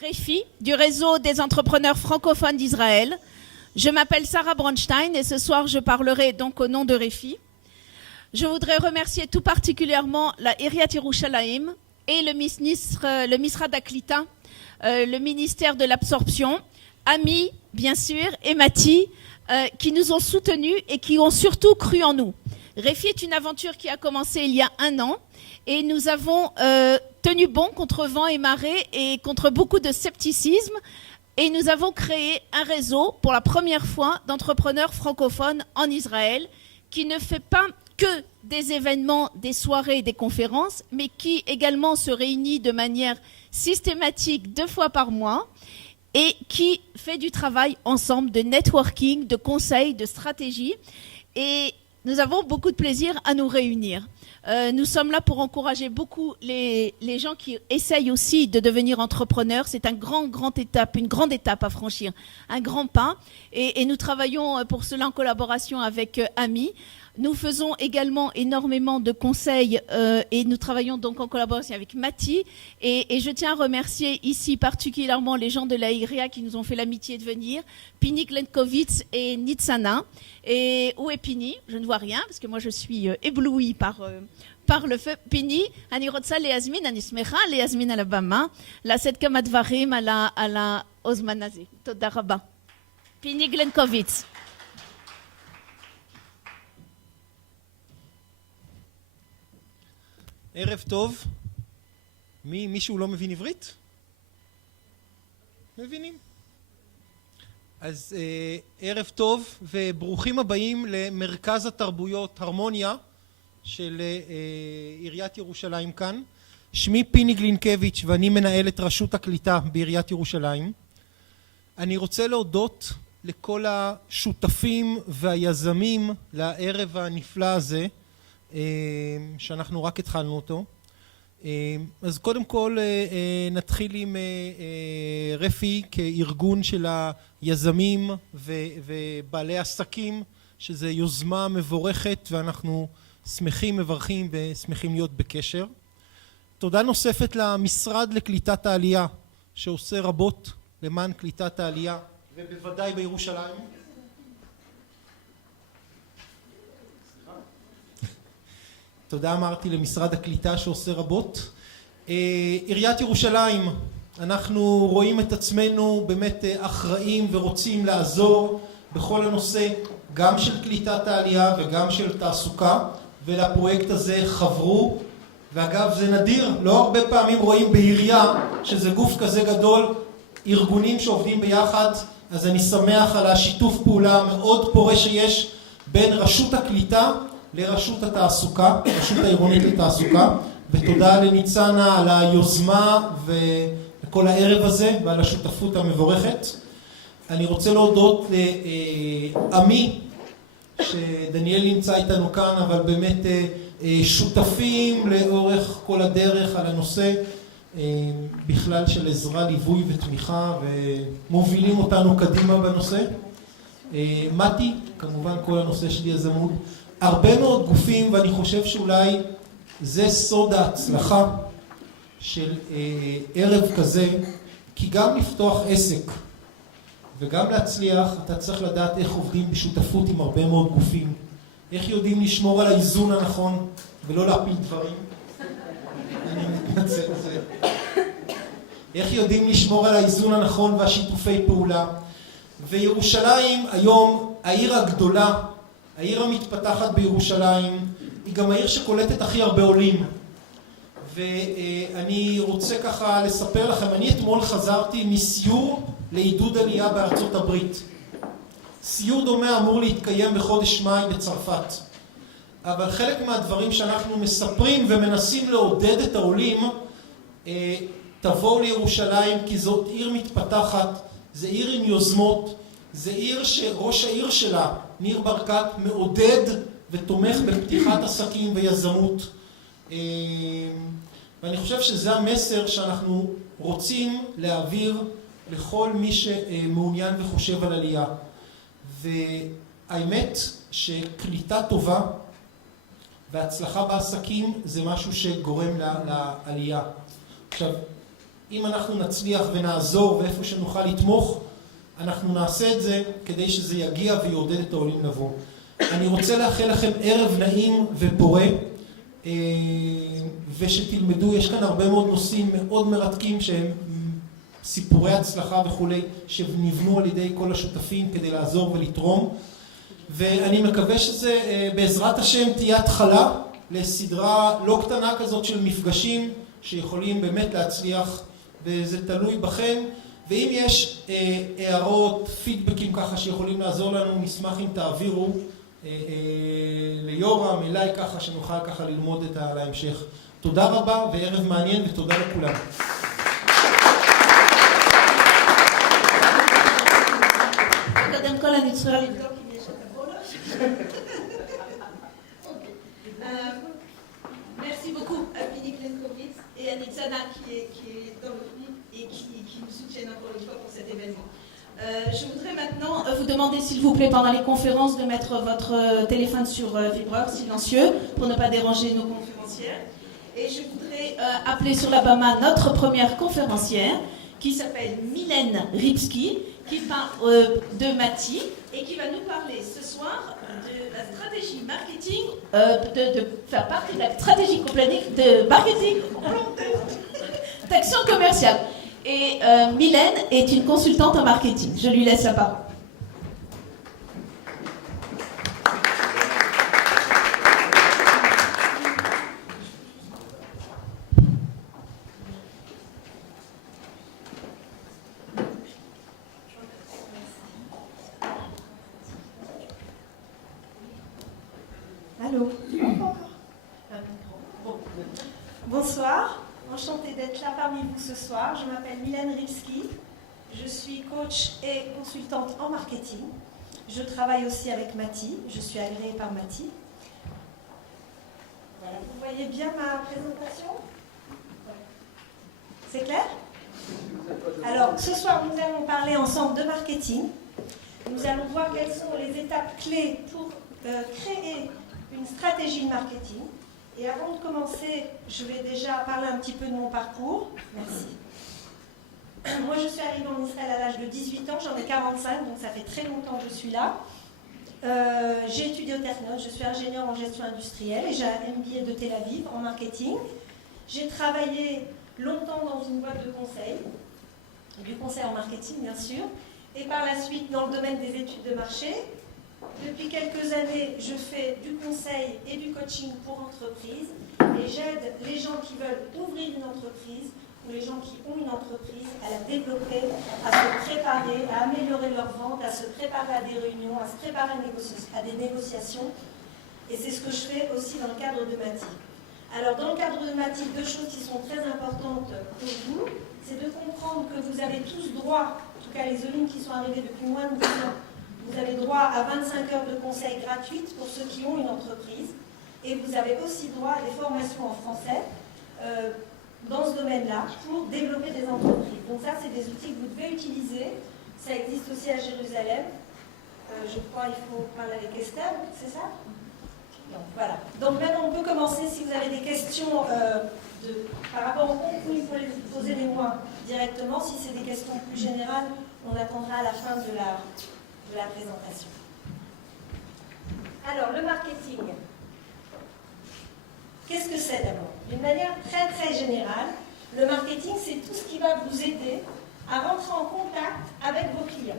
REFI, du réseau des entrepreneurs francophones d'Israël. Je m'appelle Sarah Bronstein et ce soir je parlerai donc au nom de REFI. Je voudrais remercier tout particulièrement la Iriat Yerushalayim et le Misrad Aklita, le ministère de l'absorption, Ami bien sûr et Mati, qui nous ont soutenus et qui ont surtout cru en nous. REFI est une aventure qui a commencé il y a 1 an et nous avons tenu bon contre vent et marée et contre beaucoup de scepticisme et nous avons créé un réseau pour la première fois d'entrepreneurs francophones en Israël qui ne fait pas que des événements, des soirées, des conférences, mais qui également se réunit de manière systématique 2 fois par mois et qui fait du travail ensemble de networking, de conseils, de stratégie. Et nous avons beaucoup de plaisir à nous réunir. Nous sommes là pour encourager beaucoup les gens qui essayent aussi de devenir entrepreneurs. C'est une grande étape à franchir, un grand pas. Et nous travaillons pour cela en collaboration avec Ami. Nous faisons également énormément de conseils et nous travaillons donc en collaboration avec Mati. Et je tiens à remercier ici particulièrement les gens de la IRIA qui nous ont fait l'amitié de venir, Pini Glenkovitz et Nitzana. Et où est Pini? Je ne vois rien parce que moi je suis éblouie par le feu. Pini, אני רוצה להזמין, אני שמחה להזמין על הבמה, לשאת כמה דברים על האוזמן הזה. תודה רבה. פיני גלנקוביץ. ערב טוב. מישהו לא מבין עברית? מבינים. אז ערב טוב וברוכים הבאים למרכז התרבויות הרמוניה של עיריית ירושלים כאן. שמי פיני גלינקביץ' ואני מנהל את רשות הקליטה בעיריית ירושלים. אני רוצה להודות לכל השותפים והיזמים לערב הנפלא הזה שאנחנו רק התחלנו אותו. אז קודם כל נתחיל עם רפי כארגון של היזמים ובעלי עסקים, שזה יוזמה מבורכת ואנחנו שמחים, מברכים ושמחים להיות בקשר. תודה נוספת למשרד לקליטת העלייה שעושה רבות למען קליטת העלייה ובוודאי בירושלים. תודה אמרתי למשרד הקליטה שעושה רבות. עיריית ירושלים, אנחנו רואים את עצמנו באמת אחראים ורוצים לעזור בכל הנושא גם של קליטת העלייה וגם של תעסוקה, ולפרויקט הזה חברו. ואגב זה נדיר, לא הרבה פעמים רואים בעירייה שזה גוף כזה גדול ארגונים שעובדים ביחד, אז אני שמח על השיתוף פעולה מאוד פורה שיש בין רשות הקליטה לרשות התעסוקה, רשות העירונית לתעסוקה, ותודה לניצנה על היוזמה וכל הערב הזה ועל השותפות המבורכת. אני רוצה להודות לעמי, שדניאל נמצא איתנו כאן, אבל באמת שותפים לאורך כל הדרך על הנושא, בכלל של עזרה, ליווי ותמיכה, ומובילים אותנו קדימה בנושא. מתי, כמובן כל הנושא של יזמות. הרבה מאוד גופים, ואני חושב שאולי זה סוד ההצלחה של ערב כזה, כי גם לפתוח עסק וגם להצליח, אתה צריך לדעת איך עובדים בשותפות עם הרבה מאוד גופים, איך יודעים לשמור על האיזון הנכון ולא להפיל דברים. אני מתנצל על זה. איך יודעים לשמור על האיזון הנכון והשיתופי פעולה. וירושלים היום, העיר הגדולה, העיר המתפתחת בירושלים, היא גם העיר שקולטת הכי הרבה עולים. ואני רוצה ככה לספר לכם, אני אתמול חזרתי מסיור לעידוד עלייה בארצות הברית. סיור דומה אמור להתקיים בחודש מאי בצרפת. אבל חלק מהדברים שאנחנו מספרים ומנסים לעודד את העולים, תבואו לירושלים כי זאת עיר מתפתחת, זה עיר עם יוזמות, זה עיר שראש העיר שלה, ניר ברקת, מעודד ותומך בפתיחת עסקים ויזמות. ואני חושב שזה המסר שאנחנו רוצים להעביר לכל מי שמעוניין וחושב על עלייה. והאמת שקליטה טובה והצלחה בעסקים זה משהו שגורם לעלייה. עכשיו, אם אנחנו נצליח ונעזור ואיפה שנוכל לתמוך, אנחנו נעשה את זה כדי שזה יגיע ויעודד את העולים לבוא. אני רוצה לאחל לכם ערב נעים ופורה, ושתלמדו, יש כאן הרבה מאוד נושאים מאוד מרתקים שהם סיפורי הצלחה וכולי, שנבנו על ידי כל השותפים כדי לעזור ולתרום. ואני מקווה שזה בעזרת השם תהיה התחלה לסדרה לא קטנה כזאת של מפגשים שיכולים באמת להצליח, וזה תלוי בכם. ואם יש הערות, פידבקים ככה שיכולים לעזור לנו, נשמח אם תעבירו ליורם, אליי ככה, שנוכל ככה ללמוד על ההמשך. תודה רבה וערב מעניין ותודה לכולם. קודם כל אני צריכה לבדוק אם יש את הבונוס. Merci beaucoup à Philippe Lenkovitz et à Nitzana qui est dans le film et qui nous soutiennent encore une fois pour cet événement. Je voudrais maintenant vous demander, s'il vous plaît, pendant les conférences, de mettre votre téléphone sur vibreur silencieux pour ne pas déranger nos conférencières. Et je voudrais appeler sur la Bama notre première conférencière qui s'appelle Mylène Ripski, qui part de Mati et qui va nous parler ce soir de la stratégie marketing, de faire partie de la stratégie de marketing d'action commerciale. Et Mylène est une consultante en marketing. Je lui laisse la parole. Allô. Bonsoir, enchantée d'être là parmi vous ce soir. Je m'appelle Mylène Ripski, je suis coach et consultante en marketing. Je travaille aussi avec Mati, je suis agréée par Mati. Voilà, vous voyez bien ma présentation? C'est clair? Alors, ce soir, nous allons parler ensemble de marketing. Nous allons voir quelles sont les étapes clés pour créer une stratégie de marketing. Et avant de commencer, je vais déjà parler un petit peu de mon parcours. Merci. Moi, je suis arrivée en Israël à l'âge de 18 ans, j'en ai 45, donc ça fait très longtemps que je suis là. J'ai étudié au Technion, je suis ingénieure en gestion industrielle et j'ai un MBA de Tel Aviv en marketing. J'ai travaillé longtemps dans une boîte de conseil, du conseil en marketing bien sûr, et par la suite dans le domaine des études de marché. Depuis quelques années, je fais du conseil et du coaching pour entreprises et j'aide les gens qui veulent ouvrir une entreprise ou les gens qui ont une entreprise à la développer, à se préparer, à améliorer leurs ventes, à se préparer à des réunions, à se préparer à des négociations. Et c'est ce que je fais aussi dans le cadre de Mati. Alors dans le cadre de Mati, deux choses qui sont très importantes pour vous, c'est de comprendre que vous avez tous droit, en tout cas les Olim qui sont arrivés depuis moins de 10 ans, vous avez droit à 25 heures de conseils gratuites pour ceux qui ont une entreprise. Et vous avez aussi droit à des formations en français dans ce domaine-là pour développer des entreprises. Donc ça, c'est des outils que vous devez utiliser. Ça existe aussi à Jérusalem. Je crois qu'il faut parler avec Esther, c'est ça? Donc, voilà. Donc maintenant, on peut commencer. Si vous avez des questions par rapport au contenu, vous pouvez les poser les moi directement. Si c'est des questions plus générales, on attendra à la fin de la présentation. Alors, le marketing. Qu'est-ce que c'est d'abord? D'une manière très très générale, le marketing, c'est tout ce qui va vous aider à rentrer en contact avec vos clients.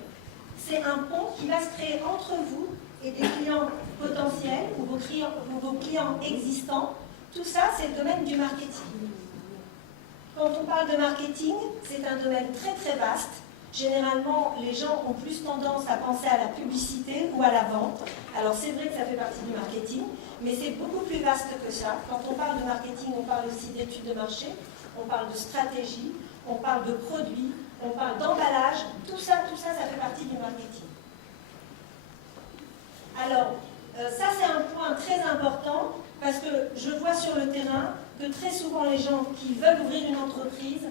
C'est un pont qui va se créer entre vous et des clients potentiels ou vos clients existants. Tout ça, c'est le domaine du marketing. Quand on parle de marketing, c'est un domaine très très vaste. Généralement, les gens ont plus tendance à penser à la publicité ou à la vente. Alors c'est vrai que ça fait partie du marketing, mais c'est beaucoup plus vaste que ça. Quand on parle de marketing, on parle aussi d'études de marché, on parle de stratégie, on parle de produits, on parle d'emballage. Tout ça, ça fait partie du marketing. Alors, ça c'est un point très important parce que je vois sur le terrain que très souvent les gens qui veulent ouvrir une entreprise,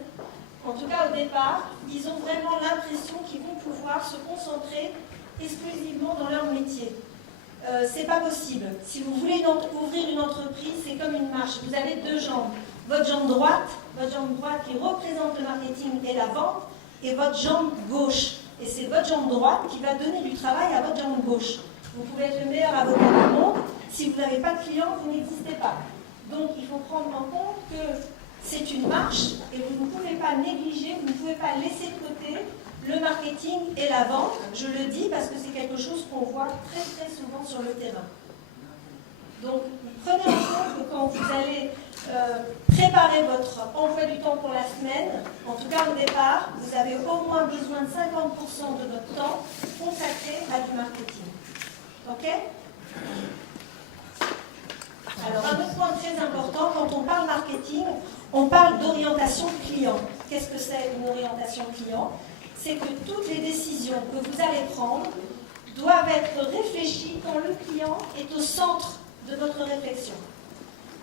en tout cas au départ, ils ont vraiment l'impression qu'ils vont pouvoir se concentrer exclusivement dans leur métier. C'est pas possible. Si vous voulez ouvrir une entreprise, c'est comme une marche. Vous avez deux jambes. votre jambe droite qui représente le marketing et la vente, et votre jambe gauche. Et c'est votre jambe droite qui va donner du travail à votre jambe gauche. Vous pouvez être le meilleur avocat du monde, si vous n'avez pas de clients, vous n'existez pas. Donc il faut prendre en compte que c'est une marche et vous ne pouvez pas négliger, vous ne pouvez pas laisser de côté le marketing et la vente. Je le dis parce que c'est quelque chose qu'on voit très très souvent sur le terrain. Donc prenez en compte que quand vous allez préparer votre emploi du temps pour la semaine, en tout cas au départ, vous avez au moins besoin de 50% de votre temps consacré à du marketing. Ok ? Alors, un autre point très important, quand on parle marketing, on parle d'orientation client. Qu'est-ce que c'est une orientation client? C'est que toutes les décisions que vous allez prendre doivent être réfléchies quand le client est au centre de votre réflexion.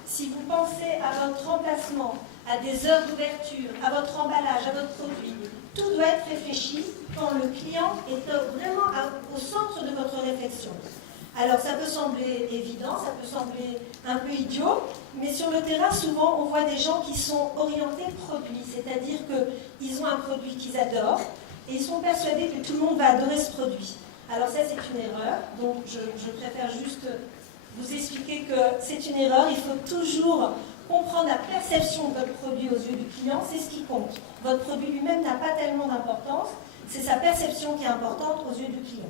Si vous pensez à votre emplacement, à des heures d'ouverture, à votre emballage, à votre produit, tout doit être réfléchi quand le client est vraiment au centre de votre réflexion. Alors ça peut sembler évident, ça peut sembler un peu idiot, mais sur le terrain, souvent, on voit des gens qui sont orientés produits, c'est-à-dire qu'ils ont un produit qu'ils adorent et ils sont persuadés que tout le monde va adorer ce produit. Alors ça, c'est une erreur, donc je préfère juste vous expliquer que c'est une erreur. Il faut toujours comprendre la perception de votre produit aux yeux du client, c'est ce qui compte. Votre produit lui-même n'a pas tellement d'importance, c'est sa perception qui est importante aux yeux du client.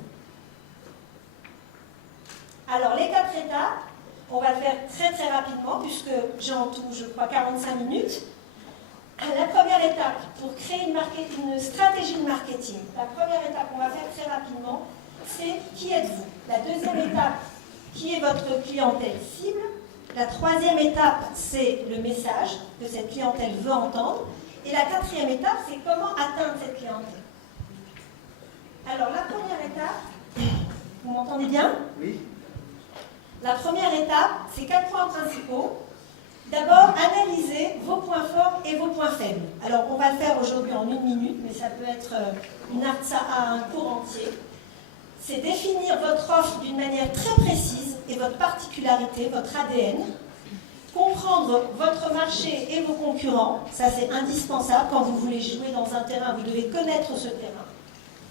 Alors, les 4 étapes, on va le faire très très rapidement, puisque j'ai en tout, je crois, 45 minutes. La première étape, pour créer une stratégie de marketing, la première étape qu'on va faire très rapidement, c'est qui êtes-vous? La deuxième étape, qui est votre clientèle cible? La troisième étape, c'est le message que cette clientèle veut entendre. Et la quatrième étape, c'est comment atteindre cette clientèle. Alors, la première étape, vous m'entendez bien? Oui. La première étape, c'est 4 points principaux. D'abord, analysez vos points forts et vos points faibles. Alors, on va le faire aujourd'hui en 1 minute, mais ça peut être une artsa à un cours entier. C'est définir votre offre d'une manière très précise et votre particularité, votre ADN. Comprendre votre marché et vos concurrents, ça c'est indispensable quand vous voulez jouer dans un terrain, vous devez connaître ce terrain.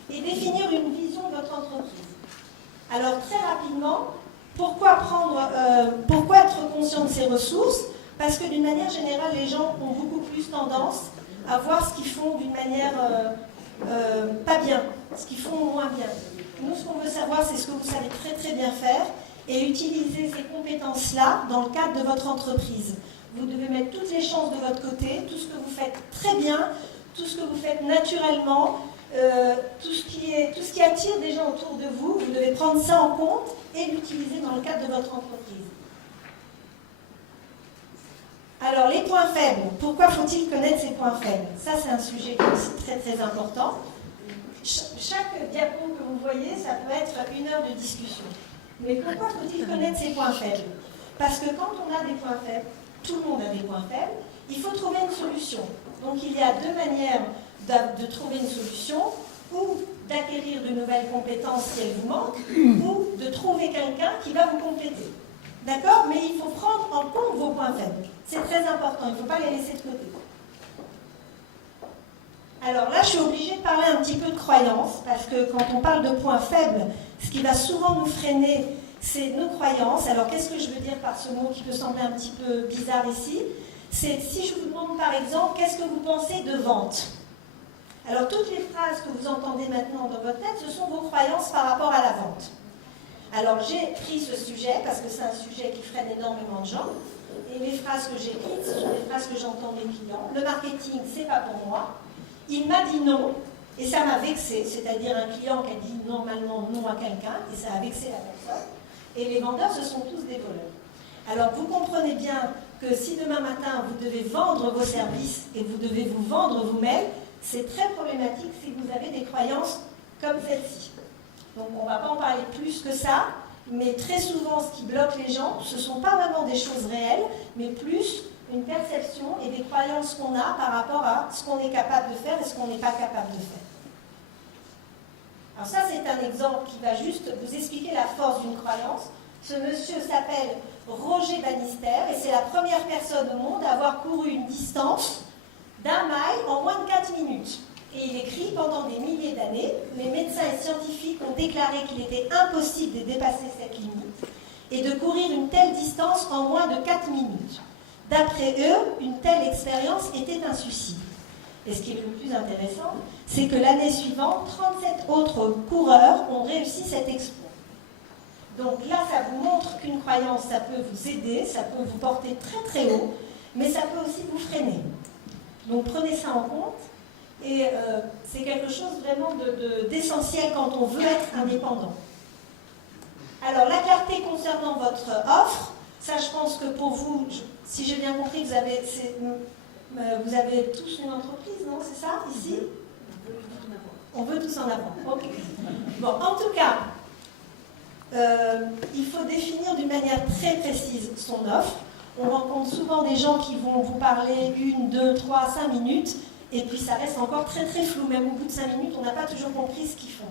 Et définir une vision de votre entreprise. Alors, très rapidement, pourquoi être conscient de ces ressources? Parce que d'une manière générale, les gens ont beaucoup plus tendance à voir ce qu'ils font d'une manière pas bien, ce qu'ils font moins bien. Nous, ce qu'on veut savoir, c'est ce que vous savez très très bien faire et utiliser ces compétences-là dans le cadre de votre entreprise. Vous devez mettre toutes les chances de votre côté, tout ce que vous faites très bien, tout ce que vous faites naturellement, tout ce qui attire des gens autour de vous, vous devez prendre ça en compte et l'utiliser dans le cadre de votre entreprise. Alors, les points faibles. Pourquoi faut-il connaître ces points faibles? Ça, c'est un sujet qui est aussi très très important. Chaque diapo que vous voyez, ça peut être 1 heure de discussion. Mais pourquoi faut-il connaître ces points faibles? Parce que quand on a des points faibles, tout le monde a des points faibles, il faut trouver une solution. Donc il y a 2 manières de trouver une solution, ou d'acquérir de nouvelles compétences si elles vous manquent, ou de trouver quelqu'un qui va vous compléter. D'accord? Mais il faut prendre en compte vos points faibles. C'est très important, il ne faut pas les laisser de côté. Alors là, je suis obligée de parler un petit peu de croyances, parce que quand on parle de points faibles, ce qui va souvent nous freiner, c'est nos croyances. Alors qu'est-ce que je veux dire par ce mot qui peut sembler un petit peu bizarre ici? C'est si je vous demande par exemple, qu'est-ce que vous pensez de vente? Alors toutes les phrases que vous entendez maintenant dans votre tête, ce sont vos croyances par rapport à la vente. Alors j'ai pris ce sujet, parce que c'est un sujet qui freine énormément de gens, et les phrases que j'ai écrites, ce sont des phrases que j'entends des clients. Le marketing, c'est pas pour moi. Il m'a dit non, et ça m'a vexé, c'est-à-dire un client qui a dit normalement non à quelqu'un, et ça a vexé la personne. Et les vendeurs, ce sont tous des voleurs. Alors vous comprenez bien que si demain matin vous devez vendre vos services et vous devez vous vendre vous-même, c'est très problématique si vous avez des croyances comme celle-ci. Donc on ne va pas en parler plus que ça, mais très souvent ce qui bloque les gens, ce ne sont pas vraiment des choses réelles, mais plus une perception et des croyances qu'on a par rapport à ce qu'on est capable de faire et ce qu'on n'est pas capable de faire. Alors ça, c'est un exemple qui va juste vous expliquer la force d'une croyance. Ce monsieur s'appelle Roger Bannister, et c'est la première personne au monde à avoir couru une distance d'1 mile en moins de 4 minutes. Et il écrit, pendant des milliers d'années, les médecins et scientifiques ont déclaré qu'il était impossible de dépasser cette limite et de courir une telle distance en moins de 4 minutes. D'après eux, une telle expérience était un suicide. Et ce qui est le plus intéressant, c'est que l'année suivante, 37 autres coureurs ont réussi cet exploit. Donc là, ça vous montre qu'une croyance, ça peut vous aider, ça peut vous porter très très haut, mais ça peut aussi vous freiner. Donc prenez ça en compte. Et c'est quelque chose vraiment d'essentiel quand on veut être indépendant. Alors, la clarté concernant votre offre, ça je pense que pour vous, si j'ai bien compris, vous avez tous une entreprise, non? C'est ça, ici? On veut tous en avoir. Ok. Bon, en tout cas, il faut définir d'une manière très précise son offre. On rencontre souvent des gens qui vont vous parler 1, 2, 3, 5 minutes, et puis ça reste encore très très flou. Même au bout de 5 minutes, on n'a pas toujours compris ce qu'ils font.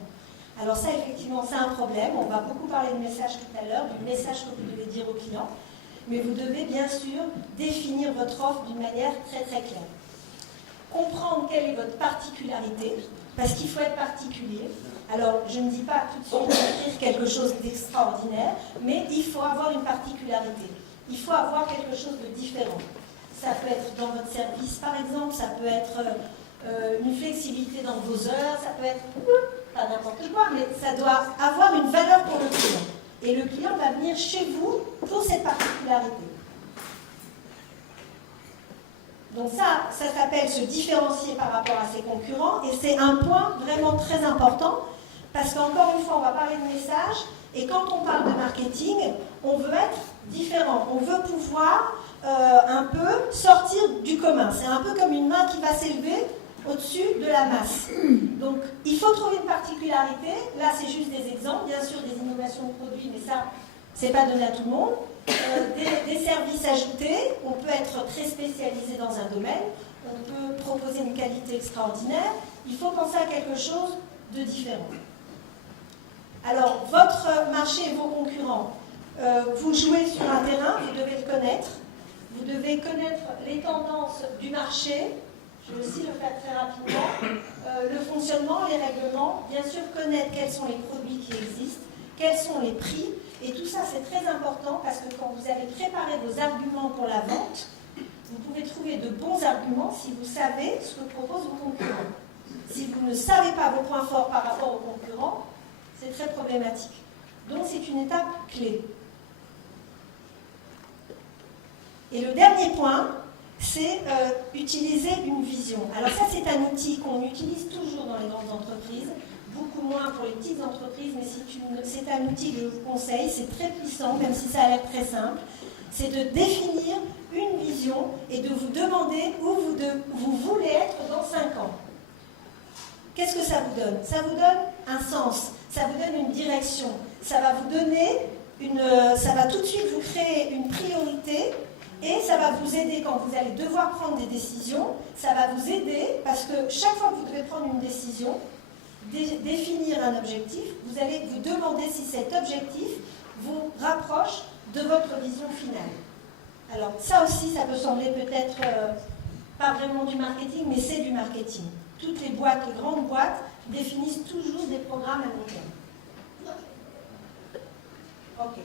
Alors ça, effectivement, c'est un problème. On va beaucoup parler de message tout à l'heure, du message que vous devez dire au client. Mais vous devez bien sûr définir votre offre d'une manière très très claire. Comprendre quelle est votre particularité, parce qu'il faut être particulier. Alors, je ne dis pas tout de suite d'écrire quelque chose d'extraordinaire, mais il faut avoir une particularité. Il faut avoir quelque chose de différent. Ça peut être dans votre service, par exemple, ça peut être une flexibilité dans vos heures, ça peut être pas n'importe quoi, mais ça doit avoir une valeur pour le client. Et le client va venir chez vous pour cette particularité. Donc ça s'appelle se différencier par rapport à ses concurrents, et c'est un point vraiment très important, parce qu'encore une fois, on va parler de message, et quand on parle de marketing, on veut être différent, on veut pouvoir un peu sortir du commun. C'est un peu comme une main qui va s'élever au-dessus de la masse. Donc, il faut trouver une particularité. Là, c'est juste des exemples, bien sûr, des innovations de produits, mais ça, c'est pas donné à tout le monde. Des services ajoutés, on peut être très spécialisé dans un domaine, on peut proposer une qualité extraordinaire. Il faut penser à quelque chose de différent. Alors, votre marché et vos concurrents, vous jouez sur un terrain, vous devez le connaître. Vous devez connaître les tendances du marché, je vais aussi le faire très rapidement, le fonctionnement, les règlements, bien sûr connaître quels sont les produits qui existent, quels sont les prix, et tout ça c'est très important parce que quand vous allez préparer vos arguments pour la vente, vous pouvez trouver de bons arguments si vous savez ce que proposent vos concurrents. Si vous ne savez pas vos points forts par rapport aux concurrents, c'est très problématique. Donc c'est une étape clé. Et le dernier point, c'est utiliser une vision. Alors ça, c'est un outil qu'on utilise toujours dans les grandes entreprises, beaucoup moins pour les petites entreprises, mais c'est un outil que je vous conseille, c'est très puissant, même si ça a l'air très simple. C'est de définir une vision et de vous demander où vous voulez être dans 5 ans. Qu'est-ce que ça vous donne? Ça vous donne un sens, ça vous donne une direction, ça va vous donner ça va tout de suite vous créer une priorité. Et ça va vous aider quand vous allez devoir prendre des décisions. Ça va vous aider parce que chaque fois que vous devez prendre une décision, définir un objectif, vous allez vous demander si cet objectif vous rapproche de votre vision finale. Alors ça aussi, ça peut sembler peut-être pas vraiment du marketing, mais c'est du marketing. Toutes les boîtes, les grandes boîtes, définissent toujours des programmes à long terme. Ok.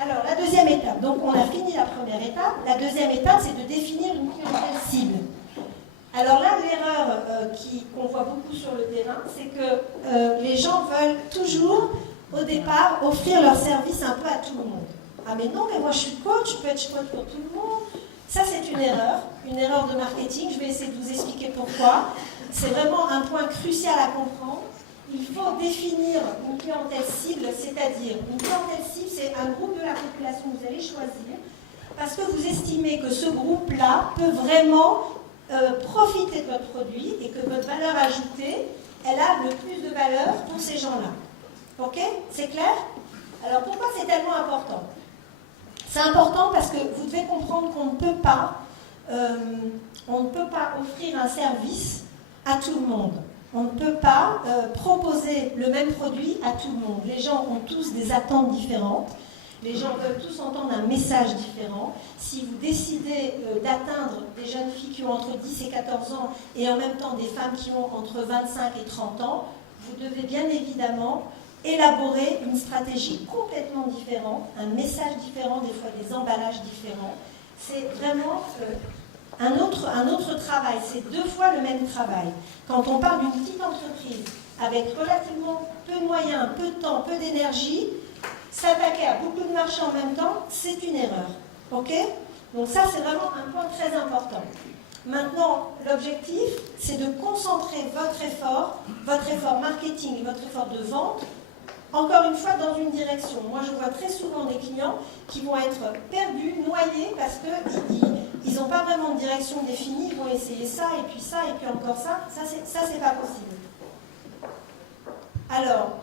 Alors, la deuxième étape, donc on a fini la première étape. La deuxième étape, c'est de définir une clientèle cible. Alors là, l'erreur qu'on voit beaucoup sur le terrain, c'est que les gens veulent toujours, au départ, offrir leur service un peu à tout le monde. Ah mais non, mais moi je suis coach, je peux être coach pour tout le monde. Ça, c'est une erreur de marketing. Je vais essayer de vous expliquer pourquoi. C'est vraiment un point crucial à comprendre. Il faut définir une clientèle cible, c'est-à-dire une clientèle cible, c'est un groupe de la population que vous allez choisir parce que vous estimez que ce groupe-là peut vraiment profiter de votre produit et que votre valeur ajoutée, elle a le plus de valeur pour ces gens-là. Ok? C'est clair? Alors pourquoi c'est tellement important? C'est important parce que vous devez comprendre qu'on ne peut pas offrir un service à tout le monde. On ne peut pas proposer le même produit à tout le monde. Les gens ont tous des attentes différentes. Les gens veulent tous entendre un message différent. Si vous décidez d'atteindre des jeunes filles qui ont entre 10 et 14 ans et en même temps des femmes qui ont entre 25 et 30 ans, vous devez bien évidemment élaborer une stratégie complètement différente, un message différent, des fois des emballages différents. C'est vraiment un autre travail, c'est 2 fois le même travail. Quand on parle d'une petite entreprise avec relativement peu de moyens, peu de temps, peu d'énergie, s'attaquer à beaucoup de marchés en même temps, c'est une erreur. Ok ? Donc ça, c'est vraiment un point très important. Maintenant, l'objectif, c'est de concentrer votre effort marketing et votre effort de vente, encore une fois, dans une direction. Moi, je vois très souvent des clients qui vont être perdus, noyés, parce qu'ils n'ont pas vraiment de direction définie, ils vont essayer ça, et puis encore ça. Ça, c'est pas possible. Alors,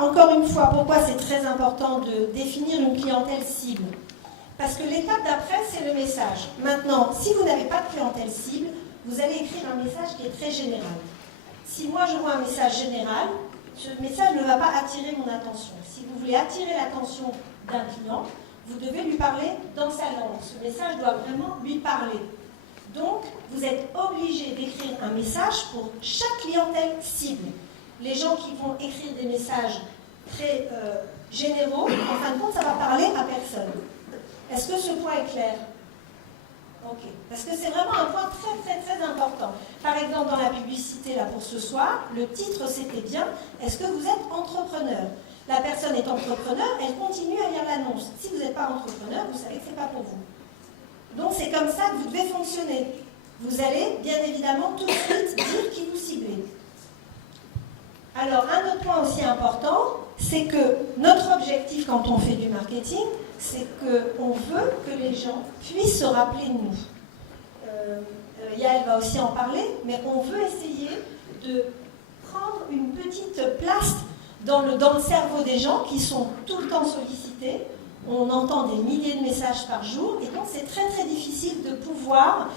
encore une fois, pourquoi c'est très important de définir une clientèle cible? Parce que l'étape d'après, c'est le message. Maintenant, si vous n'avez pas de clientèle cible, vous allez écrire un message qui est très général. Si moi, je vois un message général, ce message ne va pas attirer mon attention. Si vous voulez attirer l'attention d'un client, vous devez lui parler dans sa langue. Ce message doit vraiment lui parler. Donc, vous êtes obligé d'écrire un message pour chaque clientèle cible. Les gens qui vont écrire des messages très généraux, en fin de compte, ça va parler à personne. Est-ce que ce point est clair? Ok. Parce que c'est vraiment un point très, très, très important. Par exemple, dans la publicité, là, pour ce soir, le titre, c'était bien « Est-ce que vous êtes entrepreneur ?» La personne est entrepreneur, elle continue à lire l'annonce. Si vous n'êtes pas entrepreneur, vous savez que ce n'est pas pour vous. Donc, c'est comme ça que vous devez fonctionner. Vous allez, bien évidemment, tout de suite dire qui vous ciblez. Alors, un autre point aussi important, c'est que notre objectif quand on fait du marketing, c'est qu'on veut que les gens puissent se rappeler de nous. Yael va aussi en parler, mais on veut essayer de prendre une petite place dans le cerveau des gens qui sont tout le temps sollicités. On entend des milliers de messages par jour, et donc c'est très très difficile de pouvoir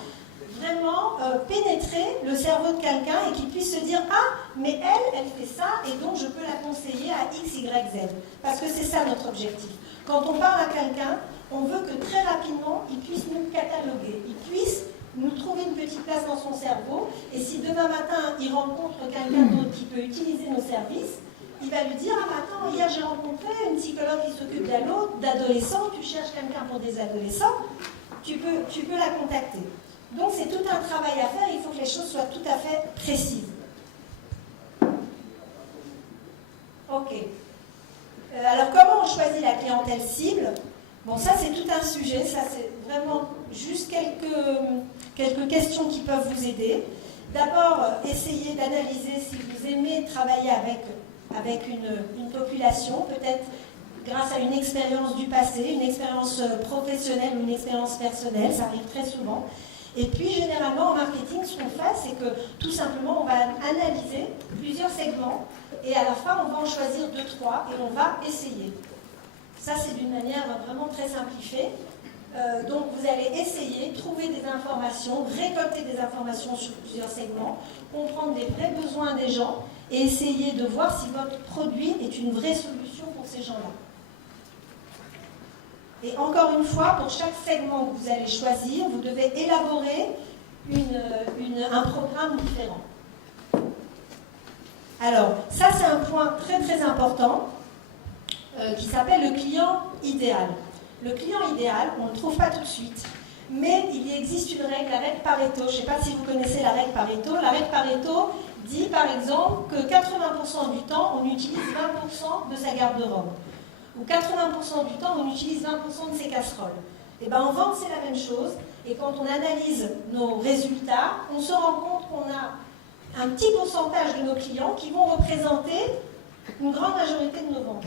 vraiment pénétrer le cerveau de quelqu'un et qu'il puisse se dire « Ah, mais elle fait ça, et donc je peux la conseiller à X, Y, Z. » Parce que c'est ça notre objectif. Quand on parle à quelqu'un, on veut que très rapidement, il puisse nous cataloguer, il puisse nous trouver une petite place dans son cerveau, et si demain matin, il rencontre quelqu'un d'autre qui peut utiliser nos services, il va lui dire « Ah, mais attends, hier j'ai rencontré une psychologue qui s'occupe d'adolescents, tu cherches quelqu'un pour des adolescents, tu peux la contacter. » Donc c'est tout un travail à faire, il faut que les choses soient tout à fait précises. Ok. Alors comment on choisit la clientèle cible? Bon, ça c'est tout un sujet, ça c'est vraiment juste quelques questions qui peuvent vous aider. D'abord, essayez d'analyser si vous aimez travailler avec une population, peut-être grâce à une expérience du passé, une expérience professionnelle ou une expérience personnelle, ça arrive très souvent. Et puis, généralement, en marketing, ce qu'on fait, c'est que tout simplement, on va analyser plusieurs segments et à la fin, on va en choisir 2, 3 et on va essayer. Ça, c'est d'une manière vraiment très simplifiée. Donc, vous allez essayer, trouver des informations, récolter des informations sur plusieurs segments, comprendre les vrais besoins des gens et essayer de voir si votre produit est une vraie solution pour ces gens-là. Et encore une fois, pour chaque segment que vous allez choisir, vous devez élaborer un programme différent. Alors, ça c'est un point très très important qui s'appelle le client idéal. Le client idéal, on ne le trouve pas tout de suite, mais il existe une règle, la règle Pareto. Je ne sais pas si vous connaissez la règle Pareto. La règle Pareto dit par exemple que 80% du temps, on utilise 20% de sa garde-robe. Ou 80% du temps, on utilise 20% de ses casseroles. Et bien en vente, c'est la même chose. Et quand on analyse nos résultats, on se rend compte qu'on a un petit pourcentage de nos clients qui vont représenter une grande majorité de nos ventes.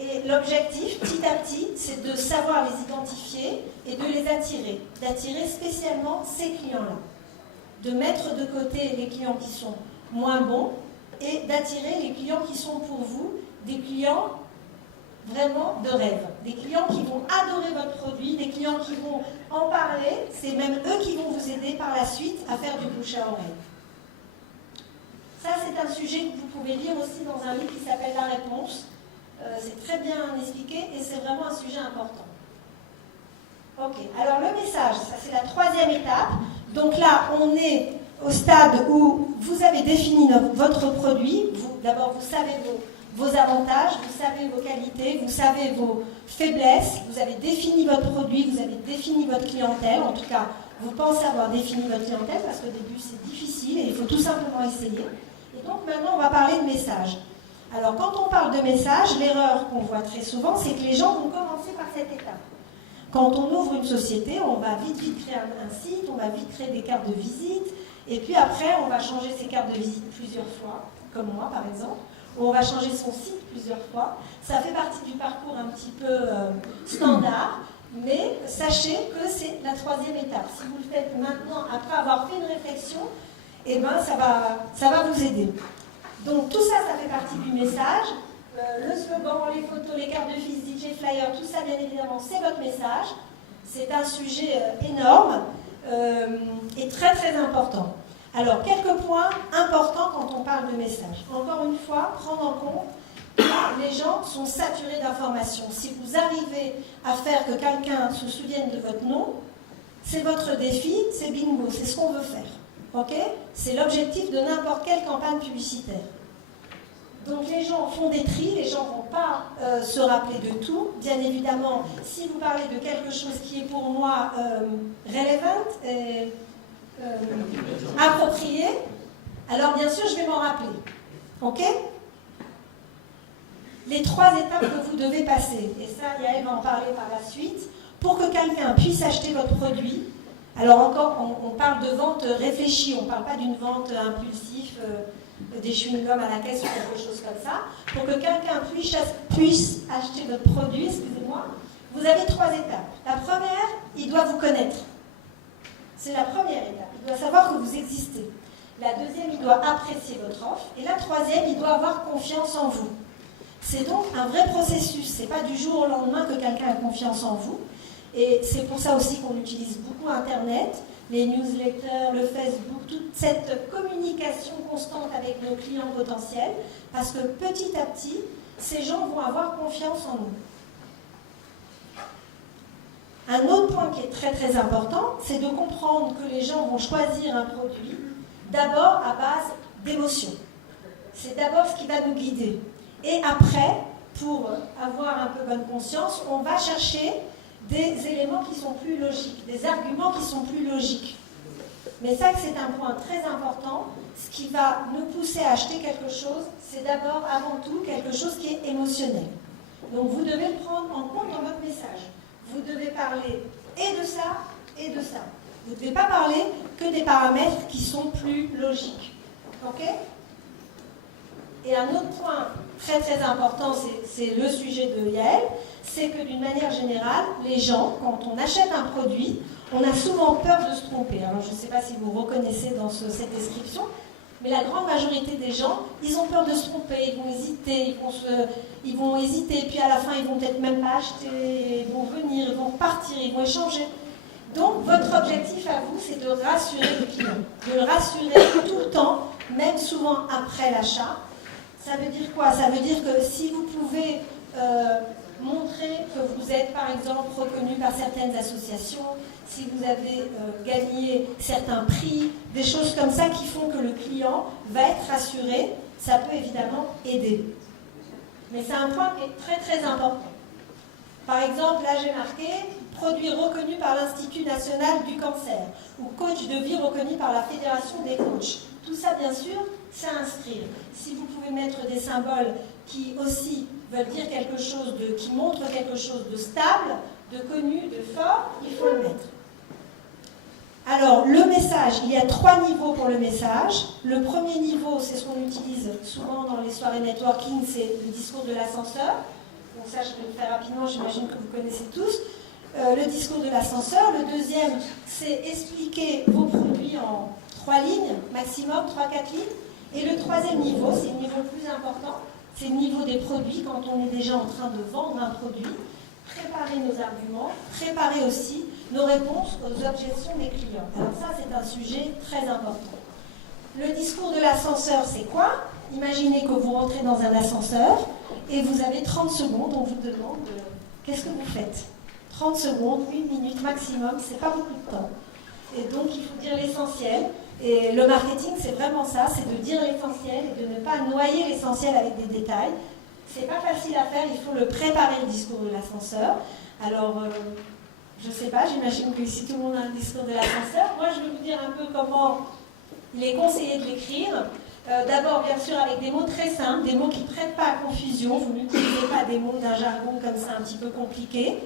Et l'objectif, petit à petit, c'est de savoir les identifier et de les attirer. D'attirer spécialement ces clients-là. De mettre de côté les clients qui sont moins bons et d'attirer les clients qui sont pour vous des clients vraiment de rêve. Des clients qui vont adorer votre produit, des clients qui vont en parler, c'est même eux qui vont vous aider par la suite à faire du bouche à oreille. Ça, c'est un sujet que vous pouvez lire aussi dans un livre qui s'appelle La Réponse. c'est très bien expliqué et c'est vraiment un sujet important. Ok, alors le message, ça c'est la troisième étape. Donc là, on est au stade où vous avez défini votre produit. D'abord, vous savez vos avantages, vous savez vos qualités, vous savez vos faiblesses, vous avez défini votre produit, vous avez défini votre clientèle. En tout cas, vous pensez avoir défini votre clientèle parce qu'au début, c'est difficile et il faut tout simplement essayer. Et donc maintenant, on va parler de message. Alors, quand on parle de message, l'erreur qu'on voit très souvent, c'est que les gens vont commencer par cette étape. Quand on ouvre une société, on va vite créer un site, on va vite créer des cartes de visite, et puis après, on va changer ses cartes de visite plusieurs fois, comme moi par exemple, ou on va changer son site plusieurs fois. Ça fait partie du parcours un petit peu standard, mais sachez que c'est la troisième étape. Si vous le faites maintenant, après avoir fait une réflexion, eh ben, ça va vous aider. Donc tout ça, ça fait partie du message. Le slogan, les photos, les cartes de visite, DJ Flyer, tout ça, bien évidemment, c'est votre message. C'est un sujet énorme et très très important. Alors, quelques points importants quand on parle de message. Encore une fois, prendre en compte que les gens sont saturés d'informations. Si vous arrivez à faire que quelqu'un se souvienne de votre nom, c'est votre défi, c'est bingo, c'est ce qu'on veut faire. Ok ? C'est l'objectif de n'importe quelle campagne publicitaire. Donc les gens font des tris, les gens ne vont pas se rappeler de tout. Bien évidemment, si vous parlez de quelque chose qui est pour moi relevant et approprié, alors bien sûr je vais m'en rappeler. Ok ? Les trois étapes que vous devez passer, et ça Yael va en parler par la suite, pour que quelqu'un puisse acheter votre produit. Alors encore, on parle de vente réfléchie, on ne parle pas d'une vente impulsive, des chewing-gums à la caisse ou quelque chose comme ça. Pour que quelqu'un puisse acheter votre produit, excusez-moi, vous avez trois étapes. La première, il doit vous connaître. C'est la première étape. Il doit savoir que vous existez. La deuxième, il doit apprécier votre offre. Et la troisième, il doit avoir confiance en vous. C'est donc un vrai processus. Ce n'est pas du jour au lendemain que quelqu'un a confiance en vous. Et c'est pour ça aussi qu'on utilise beaucoup Internet, les newsletters, le Facebook, toute cette communication constante avec nos clients potentiels, parce que petit à petit, ces gens vont avoir confiance en nous. Un autre point qui est très très important, c'est de comprendre que les gens vont choisir un produit d'abord à base d'émotions. C'est d'abord ce qui va nous guider. Et après, pour avoir un peu bonne conscience, on va chercher des éléments qui sont plus logiques, des arguments qui sont plus logiques. Mais ça, c'est un point très important. Ce qui va nous pousser à acheter quelque chose, c'est d'abord, avant tout, quelque chose qui est émotionnel. Donc, vous devez le prendre en compte dans votre message. Vous devez parler et de ça, et de ça. Vous ne devez pas parler que des paramètres qui sont plus logiques. Ok ? Et un autre point très très important, c'est le sujet de Yael, c'est que d'une manière générale, les gens, quand on achète un produit, on a souvent peur de se tromper. Alors je ne sais pas si vous reconnaissez dans cette description, mais la grande majorité des gens, ils ont peur de se tromper, ils vont hésiter, ils vont hésiter, puis à la fin, ils vont peut-être même pas acheter, ils vont venir, ils vont partir, ils vont échanger. Donc votre objectif à vous, c'est de rassurer le client, de le rassurer tout le temps, même souvent après l'achat. Ça veut dire quoi ? Ça veut dire que si vous pouvez montrer que vous êtes par exemple reconnu par certaines associations, si vous avez gagné certains prix, des choses comme ça qui font que le client va être rassuré, ça peut évidemment aider. Mais c'est un point qui est très très important. Par exemple, là j'ai marqué produit reconnu par l'Institut national du cancer ou coach de vie reconnu par la Fédération des coachs. Tout ça, bien sûr, c'est à inscrire. Si vous pouvez mettre des symboles qui aussi veulent dire quelque chose qui montrent quelque chose de stable, de connu, de fort, il faut le mettre. Alors, le message, il y a 3 niveaux pour le message. Le premier niveau, c'est ce qu'on utilise souvent dans les soirées networking, c'est le discours de l'ascenseur. Donc ça, je vais le faire rapidement, j'imagine que vous connaissez tous. Le discours de l'ascenseur. Le deuxième, c'est expliquer vos produits en 3 lignes, maximum, 3-4 lignes. Et le troisième niveau, c'est le niveau le plus important, c'est le niveau des produits, quand on est déjà en train de vendre un produit, préparer nos arguments, préparer aussi nos réponses aux objections des clients. Alors ça, c'est un sujet très important. Le discours de l'ascenseur, c'est quoi ? Imaginez que vous rentrez dans un ascenseur et vous avez 30 secondes, on vous demande qu'est-ce que vous faites. 30 secondes, 1 minute maximum, c'est pas beaucoup de temps. Et donc il faut dire l'essentiel. Et le marketing, c'est vraiment ça, c'est de dire l'essentiel et de ne pas noyer l'essentiel avec des détails. C'est pas facile à faire, il faut le préparer, le discours de l'ascenseur. Alors, je sais pas, j'imagine que ici tout le monde a un discours de l'ascenseur. Moi, je vais vous dire un peu comment il est conseillé de l'écrire. D'abord, bien sûr, avec des mots très simples, des mots qui ne prêtent pas à confusion. Vous n'utilisez pas des mots d'un jargon comme ça un petit peu compliqué.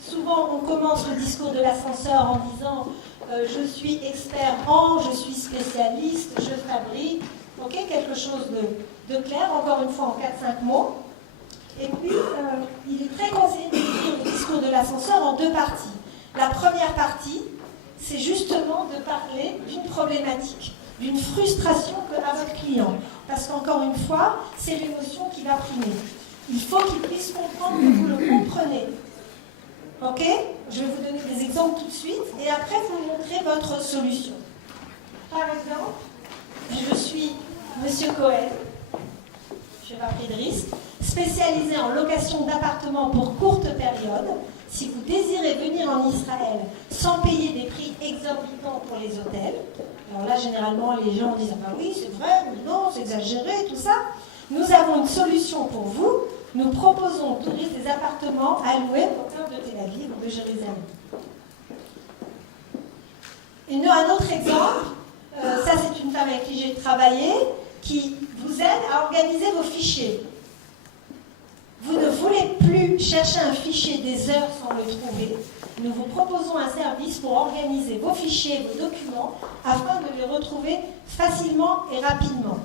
Souvent, on commence le discours de l'ascenseur en disant je suis expert en, je suis spécialiste, je fabrique. Ok, quelque chose de clair, encore une fois en 4-5 mots. Et puis, il est très conseillé d'écrire le discours de l'ascenseur en 2 parties. La première partie, c'est justement de parler d'une problématique, d'une frustration qu'a votre client. Parce qu'encore une fois, c'est l'émotion qui va primer. Il faut qu'il puisse comprendre que vous le comprenez. Ok? Je vais vous donner des exemples tout de suite et après vous montrer votre solution. Par exemple, je suis Monsieur Cohen, je n'ai pas pris de risque, spécialisé en location d'appartements pour courte période. Si vous désirez venir en Israël sans payer des prix exorbitants pour les hôtels, alors là généralement les gens disent ah bah oui c'est vrai, mais non c'est exagéré, tout ça. Nous avons une solution pour vous. Nous proposons aux touristes des appartements à louer au cœur de Tel Aviv ou de Jérusalem. Un autre exemple, ça c'est une femme avec qui j'ai travaillé, qui vous aide à organiser vos fichiers. Vous ne voulez plus chercher un fichier des heures sans le trouver. Nous vous proposons un service pour organiser vos fichiers et vos documents afin de les retrouver facilement et rapidement.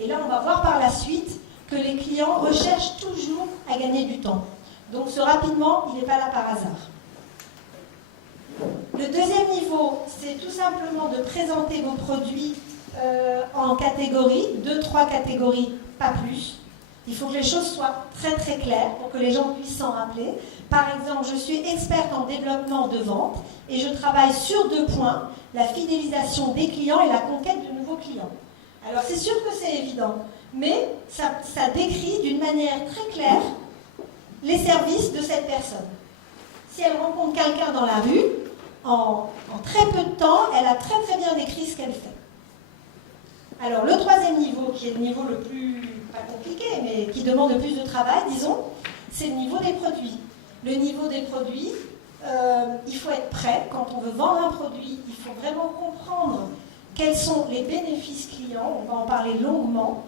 Et là, on va voir par la suite que les clients recherchent toujours à gagner du temps. Donc ce rapidement, il n'est pas là par hasard. Le deuxième niveau, c'est tout simplement de présenter vos produits en catégories, 2-3 catégories, pas plus. Il faut que les choses soient très très claires pour que les gens puissent s'en rappeler. Par exemple, je suis experte en développement de vente et je travaille sur 2 points, la fidélisation des clients et la conquête de nouveaux clients. Alors c'est sûr que c'est évident, mais ça décrit d'une manière très claire les services de cette personne. Si elle rencontre quelqu'un dans la rue, en très peu de temps, elle a très très bien décrit ce qu'elle fait. Alors le 3e niveau, qui est le niveau le plus, pas compliqué, mais qui demande le plus de travail, disons, c'est le niveau des produits. Le niveau des produits, il faut être prêt. Quand on veut vendre un produit, il faut vraiment comprendre quels sont les bénéfices clients. On va en parler longuement.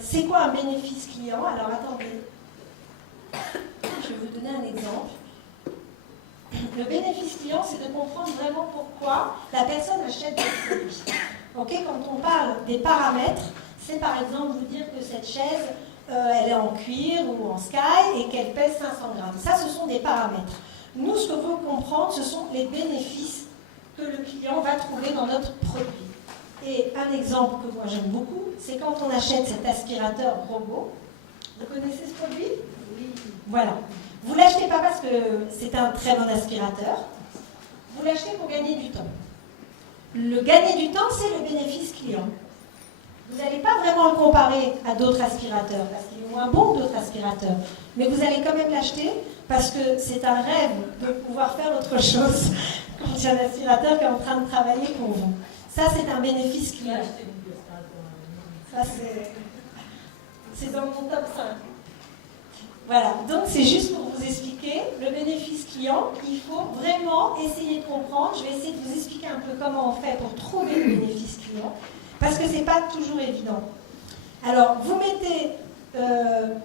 C'est quoi un bénéfice client? Alors attendez, je vais vous donner un exemple. Le bénéfice client, c'est de comprendre vraiment pourquoi la personne achète des produits. Okay, quand on parle des paramètres, c'est par exemple vous dire que cette chaise, elle est en cuir ou en sky et qu'elle pèse 500 grammes. Ça, ce sont des paramètres. Nous, ce que vous comprendre, ce sont les bénéfices que le client va trouver dans notre produit. Et un exemple que moi j'aime beaucoup, c'est quand on achète cet aspirateur robot. Vous connaissez ce produit? Oui. Voilà. Vous ne l'achetez pas parce que c'est un très bon aspirateur. Vous l'achetez pour gagner du temps. Le gagner du temps, c'est le bénéfice client. Vous n'allez pas vraiment le comparer à d'autres aspirateurs, parce qu'il est moins bon que d'autres aspirateurs. Mais vous allez quand même l'acheter parce que c'est un rêve de pouvoir faire autre chose quand il y a un aspirateur qui est en train de travailler pour vous. Ça, c'est un bénéfice client. Ça, c'est dans mon top 5. Voilà, donc c'est juste pour vous expliquer le bénéfice client. Il faut vraiment essayer de comprendre. Je vais essayer de vous expliquer un peu comment on fait pour trouver le bénéfice client, parce que ce n'est pas toujours évident. Alors, vous mettez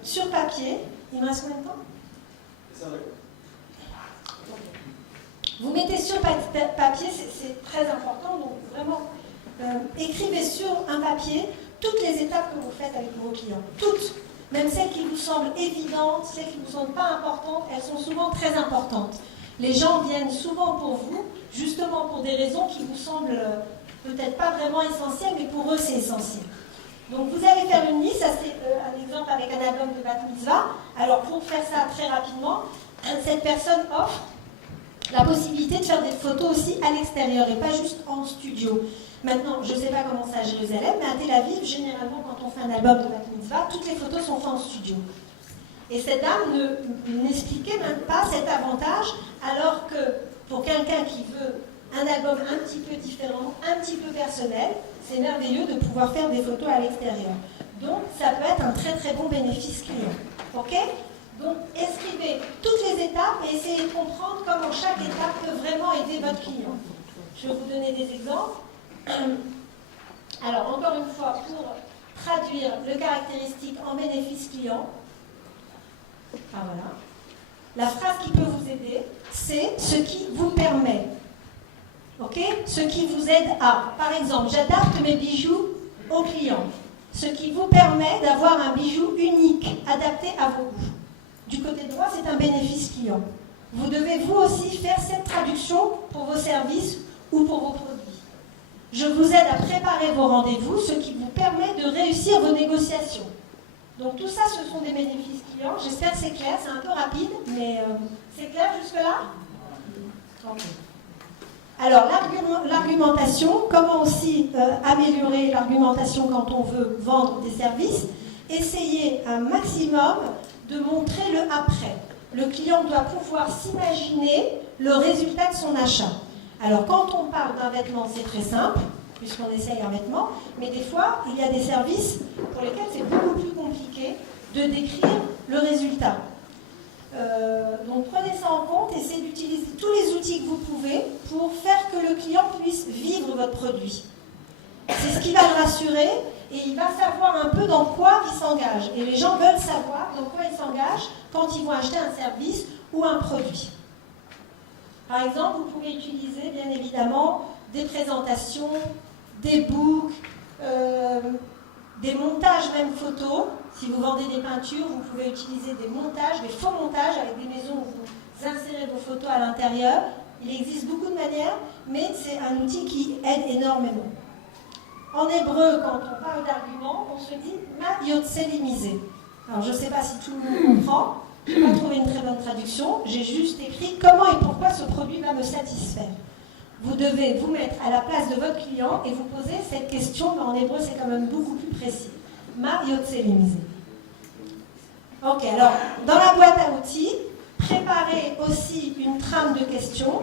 sur papier, il me reste combien de temps? Vous mettez sur papier, c'est très important, donc vraiment, écrivez sur un papier toutes les étapes que vous faites avec vos clients, toutes. Même celles qui vous semblent évidentes, celles qui ne vous semblent pas importantes, elles sont souvent très importantes. Les gens viennent souvent pour vous, justement pour des raisons qui vous semblent peut-être pas vraiment essentielles, mais pour eux c'est essentiel. Donc vous allez faire une liste, ça c'est un exemple avec un album de Bat Mitzvah. Alors pour faire ça très rapidement, cette personne offre la possibilité de faire des photos aussi à l'extérieur et pas juste en studio. Maintenant, je ne sais pas comment c'est à Jérusalem, mais à Tel Aviv, généralement, quand on fait un album de Bat Mitzvah, toutes les photos sont faites en studio. Et cette dame n'expliquait même pas cet avantage, alors que pour quelqu'un qui veut un album un petit peu différent, un petit peu personnel, c'est merveilleux de pouvoir faire des photos à l'extérieur. Donc, ça peut être un très très bon bénéfice client. Ok ? Donc, écrivez toutes les étapes et essayez de comprendre comment chaque étape peut vraiment aider votre client. Je vais vous donner des exemples. Alors, encore une fois, pour traduire le caractéristique en bénéfice client, voilà. La phrase qui peut vous aider, c'est ce qui vous permet. Ok ? Ce qui vous aide à. Par exemple, j'adapte mes bijoux au client. Ce qui vous permet d'avoir un bijou unique, adapté à vos goûts. Du côté droit, c'est un bénéfice client. Vous devez vous aussi faire cette traduction pour vos services ou pour vos produits. Je vous aide à préparer vos rendez-vous, ce qui vous permet de réussir vos négociations. Donc tout ça, ce sont des bénéfices clients. J'espère que c'est clair, c'est un peu rapide, mais c'est clair jusque-là ? Okay. Alors, l'argumentation, comment aussi améliorer l'argumentation quand on veut vendre des services ? Essayez un maximum de montrer le après. Le client doit pouvoir s'imaginer le résultat de son achat. Alors, quand on parle d'un vêtement, c'est très simple, puisqu'on essaye un vêtement, mais des fois, il y a des services pour lesquels c'est beaucoup plus compliqué de décrire le résultat. Donc, prenez ça en compte, essayez d'utiliser tous les outils que vous pouvez pour faire que le client puisse vivre votre produit. C'est ce qui va le rassurer et il va savoir un peu dans quoi il s'engage. Et les gens veulent savoir dans quoi ils s'engagent quand ils vont acheter un service ou un produit. Par exemple, vous pouvez utiliser, bien évidemment, des présentations, des books, des montages même photos. Si vous vendez des peintures, vous pouvez utiliser des montages, des faux montages avec des maisons où vous insérez vos photos à l'intérieur. Il existe beaucoup de manières, mais c'est un outil qui aide énormément. En hébreu, quand on parle d'argument, on se dit « ma yotselimise ». Alors, je ne sais pas si tout le monde comprend. Je n'ai pas trouvé une très bonne traduction. J'ai juste écrit « comment et pourquoi ce produit va me satisfaire ». Vous devez vous mettre à la place de votre client et vous poser cette question, mais en hébreu, c'est quand même beaucoup plus précis. Ma yotselimise. Ok, alors, dans la boîte à outils, préparez aussi une trame de questions.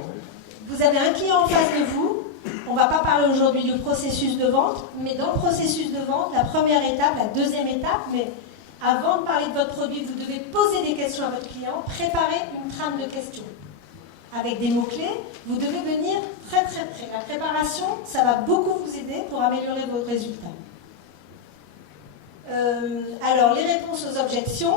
Vous avez un client en face de vous. On ne va pas parler aujourd'hui du processus de vente, mais dans le processus de vente, la première étape, la deuxième étape, mais avant de parler de votre produit, vous devez poser des questions à votre client, préparer une trame de questions. Avec des mots-clés, vous devez venir très très près. La préparation, ça va beaucoup vous aider pour améliorer vos résultats. Alors, les réponses aux objections,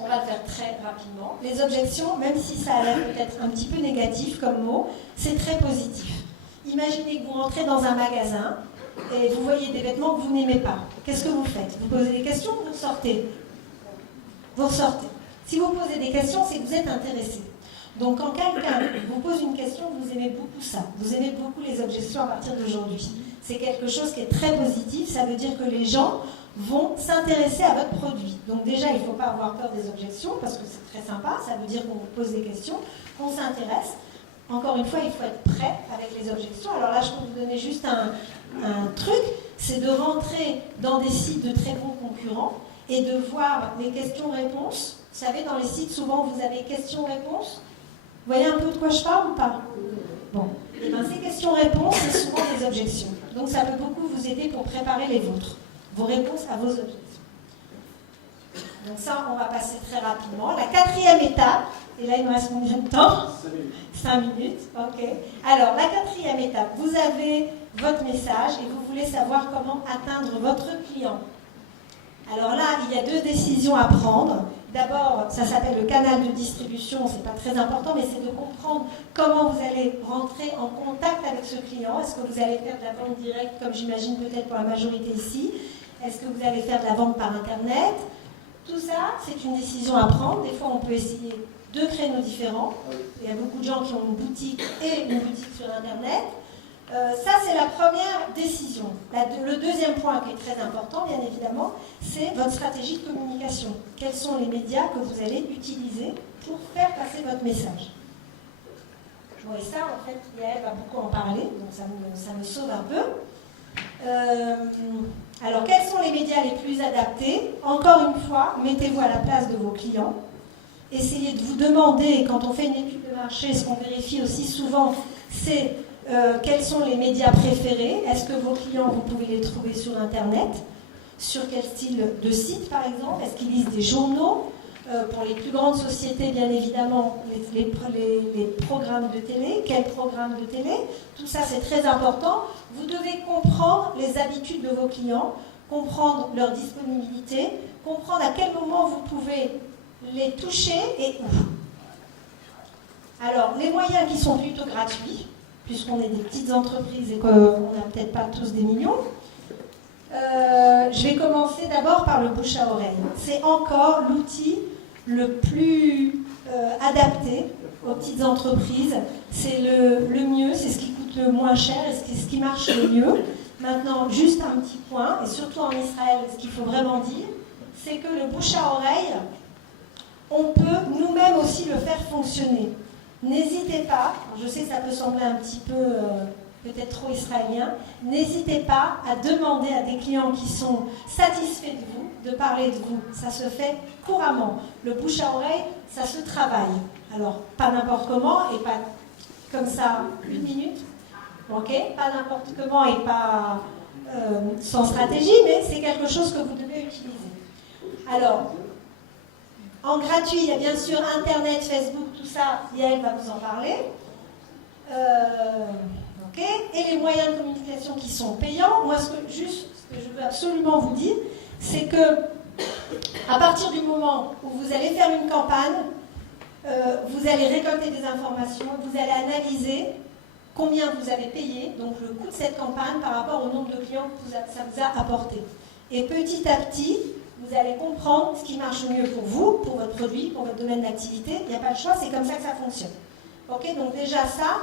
on va le faire très rapidement. Les objections, même si ça a l'air peut-être un petit peu négatif comme mot, c'est très positif. Imaginez que vous rentrez dans un magasin et vous voyez des vêtements que vous n'aimez pas. Qu'est-ce que vous faites ? Vous posez des questions ou vous ressortez ? Vous ressortez. Si vous posez des questions, c'est que vous êtes intéressé. Donc quand quelqu'un vous pose une question, vous aimez beaucoup ça. Vous aimez beaucoup les objections à partir d'aujourd'hui. C'est quelque chose qui est très positif. Ça veut dire que les gens vont s'intéresser à votre produit. Donc déjà, il ne faut pas avoir peur des objections parce que c'est très sympa. Ça veut dire qu'on vous pose des questions, qu'on s'intéresse. Encore une fois, il faut être prêt avec les objections. Alors là, je peux vous donner juste un truc, c'est de rentrer dans des sites de très bons concurrents et de voir les questions-réponses. Vous savez, dans les sites, souvent, vous avez questions-réponses. Vous voyez un peu de quoi je parle ou pas ? Bon. Et bien, ces questions-réponses, c'est souvent des objections. Donc, ça peut beaucoup vous aider pour préparer les vôtres, vos réponses à vos objections. Donc ça, on va passer très rapidement. La quatrième étape, et là, il me reste combien de temps ? 5 minutes, ok. Alors, la quatrième étape, vous avez votre message et vous voulez savoir comment atteindre votre client. Alors là, il y a 2 décisions à prendre. D'abord, ça s'appelle le canal de distribution, c'est pas très important, mais c'est de comprendre comment vous allez rentrer en contact avec ce client. Est-ce que vous allez faire de la vente directe, comme j'imagine peut-être pour la majorité ici ? Est-ce que vous allez faire de la vente par Internet ? Tout ça, c'est une décision à prendre. Des fois, on peut essayer 2 créneaux différents. Il y a beaucoup de gens qui ont une boutique et une boutique sur Internet. Ça, c'est la première décision. Le deuxième point qui est très important, bien évidemment, c'est votre stratégie de communication. Quels sont les médias que vous allez utiliser pour faire passer votre message ? Bon, et ça, en fait, Yael va beaucoup en parler, donc ça me sauve un peu. Alors, quels sont les médias les plus adaptés? Encore une fois, mettez-vous à la place de vos clients. Essayez de vous demander, quand on fait une étude de marché, ce qu'on vérifie aussi souvent, c'est quels sont les médias préférés. Est-ce que vos clients, vous pouvez les trouver sur Internet? Sur quel style de site, par exemple? Est-ce qu'ils lisent des journaux? Pour les plus grandes sociétés, bien évidemment, les programmes de télé. Quels programmes de télé? Tout ça, c'est très important. Vous devez comprendre les habitudes de vos clients, comprendre leur disponibilité, comprendre à quel moment vous pouvez les toucher et où. Alors, les moyens qui sont plutôt gratuits, puisqu'on est des petites entreprises et qu'on n'a peut-être pas tous des millions. Je vais commencer d'abord par le bouche à oreille. C'est encore l'outil le plus adapté aux petites entreprises. C'est le mieux, c'est ce qui coûte le moins cher et c'est ce qui marche le mieux. Maintenant, juste un petit point, et surtout en Israël, ce qu'il faut vraiment dire, c'est que le bouche à oreille, on peut nous-mêmes aussi le faire fonctionner. N'hésitez pas, je sais que ça peut sembler un petit peu peut-être trop israélien, n'hésitez pas à demander à des clients qui sont satisfaits de vous, de parler de vous. Ça se fait couramment. Le bouche à oreille, ça se travaille. Alors, pas n'importe comment et pas comme ça, 1 minute, ok? Pas n'importe comment et pas sans stratégie, mais c'est quelque chose que vous devez utiliser. Alors, en gratuit, il y a bien sûr Internet, Facebook, tout ça, Yael va vous en parler. Et les moyens de communication qui sont payants, moi, ce que je veux absolument vous dire, c'est que à partir du moment où vous allez faire une campagne, vous allez récolter des informations, vous allez analyser combien vous avez payé, donc le coût de cette campagne par rapport au nombre de clients que ça vous a apporté. Et petit à petit, vous allez comprendre ce qui marche le mieux pour vous, pour votre produit, pour votre domaine d'activité. Il n'y a pas de choix, c'est comme ça que ça fonctionne. Ok, donc déjà ça,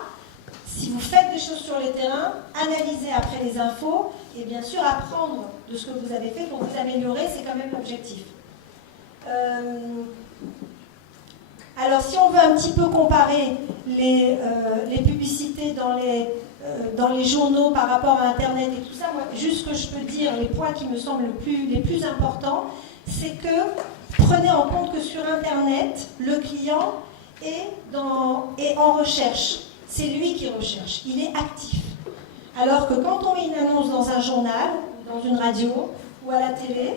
si vous faites des choses sur les terrains, analysez après les infos et bien sûr apprendre de ce que vous avez fait pour vous améliorer, c'est quand même l'objectif. Alors si on veut un petit peu comparer les publicités dans les journaux par rapport à Internet et tout ça, moi, juste ce que je peux dire, les points qui me semblent les plus importants, c'est que prenez en compte que sur Internet, le client est en recherche. C'est lui qui recherche, il est actif. Alors que quand on met une annonce dans un journal, dans une radio ou à la télé,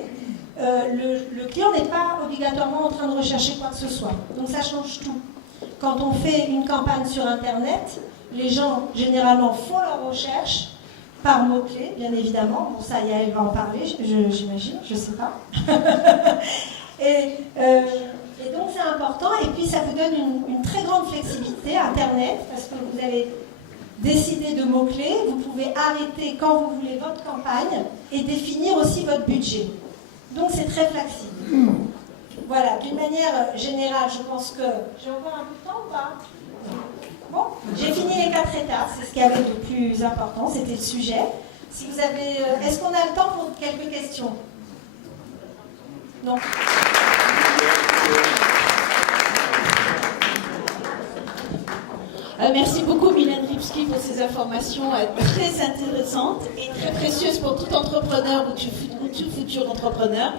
le client n'est pas obligatoirement en train de rechercher quoi que ce soit. Donc ça change tout. Quand on fait une campagne sur Internet, les gens généralement font leurs recherches par mots-clés, bien évidemment. Bon, ça, Yael va en parler, j'imagine, je ne sais pas. Et donc c'est important, et puis ça vous donne une très grande flexibilité, Internet, parce que vous allez décider de mots-clés, vous pouvez arrêter quand vous voulez votre campagne et définir aussi votre budget. Donc c'est très flexible. Voilà, d'une manière générale, je pense que... J'ai encore un peu de temps ou pas? Bon, j'ai fini les 4 étapes, c'est ce qu'il y avait de plus important, c'était le sujet. Si vous avez... Est-ce qu'on a le temps pour quelques questions? Non. Merci beaucoup Mylène Ripsky pour ces informations très intéressantes et très précieuses pour tout entrepreneur ou tout futur entrepreneur.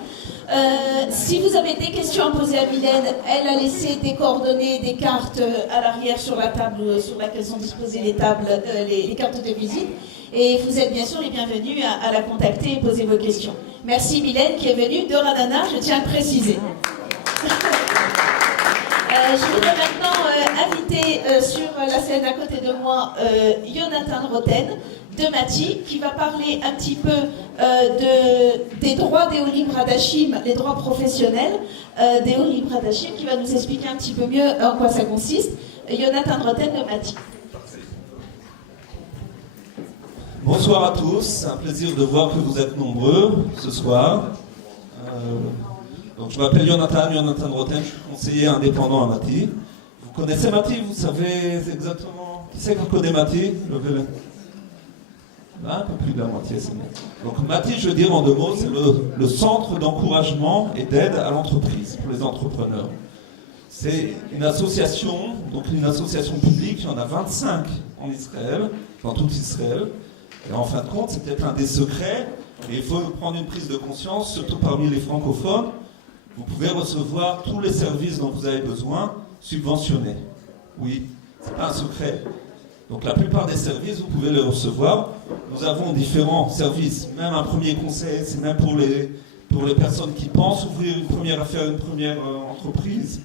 Si vous avez des questions à poser à Mylène, elle a laissé des coordonnées, des cartes à l'arrière sur la table sur laquelle sont disposées les cartes de visite. Et vous êtes bien sûr les bienvenus à la contacter et poser vos questions. Merci Mylène qui est venue de Radana, je tiens à le préciser. Je voudrais maintenant inviter sur la scène à côté de moi Jonathan Roten de Mati qui va parler un petit peu des droits des Olim Radachim, les droits professionnels des Olim Radachim, qui va nous expliquer un petit peu mieux en quoi ça consiste. Jonathan Roten de Mati. Bonsoir à tous, c'est un plaisir de voir que vous êtes nombreux ce soir. Donc, je m'appelle Jonathan Roten, je suis conseiller indépendant à Mati. Vous connaissez Mati? Vous savez exactement qui c'est que vous connaissez Mati? Levez-le. Là, un peu plus de la moitié, c'est bien. Donc Mati, je veux dire en 2 mots, c'est le centre d'encouragement et d'aide à l'entreprise pour les entrepreneurs. C'est une association, donc une association publique, il y en a 25 en Israël, dans tout Israël. Et en fin de compte, c'est peut-être un des secrets, mais il faut prendre une prise de conscience, surtout parmi les francophones. Vous pouvez recevoir tous les services dont vous avez besoin subventionnés. Oui, c'est pas un secret. Donc la plupart des services, vous pouvez les recevoir. Nous avons différents services, même un premier conseil, c'est même pour les personnes qui pensent ouvrir une première affaire, une première entreprise,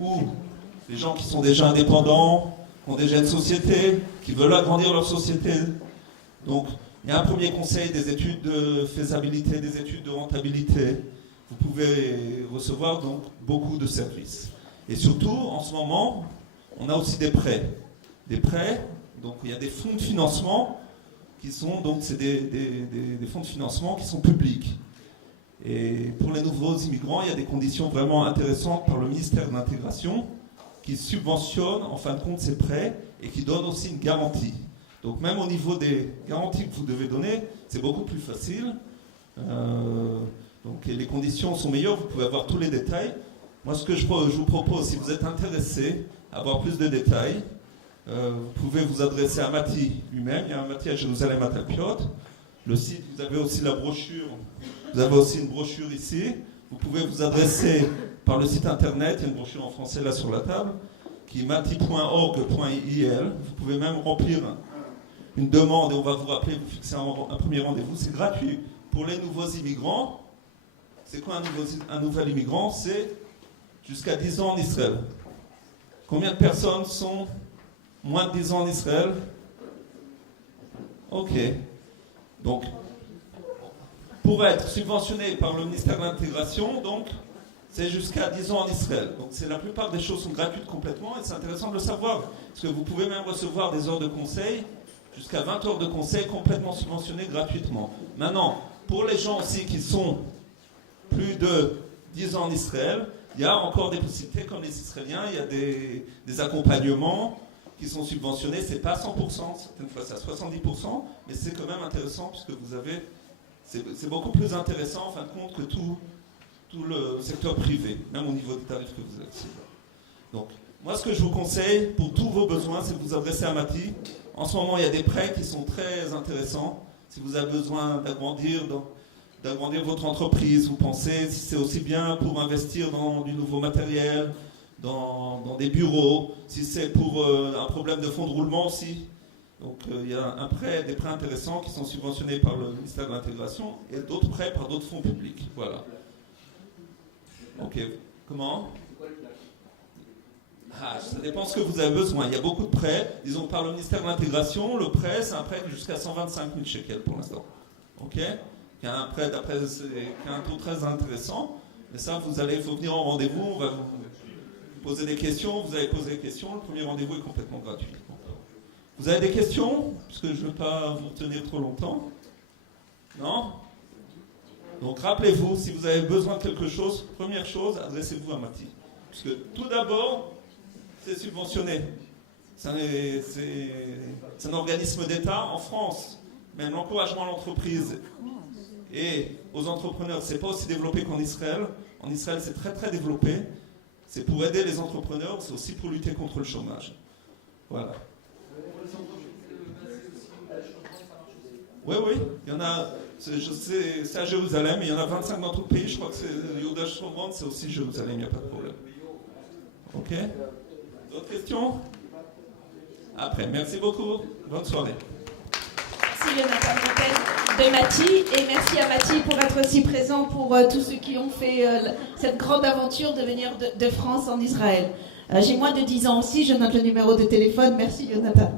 ou les gens qui sont déjà indépendants, qui ont déjà une société, qui veulent agrandir leur société. Donc il y a un premier conseil, des études de faisabilité, des études de rentabilité. Vous pouvez recevoir donc beaucoup de services. Et surtout, en ce moment, on a aussi des prêts. Des prêts, donc il y a des fonds de financement qui sont, donc c'est des fonds de financement qui sont publics. Et pour les nouveaux immigrants, il y a des conditions vraiment intéressantes par le ministère de l'Intégration qui subventionne en fin de compte ces prêts et qui donne aussi une garantie. Donc même au niveau des garanties que vous devez donner, c'est beaucoup plus facile. Donc les conditions sont meilleures, vous pouvez avoir tous les détails. Moi, ce que je vous propose, si vous êtes intéressé à avoir plus de détails, vous pouvez vous adresser à Mati lui-même. Il y a un Mati à Jérusalem à Talpiot. Le site, vous avez aussi la brochure. Vous avez aussi une brochure ici. Vous pouvez vous adresser par le site internet. Il y a une brochure en français là sur la table, qui est mati.org.il. Vous pouvez même remplir une demande et on va vous rappeler, vous fixer un premier rendez-vous. C'est gratuit. Pour les nouveaux immigrants, c'est quoi un nouvel immigrant? C'est jusqu'à 10 ans en Israël. Combien de personnes sont moins de 10 ans en Israël? Ok. Donc, pour être subventionné par le ministère de l'Intégration, donc, c'est jusqu'à 10 ans en Israël. Donc, la plupart des choses sont gratuites complètement et c'est intéressant de le savoir. Parce que vous pouvez même recevoir des heures de conseil, jusqu'à 20 heures de conseil complètement subventionnées gratuitement. Maintenant, pour les gens aussi qui sont plus de 10 ans en Israël, il y a encore des possibilités comme les Israéliens, il y a des accompagnements qui sont subventionnés, c'est pas 100%, certaines fois c'est à 70%, mais c'est quand même intéressant puisque vous avez, c'est beaucoup plus intéressant en fin de compte que tout le secteur privé, même au niveau des tarifs que vous avez. Donc, moi ce que je vous conseille pour tous vos besoins, c'est de vous adresser à Mati. En ce moment, il y a des prêts qui sont très intéressants. Si vous avez besoin d'agrandir votre entreprise, vous pensez si c'est aussi bien pour investir dans du nouveau matériel, dans des bureaux, si c'est pour un problème de fonds de roulement aussi. Donc il y a des prêts intéressants qui sont subventionnés par le ministère de l'Intégration et d'autres prêts par d'autres fonds publics. Voilà. Ok. Comment? Ça dépend de ce que vous avez besoin. Il y a beaucoup de prêts. Disons par le ministère de l'Intégration, le prêt, c'est un prêt jusqu'à 125 000 shekels pour l'instant. Ok? Il y a un prêt qui a un taux très intéressant. Mais ça, il faut venir en rendez-vous. On va vous poser des questions. Vous allez poser des questions. Le premier rendez-vous est complètement gratuit. Vous avez des questions? Parce que je ne veux pas vous retenir trop longtemps. Non? Donc rappelez-vous, si vous avez besoin de quelque chose, première chose, adressez-vous à Mati. Parce que tout d'abord, c'est subventionné. C'est un organisme d'État en France. Même l'encouragement à l'entreprise et aux entrepreneurs, c'est pas aussi développé qu'en Israël. En Israël, c'est très très développé. C'est pour aider les entrepreneurs, c'est aussi pour lutter contre le chômage. Voilà. Oui, il y en a, je sais, c'est à Jérusalem, il y en a 25 dans tout le pays. Je crois que c'est Yehuda Shomron, c'est aussi Jérusalem, il n'y a pas de problème. Ok? D'autres questions? Après, merci beaucoup. Bonne soirée. Merci Jonathan de Mati et merci à Mati pour être aussi présent pour tous ceux qui ont fait cette grande aventure de venir de France en Israël. J'ai moins de 10 ans aussi, je note le numéro de téléphone. Merci Jonathan.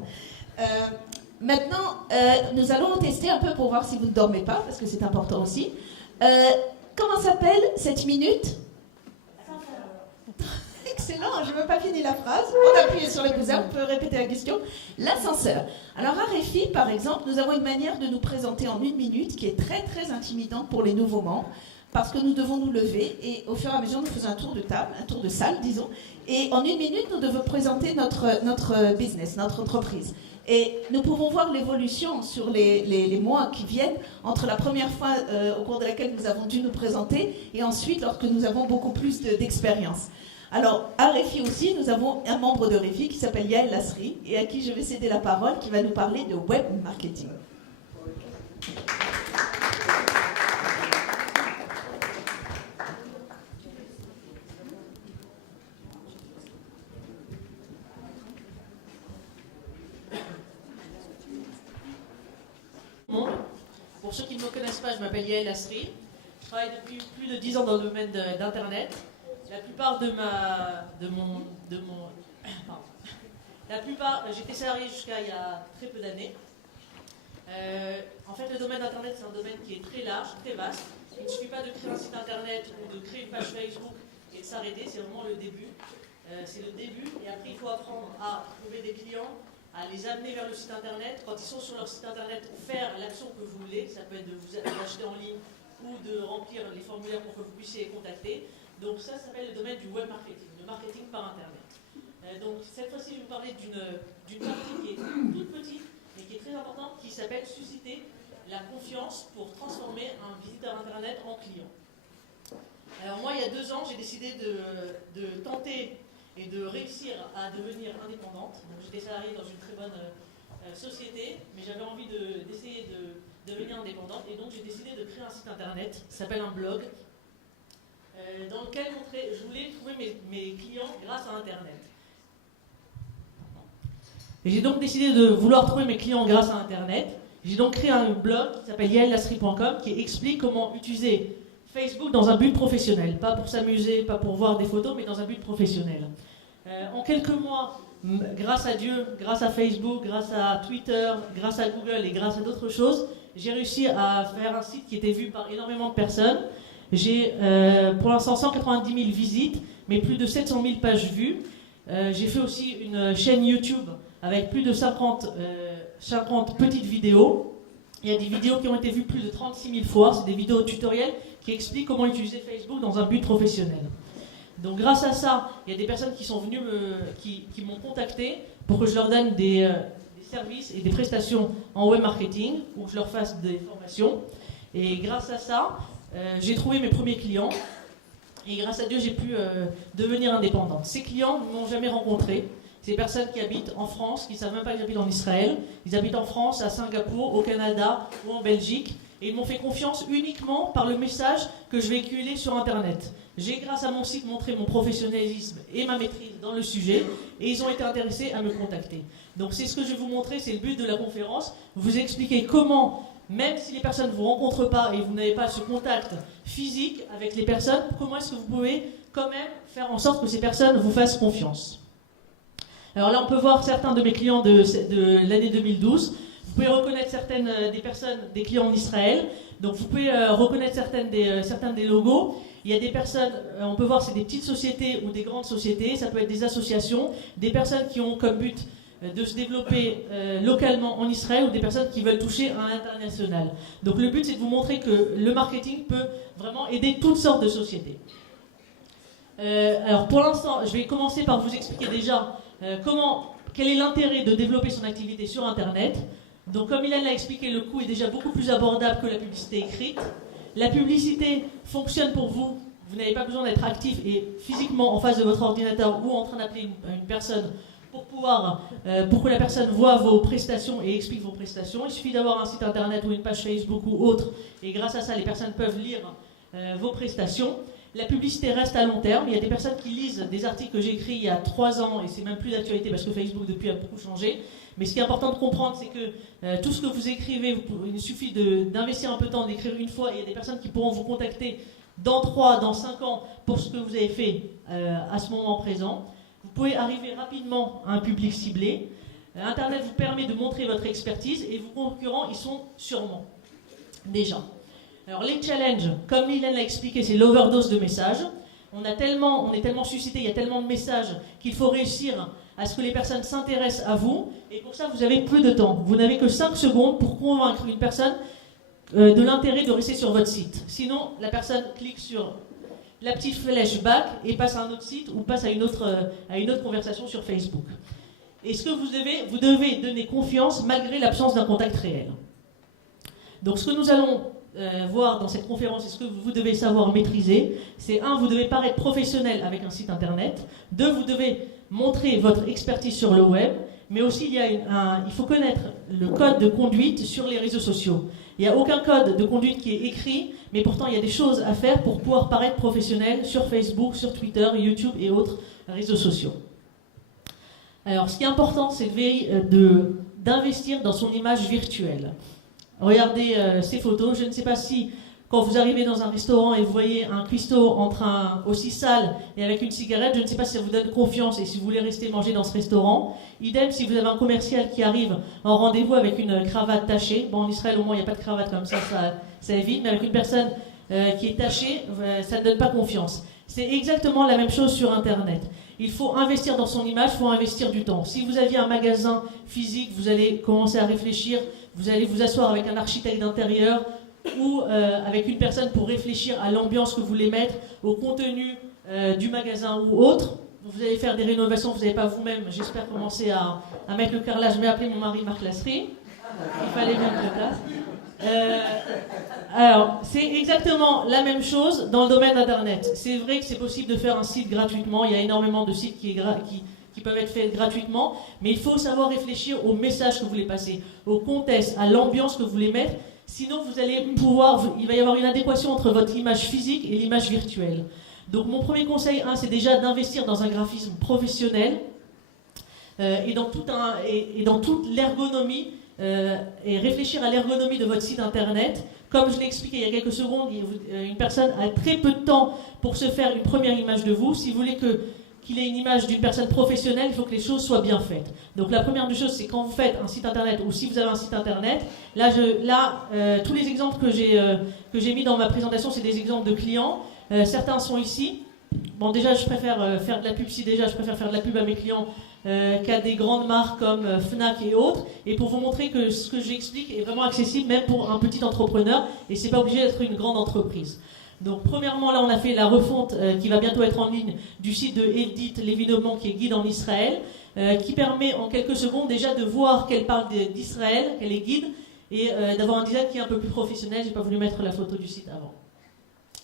Maintenant, nous allons tester un peu pour voir si vous ne dormez pas, parce que c'est important aussi. Comment s'appelle cette minute? Excellent, je n'ai même pas fini la phrase. On appuie sur le buzzer, on peut répéter la question. L'ascenseur. Alors à Réfi, par exemple, nous avons une manière de nous présenter en 1 minute qui est très très intimidante pour les nouveaux membres, parce que nous devons nous lever et au fur et à mesure nous faisons un tour de table, un tour de salle, disons, et en 1 minute nous devons présenter notre business, notre entreprise. Et nous pouvons voir l'évolution sur les mois qui viennent entre la première fois au cours de laquelle nous avons dû nous présenter et ensuite lorsque nous avons beaucoup plus d'expérience. Alors, à Refi aussi, nous avons un membre de Refi qui s'appelle Yael Lasri et à qui je vais céder la parole, qui va nous parler de web marketing. Pour ceux qui ne me connaissent pas, je m'appelle Yael Lasri. Je travaille depuis plus de 10 ans dans le domaine d'Internet. La plupart j'étais salarié jusqu'à il y a très peu d'années. En fait, le domaine d'Internet, c'est un domaine qui est très large, très vaste. Il ne suffit pas de créer un site Internet ou de créer une page Facebook et de s'arrêter, c'est vraiment le début. C'est le début, et après, il faut apprendre à trouver des clients, à les amener vers le site Internet. Quand ils sont sur leur site Internet, faire l'action que vous voulez. Ça peut être de vous acheter en ligne ou de remplir les formulaires pour que vous puissiez les contacter. Donc ça s'appelle le domaine du web marketing, le marketing par Internet. Donc cette fois-ci, je vais vous parler d'une partie qui est toute petite, mais qui est très importante, qui s'appelle susciter la confiance pour transformer un visiteur Internet en client. Alors moi, il y a 2 ans, j'ai décidé de tenter et de réussir à devenir indépendante. Donc j'étais salariée dans une très bonne société, mais j'avais envie d'essayer de devenir indépendante, et donc j'ai décidé de créer un site Internet, qui s'appelle un blog, dans lequel je voulais trouver mes clients grâce à Internet. Et j'ai donc décidé de vouloir trouver mes clients grâce à Internet. J'ai donc créé un blog qui s'appelle yaellasri.com qui explique comment utiliser Facebook dans un but professionnel. Pas pour s'amuser, pas pour voir des photos, mais dans un but professionnel. En quelques mois, grâce à Dieu, grâce à Facebook, grâce à Twitter, grâce à Google et grâce à d'autres choses, j'ai réussi à faire un site qui était vu par énormément de personnes. J'ai pour l'instant 190 000 visites, mais plus de 700 000 pages vues. J'ai fait aussi une chaîne YouTube avec plus de 50 petites vidéos. Il y a des vidéos qui ont été vues plus de 36 000 fois. C'est des vidéos tutoriels qui expliquent comment utiliser Facebook dans un but professionnel. Donc grâce à ça, il y a des personnes qui sont venues qui m'ont contacté pour que je leur donne des services et des prestations en web marketing, ou que je leur fasse des formations. Et grâce à ça, j'ai trouvé mes premiers clients. Et grâce à Dieu, j'ai pu devenir indépendante. Ces clients ne m'ont jamais rencontré. Ces personnes qui habitent en France, qui ne savent même pas que j'habite en Israël, ils habitent en France, à Singapour, au Canada ou en Belgique. Et ils m'ont fait confiance uniquement par le message que je véhiculais sur Internet. J'ai, grâce à mon site, montré mon professionnalisme et ma maîtrise dans le sujet, et ils ont été intéressés à me contacter. Donc c'est ce que je vais vous montrer, c'est le but de la conférence, vous expliquer comment, même si les personnes ne vous rencontrent pas et vous n'avez pas ce contact physique avec les personnes, comment est-ce que vous pouvez quand même faire en sorte que ces personnes vous fassent confiance. Alors là, on peut voir certains de mes clients de l'année 2012. Vous pouvez reconnaître certaines des personnes, des clients en Israël. Donc vous pouvez reconnaître certains des logos. Il y a des personnes, on peut voir, c'est des petites sociétés ou des grandes sociétés. Ça peut être des associations, des personnes qui ont comme but de se développer localement en Israël, ou des personnes qui veulent toucher à l'international. Donc le but, c'est de vous montrer que le marketing peut vraiment aider toutes sortes de sociétés. Alors pour l'instant, je vais commencer par vous expliquer déjà quel est l'intérêt de développer son activité sur Internet. Donc comme Ilan l'a expliqué, le coût est déjà beaucoup plus abordable que la publicité écrite. La publicité fonctionne pour vous. Vous n'avez pas besoin d'être actif et physiquement en face de votre ordinateur ou en train d'appeler une personne pour que la personne voit vos prestations et explique vos prestations. Il suffit d'avoir un site Internet ou une page Facebook ou autre, et grâce à ça, les personnes peuvent lire vos prestations. La publicité reste à long terme. Il y a des personnes qui lisent des articles que j'ai écrits il y a 3 ans, et c'est même plus d'actualité parce que Facebook depuis a beaucoup changé. Mais ce qui est important de comprendre, c'est que tout ce que vous écrivez, il suffit d'investir un peu de temps, d'écrire une fois, et il y a des personnes qui pourront vous contacter dans 3, dans 5 ans pour ce que vous avez fait à ce moment présent. Vous pouvez arriver rapidement à un public ciblé. Internet vous permet de montrer votre expertise, et vos concurrents y sont sûrement déjà. Alors les challenges, comme Ilan l'a expliqué, c'est l'overdose de messages. On est tellement suscité, il y a tellement de messages qu'il faut réussir à ce que les personnes s'intéressent à vous. Et pour ça, vous avez peu de temps. Vous n'avez que 5 secondes pour convaincre une personne de l'intérêt de rester sur votre site. Sinon, la personne clique sur la petite flèche back et passe à un autre site ou passe à une autre conversation sur Facebook. Et ce que vous devez donner confiance malgré l'absence d'un contact réel. Donc ce que nous allons voir dans cette conférence et ce que vous devez savoir maîtriser, c'est 1, vous devez paraître professionnel avec un site internet. 2, vous devez montrer votre expertise sur le web. Mais aussi, il faut connaître le code de conduite sur les réseaux sociaux. Il n'y a aucun code de conduite qui est écrit, mais pourtant, il y a des choses à faire pour pouvoir paraître professionnel sur Facebook, sur Twitter, YouTube et autres réseaux sociaux. Alors, ce qui est important, c'est d'investir dans son image virtuelle. Regardez ces photos. Je ne sais pas si, quand vous arrivez dans un restaurant et vous voyez un cuistot aussi sale et avec une cigarette, je ne sais pas si ça vous donne confiance et si vous voulez rester manger dans ce restaurant. Idem si vous avez un commercial qui arrive en rendez-vous avec une cravate tachée. Bon, en Israël, au moins, il n'y a pas de cravate comme ça évite. Mais avec une personne qui est tachée, ça ne donne pas confiance. C'est exactement la même chose sur Internet. Il faut investir dans son image, il faut investir du temps. Si vous aviez un magasin physique, vous allez commencer à réfléchir, vous allez vous asseoir avec un architecte d'intérieur ou avec une personne pour réfléchir à l'ambiance que vous voulez mettre, au contenu du magasin ou autre. Vous allez faire des rénovations, vous n'allez pas vous-même, j'espère, commencer à mettre le carrelage. Je vais appeler mon mari Marc Lasserie. Il fallait mettre la place. Alors, c'est exactement la même chose dans le domaine d'Internet. C'est vrai que c'est possible de faire un site gratuitement. Il y a énormément de sites qui peuvent être faits gratuitement. Mais il faut savoir réfléchir au message que vous voulez passer, au contexte, à l'ambiance que vous voulez mettre. Sinon, il va y avoir une adéquation entre votre image physique et l'image virtuelle. Donc, mon premier conseil, c'est déjà d'investir dans un graphisme professionnel et dans toute l'ergonomie et réfléchir à l'ergonomie de votre site internet. Comme je l'ai expliqué il y a quelques secondes, une personne a très peu de temps pour se faire une première image de vous. Si vous voulez qu'il ait une image d'une personne professionnelle, il faut que les choses soient bien faites. Donc la première des choses, c'est quand vous faites un site internet ou si vous avez un site internet, tous les exemples que j'ai mis dans ma présentation, c'est des exemples de clients. Certains sont ici. Bon, déjà, je préfère faire de la pub. Si déjà, je préfère faire de la pub à mes clients qu'à des grandes marques comme Fnac et autres. Et pour vous montrer que ce que j'explique est vraiment accessible, même pour un petit entrepreneur. Et c'est pas obligé d'être une grande entreprise. Donc, premièrement, là, on a fait la refonte qui va bientôt être en ligne du site de Edith Lévinovman, qui est guide en Israël, qui permet en quelques secondes déjà de voir qu'elle parle d'Israël, qu'elle est guide, et d'avoir un design qui est un peu plus professionnel. J'ai pas voulu mettre la photo du site avant.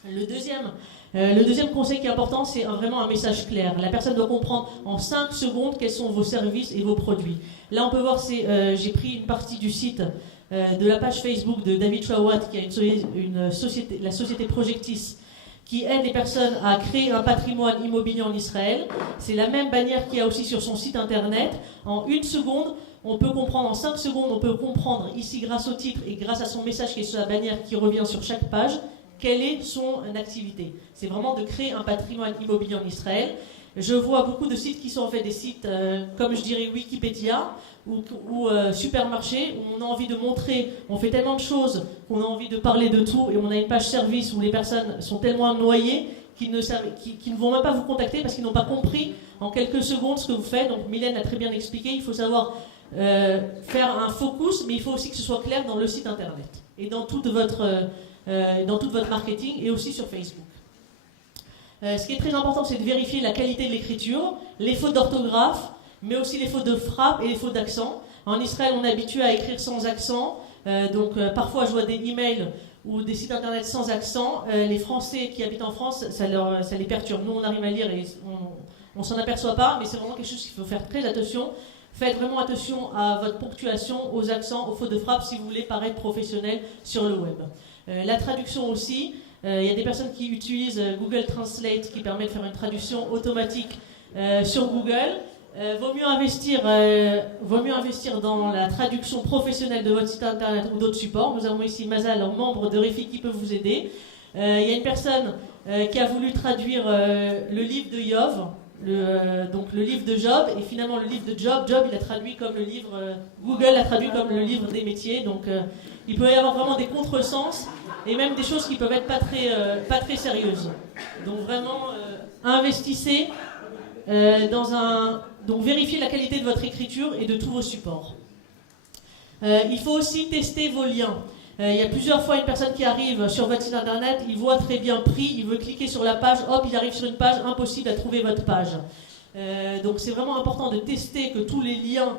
Le deuxième conseil qui est important, c'est vraiment un message clair. La personne doit comprendre en 5 secondes quels sont vos services et vos produits. Là, on peut voir, j'ai pris une partie du site de la page Facebook de David Shawat, qui a la société Projectis, qui aide les personnes à créer un patrimoine immobilier en Israël. C'est la même bannière qu'il y a aussi sur son site internet. En 1 seconde, on peut comprendre, en 5 secondes, on peut comprendre ici, grâce au titre et grâce à son message qui est sur la bannière qui revient sur chaque page, quelle est son activité. C'est vraiment de créer un patrimoine immobilier en Israël. Je vois beaucoup de sites qui sont en fait des sites, comme je dirais Wikipédia ou supermarché, où on a envie de montrer, on fait tellement de choses qu'on a envie de parler de tout, et on a une page service où les personnes sont tellement noyées qu'ils ne vont même pas vous contacter parce qu'ils n'ont pas compris en quelques secondes ce que vous faites. Donc Mylène a très bien expliqué, il faut savoir faire un focus, mais il faut aussi que ce soit clair dans le site internet et dans tout votre marketing et aussi sur Facebook. Ce qui est très important, c'est de vérifier la qualité de l'écriture, les fautes d'orthographe, mais aussi les fautes de frappe et les fautes d'accent. En Israël, on est habitué à écrire sans accent, donc parfois je vois des emails ou des sites internet sans accent. Les Français qui habitent en France, ça les perturbe. Nous, on arrive à lire et on s'en aperçoit pas, mais c'est vraiment quelque chose qu'il faut faire très attention. Faites vraiment attention à votre ponctuation, aux accents, aux fautes de frappe si vous voulez paraître professionnel sur le web. La traduction aussi, il y a des personnes qui utilisent Google Translate qui permet de faire une traduction automatique sur Google. Vaut mieux investir dans la traduction professionnelle de votre site internet ou d'autres supports. Nous avons ici Mazal, un membre de Refi qui peut vous aider. Il y a une personne qui a voulu traduire le livre de Yov, donc le livre de Job, et finalement le livre de Job, il a traduit comme le livre, Google l'a traduit comme le livre des métiers. Donc il peut y avoir vraiment des contresens et même des choses qui peuvent être pas très sérieuses. Donc vraiment investissez donc vérifiez la qualité de votre écriture et de tous vos supports. Il faut aussi tester vos liens. Il y a plusieurs fois une personne qui arrive sur votre site internet, il voit très bien prix, il veut cliquer sur la page, hop, il arrive sur une page, impossible à trouver votre page. Donc c'est vraiment important de tester que tous les liens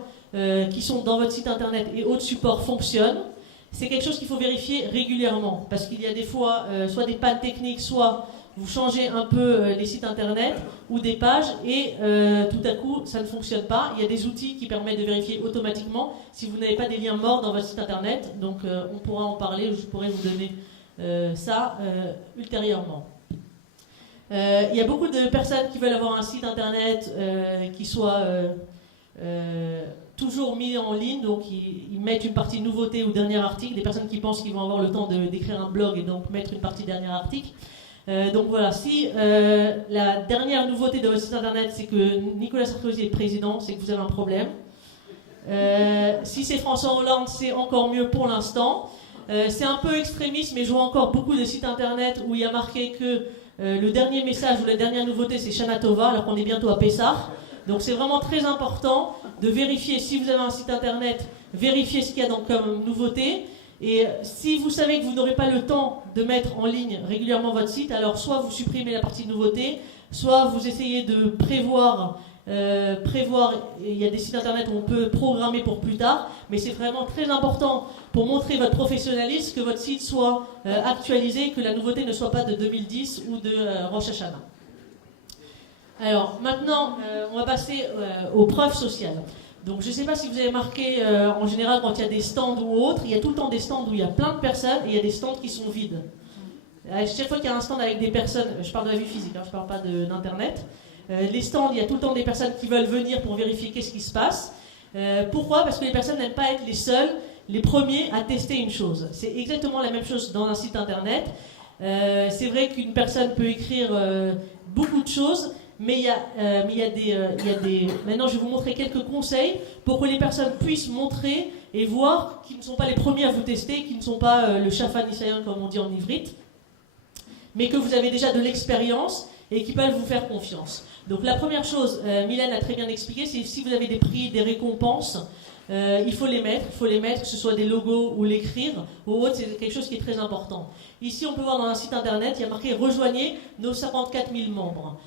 qui sont dans votre site internet et autres supports fonctionnent. c'est quelque chose qu'il faut vérifier régulièrement, parce qu'il y a des fois soit des pannes techniques, soit vous changez un peu les sites internet ou des pages et tout à coup ça ne fonctionne pas. Il y a des outils qui permettent de vérifier automatiquement si vous n'avez pas des liens morts dans votre site internet, donc on pourra en parler, je pourrais vous donner ça ultérieurement. Il y a beaucoup de personnes qui veulent avoir un site internet qui soit toujours mis en ligne, donc ils mettent une partie nouveauté ou dernier article, des personnes qui pensent qu'ils vont avoir le temps d'écrire un blog et donc mettre une partie dernier article. Donc voilà, si la dernière nouveauté de votre site internet c'est que Nicolas Sarkozy est président, c'est que vous avez un problème. Si c'est François Hollande, c'est encore mieux pour l'instant. C'est un peu extrémiste, mais je vois encore beaucoup de sites internet où il y a marqué que le dernier message ou la dernière nouveauté c'est Shana Tova, alors qu'on est bientôt à Pessah. Donc c'est vraiment très important de vérifier, si vous avez un site internet, vérifiez ce qu'il y a comme nouveauté. Et si vous savez que vous n'aurez pas le temps de mettre en ligne régulièrement votre site, alors soit vous supprimez la partie nouveauté, soit vous essayez de prévoir, il y a des sites internet où on peut programmer pour plus tard, mais c'est vraiment très important pour montrer votre professionnalisme que votre site soit actualisé, que la nouveauté ne soit pas de 2010 ou de Rosh Hashanah. Alors maintenant, on va passer aux preuves sociales. Donc je ne sais pas si vous avez marqué, en général quand il y a des stands ou autres, il y a tout le temps des stands où il y a plein de personnes et il y a des stands qui sont vides. À chaque fois qu'il y a un stand avec des personnes, je parle de la vie physique, je ne parle pas d'internet, les stands, il y a tout le temps des personnes qui veulent venir pour vérifier qu'est-ce qui se passe. Pourquoi ? Parce que les personnes n'aiment pas être les seuls, les premiers à tester une chose. C'est exactement la même chose dans un site internet. C'est vrai qu'une personne peut écrire beaucoup de choses, mais il y a des... Maintenant, je vais vous montrer quelques conseils pour que les personnes puissent montrer et voir qu'ils ne sont pas les premiers à vous tester, qu'ils ne sont pas le chafan nisayon comme on dit en ivrite, mais que vous avez déjà de l'expérience et qui peuvent vous faire confiance. Donc la première chose, Mylène a très bien expliqué, c'est si vous avez des prix, des récompenses, il faut les mettre, que ce soit des logos ou l'écrire ou autre, c'est quelque chose qui est très important. Ici, on peut voir dans un site internet, il y a marqué « Rejoignez nos 54 000 membres ».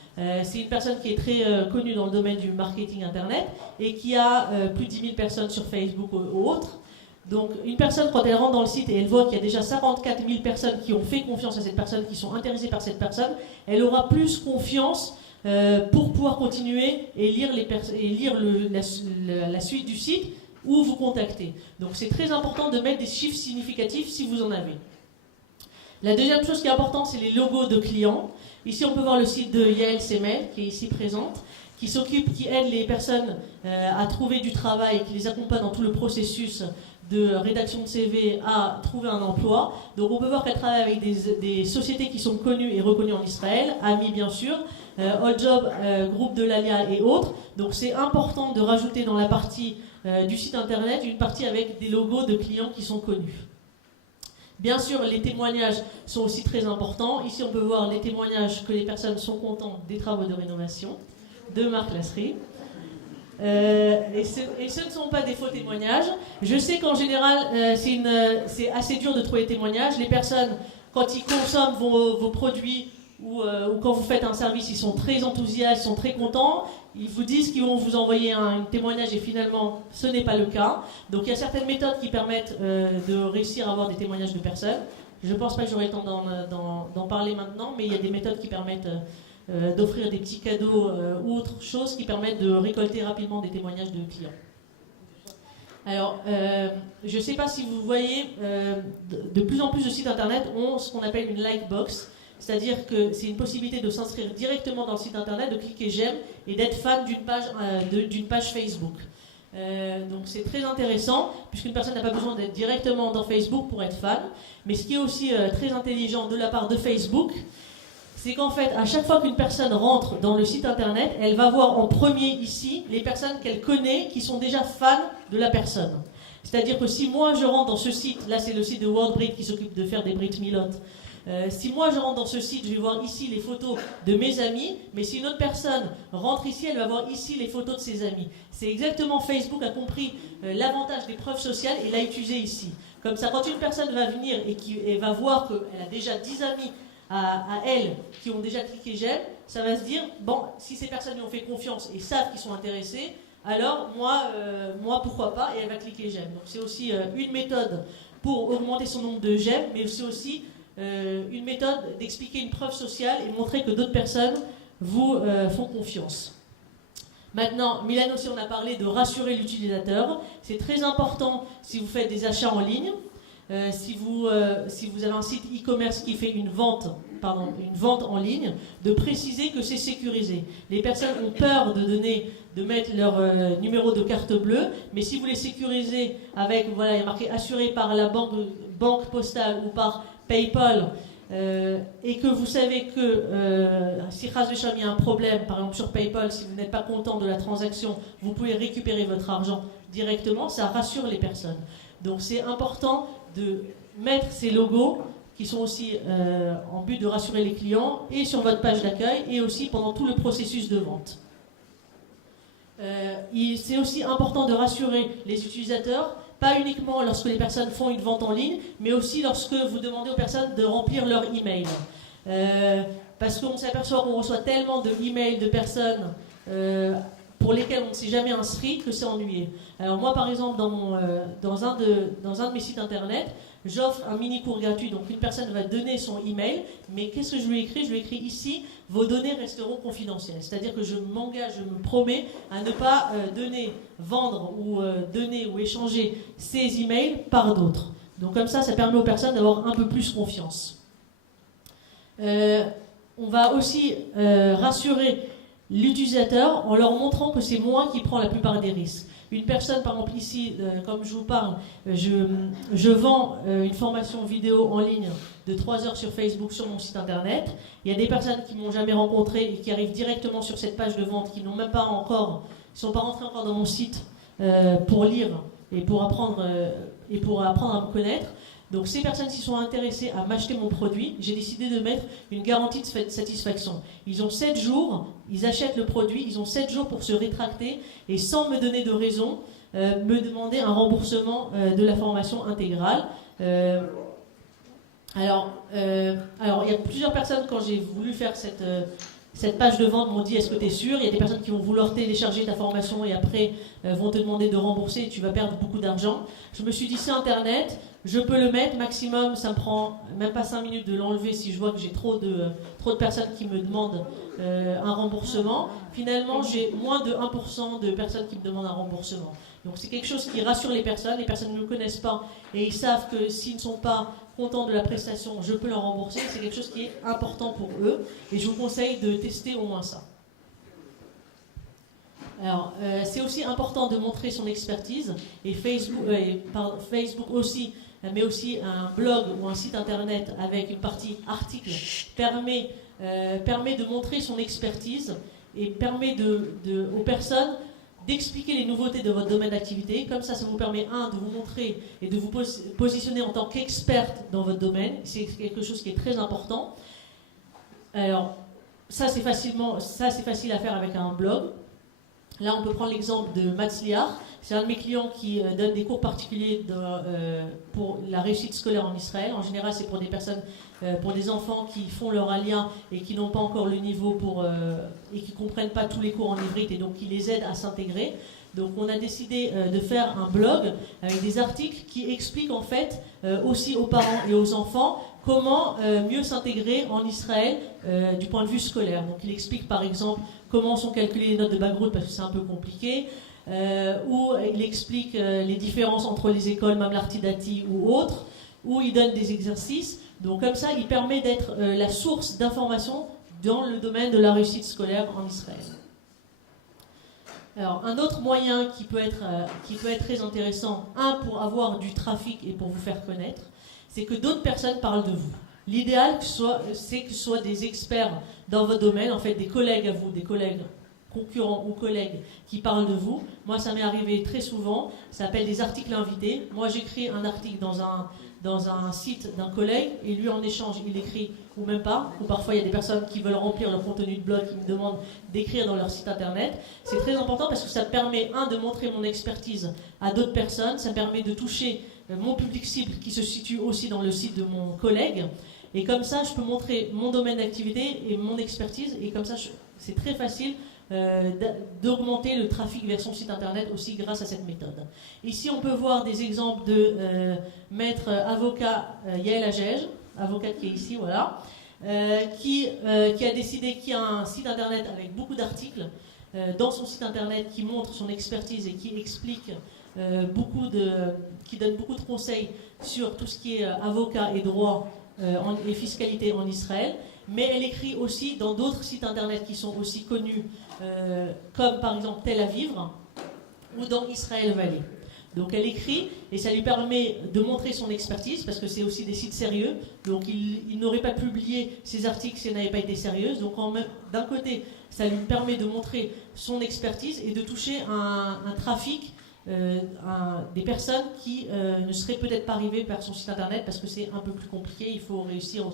C'est une personne qui est très connue dans le domaine du marketing internet et qui a plus de 10 000 personnes sur Facebook ou autre. Donc une personne, quand elle rentre dans le site et elle voit qu'il y a déjà 54 000 personnes qui ont fait confiance à cette personne, qui sont intéressées par cette personne, elle aura plus confiance pour pouvoir continuer et lire, la suite du site ou vous contacter. Donc c'est très important de mettre des chiffres significatifs si vous en avez. La deuxième chose qui est importante, c'est les logos de clients. Ici, on peut voir le site de Yael Semel, qui est ici présente, qui aide les personnes à trouver du travail, qui les accompagne dans tout le processus de rédaction de CV à trouver un emploi. Donc on peut voir qu'elle travaille avec des sociétés qui sont connues et reconnues en Israël, AMI bien sûr, All Job, Groupe de l'Alia et autres. Donc c'est important de rajouter dans la partie du site internet une partie avec des logos de clients qui sont connus. Bien sûr, les témoignages sont aussi très importants. Ici, on peut voir les témoignages que les personnes sont contentes des travaux de rénovation de Marc Lasserie. Et ce ne sont pas des faux témoignages. Je sais qu'en général, c'est assez dur de trouver des témoignages. Les personnes, quand ils consomment vos produits ou quand vous faites un service, ils sont très enthousiastes, ils sont très contents. Ils vous disent qu'ils vont vous envoyer un témoignage et finalement, ce n'est pas le cas. Donc il y a certaines méthodes qui permettent de réussir à avoir des témoignages de personnes. Je ne pense pas que j'aurai le temps d'en parler maintenant, mais il y a des méthodes qui permettent d'offrir des petits cadeaux ou autres choses qui permettent de récolter rapidement des témoignages de clients. Alors, je ne sais pas si vous voyez, de plus en plus de sites internet ont ce qu'on appelle une like box. C'est-à-dire que c'est une possibilité de s'inscrire directement dans le site internet, de cliquer j'aime et d'être fan d'une page Facebook. Donc c'est très intéressant puisqu'une personne n'a pas besoin d'être directement dans Facebook pour être fan. Mais ce qui est aussi très intelligent de la part de Facebook, c'est qu'en fait à chaque fois qu'une personne rentre dans le site internet, elle va voir en premier ici les personnes qu'elle connaît qui sont déjà fans de la personne. C'est-à-dire que si moi je rentre dans ce site, là c'est le site de WordBrit qui s'occupe de faire des Brit Milot. Si moi je rentre dans ce site, je vais voir ici les photos de mes amis, mais si une autre personne rentre ici, elle va voir ici les photos de ses amis. C'est exactement, Facebook a compris l'avantage des preuves sociales et l'a utilisé ici. Comme ça, quand une personne va venir et va voir qu'elle a déjà 10 amis à elle qui ont déjà cliqué j'aime, ça va se dire, bon, si ces personnes lui ont fait confiance et savent qu'ils sont intéressés, alors moi pourquoi pas, et elle va cliquer j'aime. Donc c'est aussi une méthode pour augmenter son nombre de j'aime, mais c'est aussi une méthode d'expliquer une preuve sociale et montrer que d'autres personnes vous font confiance. Maintenant, Mylène aussi, on a parlé de rassurer l'utilisateur. C'est très important si vous faites des achats en ligne, si vous avez un site e-commerce qui fait une vente en ligne, de préciser que c'est sécurisé. Les personnes ont peur de mettre leur numéro de carte bleue, mais si vous les sécurisez avec, voilà, il y a marqué assuré par la banque postale ou par PayPal, et que vous savez que si il y a un problème, par exemple sur PayPal, si vous n'êtes pas content de la transaction, vous pouvez récupérer votre argent directement, ça rassure les personnes. Donc c'est important de mettre ces logos qui sont aussi en but de rassurer les clients et sur votre page d'accueil et aussi pendant tout le processus de vente. C'est aussi important de rassurer les utilisateurs, pas uniquement lorsque les personnes font une vente en ligne, mais aussi lorsque vous demandez aux personnes de remplir leur email. Parce qu'on s'aperçoit qu'on reçoit tellement de emails de personnes pour lesquelles on ne s'est jamais inscrit que c'est ennuyé. Alors moi par exemple dans un de mes sites internet, j'offre un mini cours gratuit, donc une personne va donner son email, mais qu'est-ce que je lui ai écrit ? Je lui ai écrit ici, vos données resteront confidentielles. C'est-à-dire que je m'engage, je me promets à ne pas vendre ou donner ou échanger ces emails par d'autres. Donc comme ça permet aux personnes d'avoir un peu plus confiance. On va aussi rassurer l'utilisateur en leur montrant que c'est moi qui prends la plupart des risques. Une personne, par exemple ici, comme je vous parle, je vends une formation vidéo en ligne de 3 heures sur Facebook sur mon site internet. Il y a des personnes qui ne m'ont jamais rencontré et qui arrivent directement sur cette page de vente, qui n'ont même pas encore, ne sont pas rentrés encore dans mon site pour lire et pour apprendre à me connaître. Donc ces personnes qui sont intéressées à m'acheter mon produit, j'ai décidé de mettre une garantie de satisfaction. Ils ont 7 jours, ils achètent le produit, ils ont 7 jours pour se rétracter et sans me donner de raison, me demander un remboursement de la formation intégrale. Alors il y a plusieurs personnes, quand j'ai voulu faire cette page de vente, m'ont dit est-ce que tu es sûr ? Il y a des personnes qui vont vouloir télécharger ta formation et après vont te demander de rembourser et tu vas perdre beaucoup d'argent. Je me suis dit c'est internet, je peux le mettre, maximum ça me prend même pas 5 minutes de l'enlever si je vois que j'ai trop de personnes qui me demandent un remboursement. Finalement j'ai moins de 1% de personnes qui me demandent un remboursement. Donc c'est quelque chose qui rassure les personnes ne me connaissent pas et ils savent que s'ils ne sont pas contents de la prestation, je peux leur rembourser, c'est quelque chose qui est important pour eux et je vous conseille de tester au moins ça. Alors, c'est aussi important de montrer son expertise et Facebook aussi, mais aussi un blog ou un site internet avec une partie article permet de montrer son expertise et permet aux personnes d'expliquer les nouveautés de votre domaine d'activité. Comme ça vous permet, de vous montrer et de vous positionner en tant qu'experte dans votre domaine. C'est quelque chose qui est très important. Alors, ça c'est facile à faire avec un blog. Là, on peut prendre l'exemple de Matzliach. C'est un de mes clients qui donne des cours particuliers pour la réussite scolaire en Israël. En général, c'est pour des personnes, pour des enfants qui font leur alia et qui n'ont pas encore le niveau et qui ne comprennent pas tous les cours en ivrite et donc qui les aident à s'intégrer. Donc, on a décidé de faire un blog avec des articles qui expliquent en fait aussi aux parents et aux enfants comment mieux s'intégrer en Israël du point de vue scolaire. Donc, il explique par exemple comment sont calculées les notes de Bagrout parce que c'est un peu compliqué, où il explique les différences entre les écoles Mamlarti Dati ou autres, où il donne des exercices. Donc comme ça, il permet d'être la source d'information dans le domaine de la réussite scolaire en Israël. Alors, un autre moyen qui peut être très intéressant, pour avoir du trafic et pour vous faire connaître, c'est que d'autres personnes parlent de vous. L'idéal, c'est que ce soit des experts dans votre domaine, en fait des collègues à vous, des collègues concurrents ou collègues qui parlent de vous. Moi, ça m'est arrivé très souvent, ça s'appelle des articles invités. Moi, j'écris un article dans un site d'un collègue et lui, en échange, il écrit ou même pas. Ou parfois, il y a des personnes qui veulent remplir leur contenu de blog, qui me demandent d'écrire dans leur site internet. C'est très important parce que ça me permet, de montrer mon expertise à d'autres personnes. Ça me permet de toucher mon public cible qui se situe aussi dans le site de mon collègue. Et comme ça, je peux montrer mon domaine d'activité et mon expertise. Et comme ça, c'est très facile d'augmenter le trafic vers son site internet aussi grâce à cette méthode. Ici, on peut voir des exemples de maître avocat Yael Agege, avocate qui est ici, voilà, qui a décidé qu'il y a un site internet avec beaucoup d'articles dans son site internet qui montre son expertise et qui explique qui donne beaucoup de conseils sur tout ce qui est avocat et droit et fiscalité en Israël. Mais elle écrit aussi dans d'autres sites internet qui sont aussi connus, comme par exemple Tel Aviv ou dans Israël Valley. Donc elle écrit et ça lui permet de montrer son expertise parce que c'est aussi des sites sérieux. Donc il n'aurait pas publié ses articles si elle n'avait pas été sérieuse. Donc d'un côté, ça lui permet de montrer son expertise et de toucher un trafic des personnes qui ne seraient peut-être pas arrivées vers son site internet parce que c'est un peu plus compliqué. Il faut réussir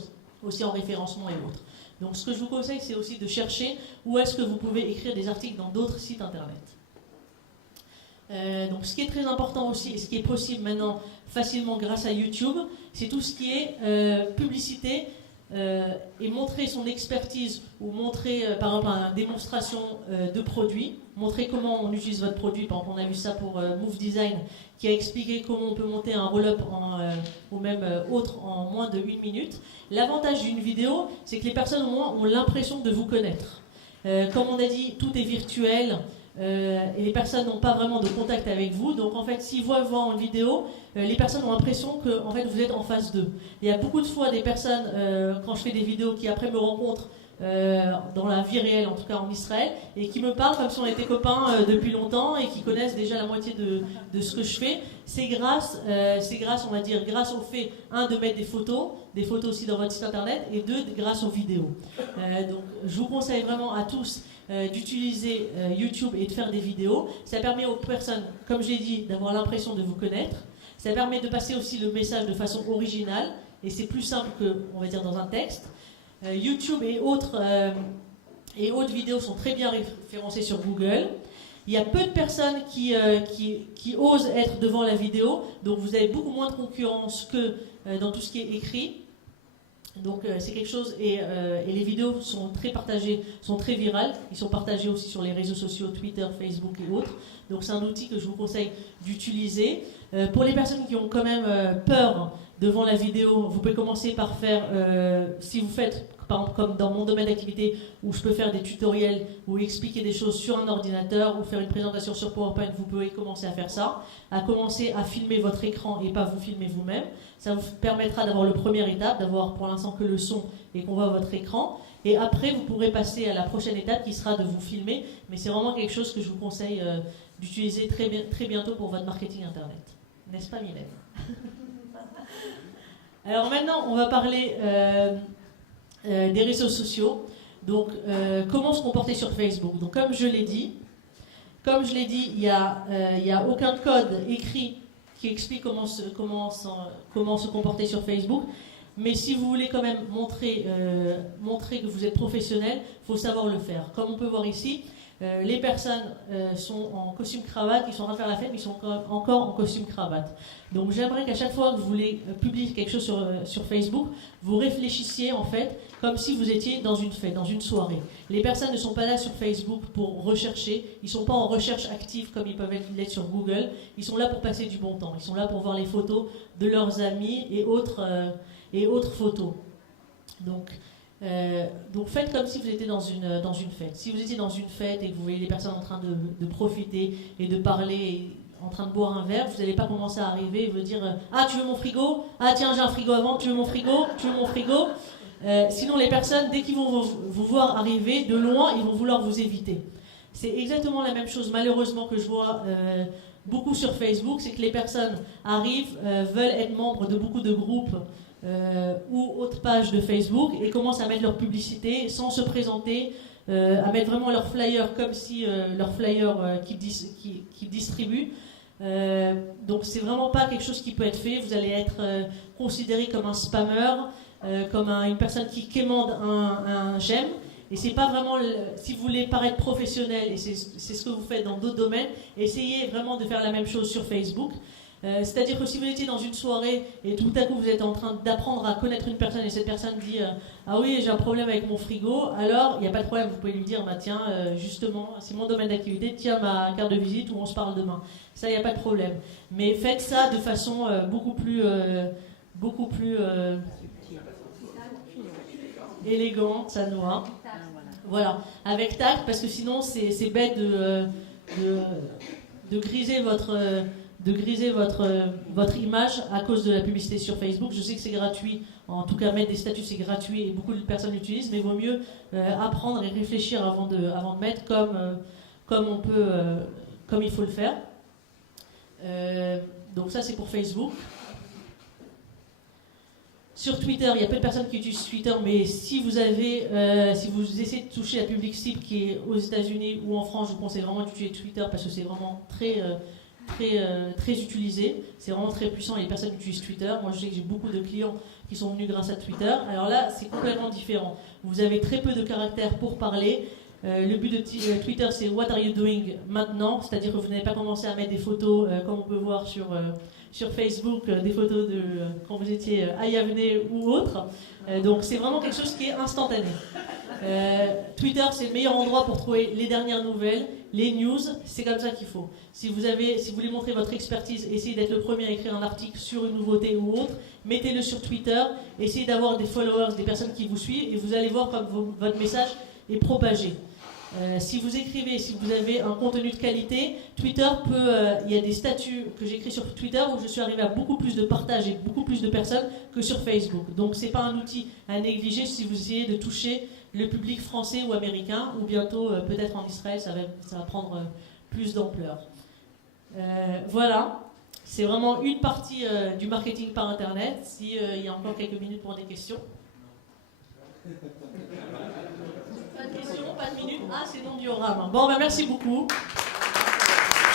aussi en référencement et autres. Donc ce que je vous conseille, c'est aussi de chercher où est-ce que vous pouvez écrire des articles dans d'autres sites internet. Donc ce qui est très important aussi, et ce qui est possible maintenant facilement grâce à YouTube, c'est tout ce qui est publicité et montrer son expertise ou montrer par exemple une démonstration de produits, montrer comment on utilise votre produit. Par exemple, on a vu ça pour Move Design qui a expliqué comment on peut monter un roll-up ou même autre en moins de 1 minute. L'avantage d'une vidéo, c'est que les personnes au moins ont l'impression de vous connaître. Comme on a dit, tout est virtuel. Et les personnes n'ont pas vraiment de contact avec vous. Donc en fait, s'ils voient une vidéo, les personnes ont l'impression que en fait, vous êtes en face d'eux. Il y a beaucoup de fois des personnes, quand je fais des vidéos, qui après me rencontrent dans la vie réelle, en tout cas en Israël, et qui me parlent comme si on était copains depuis longtemps et qui connaissent déjà la moitié de ce que je fais. C'est grâce, on va dire, grâce au fait, de mettre des photos aussi dans votre site internet, et grâce aux vidéos. Donc je vous conseille vraiment à tous d'utiliser YouTube et de faire des vidéos. Ça permet aux personnes, comme je l'ai dit, d'avoir l'impression de vous connaître. Ça permet de passer aussi le message de façon originale, et c'est plus simple que, on va dire, dans un texte. YouTube et autres vidéos sont très bien référencées sur Google. Il y a peu de personnes qui osent être devant la vidéo, donc vous avez beaucoup moins de concurrence que dans tout ce qui est écrit. Donc c'est quelque chose, et les vidéos sont très partagées, sont très virales. Ils sont partagés aussi sur les réseaux sociaux, Twitter, Facebook et autres. Donc c'est un outil que je vous conseille d'utiliser. Pour les personnes qui ont quand même peur devant la vidéo, vous pouvez commencer par faire, si vous faites, par exemple comme dans mon domaine d'activité, où je peux faire des tutoriels, ou expliquer des choses sur un ordinateur, ou faire une présentation sur PowerPoint, vous pouvez commencer à faire ça, à commencer à filmer votre écran et pas vous filmer vous-même. Ça vous permettra d'avoir le première étape, d'avoir pour l'instant que le son et qu'on voit votre écran. Et après, vous pourrez passer à la prochaine étape qui sera de vous filmer. Mais c'est vraiment quelque chose que je vous conseille d'utiliser très bientôt pour votre marketing internet. N'est-ce pas, Mylène? Alors maintenant, on va parler des réseaux sociaux. Donc, comment se comporter sur Facebook. Donc, comme je l'ai dit, il n'y a aucun code écrit qui explique comment se comporter sur Facebook. Mais si vous voulez quand même montrer que vous êtes professionnel, il faut savoir le faire. Comme on peut voir ici, les personnes sont en costume cravate, ils sont en train de faire la fête, mais ils sont encore en costume cravate. Donc j'aimerais qu'à chaque fois que vous voulez publier quelque chose sur Facebook, vous réfléchissiez en fait comme si vous étiez dans une fête, dans une soirée. Les personnes ne sont pas là sur Facebook pour rechercher, ils ne sont pas en recherche active comme ils peuvent l'être sur Google, ils sont là pour passer du bon temps, ils sont là pour voir les photos de leurs amis et autres photos. Donc faites comme si vous étiez dans une fête. Si vous étiez dans une fête et que vous voyez les personnes en train de profiter et de parler, et en train de boire un verre, vous n'allez pas commencer à arriver et vous dire ah, tu veux mon frigo? Ah tiens, j'ai un frigo avant, tu veux mon frigo? Tu veux mon frigo? Sinon les personnes, dès qu'ils vont vous voir arriver de loin, ils vont vouloir vous éviter. C'est exactement la même chose malheureusement que je vois beaucoup sur Facebook, c'est que les personnes arrivent, veulent être membres de beaucoup de groupes ou autres pages de Facebook et commencent à mettre leur publicité sans se présenter, à mettre vraiment leur flyer comme si leur flyer qu'ils distribuent. Donc c'est vraiment pas quelque chose qui peut être fait. Vous allez être considéré comme un spammer, comme une personne qui quémande un j'aime. Et c'est pas vraiment, si vous voulez paraître professionnel, et c'est ce que vous faites dans d'autres domaines, essayez vraiment de faire la même chose sur Facebook. C'est-à-dire que si vous étiez dans une soirée et tout à coup vous êtes en train d'apprendre à connaître une personne et cette personne dit ah oui, j'ai un problème avec mon frigo, alors il n'y a pas de problème, vous pouvez lui dire bah, tiens, justement, c'est mon domaine d'activité, tiens ma carte de visite ou on se parle demain. Ça, il n'y a pas de problème. Mais faites ça de façon beaucoup plus élégante, ça noie. Voilà, avec tact, parce que sinon c'est bête de griser votre image à cause de la publicité sur Facebook. Je sais que c'est gratuit, en tout cas mettre des statuts c'est gratuit et beaucoup de personnes l'utilisent, mais il vaut mieux apprendre et réfléchir avant de mettre comme il faut le faire. Donc ça c'est pour Facebook. Sur Twitter, il y a peu de personnes qui utilisent Twitter, mais si vous essayez de toucher la public cible qui est aux États-Unis ou en France, je vous conseille vraiment d'utiliser Twitter parce que c'est vraiment très utilisé. C'est vraiment très puissant et les personnes utilisent Twitter. Moi, je sais que j'ai beaucoup de clients qui sont venus grâce à Twitter. Alors là, c'est complètement différent. Vous avez très peu de caractères pour parler. Le but de Twitter, c'est what are you doing maintenant, c'est-à-dire que vous n'avez pas commencé à mettre des photos comme on peut voir sur Facebook, des photos de quand vous étiez à Yavne ou autre. Donc c'est vraiment quelque chose qui est instantané. Twitter, c'est le meilleur endroit pour trouver les dernières nouvelles, les news, c'est comme ça qu'il faut. Si vous voulez montrer votre expertise, essayez d'être le premier à écrire un article sur une nouveauté ou autre, mettez-le sur Twitter, essayez d'avoir des followers, des personnes qui vous suivent, et vous allez voir comme votre message est propagé. Si vous écrivez, si vous avez un contenu de qualité, Twitter il y a des statuts que j'écris sur Twitter où je suis arrivé à beaucoup plus de partages et beaucoup plus de personnes que sur Facebook. Donc c'est pas un outil à négliger si vous essayez de toucher le public français ou américain, ou bientôt peut-être en Israël, ça va prendre plus d'ampleur. Voilà, c'est vraiment une partie du marketing par Internet. S'il y a encore quelques minutes pour des questions. Pas de questions, pas de minutes. Ah, c'est non diorama. Bon, ben merci beaucoup.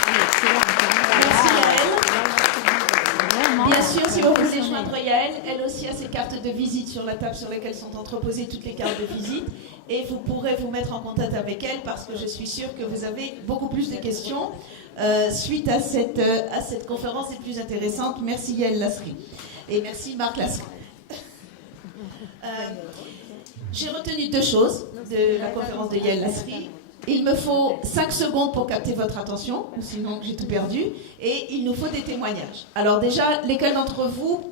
Merci Yael. Bien sûr, si vous voulez joindre Yael, elle aussi a ses cartes de visite sur la table sur lesquelles sont entreposées toutes les cartes de visite. Et vous pourrez vous mettre en contact avec elle parce que je suis sûre que vous avez beaucoup plus de questions suite à cette conférence et plus intéressante. Merci Yael Lasri. Et merci Marc Lasri. J'ai retenu deux choses de la conférence de Yael Lasri. Il me faut 5 secondes pour capter votre attention, sinon j'ai tout perdu. Et il nous faut des témoignages. Alors déjà, lesquels d'entre vous,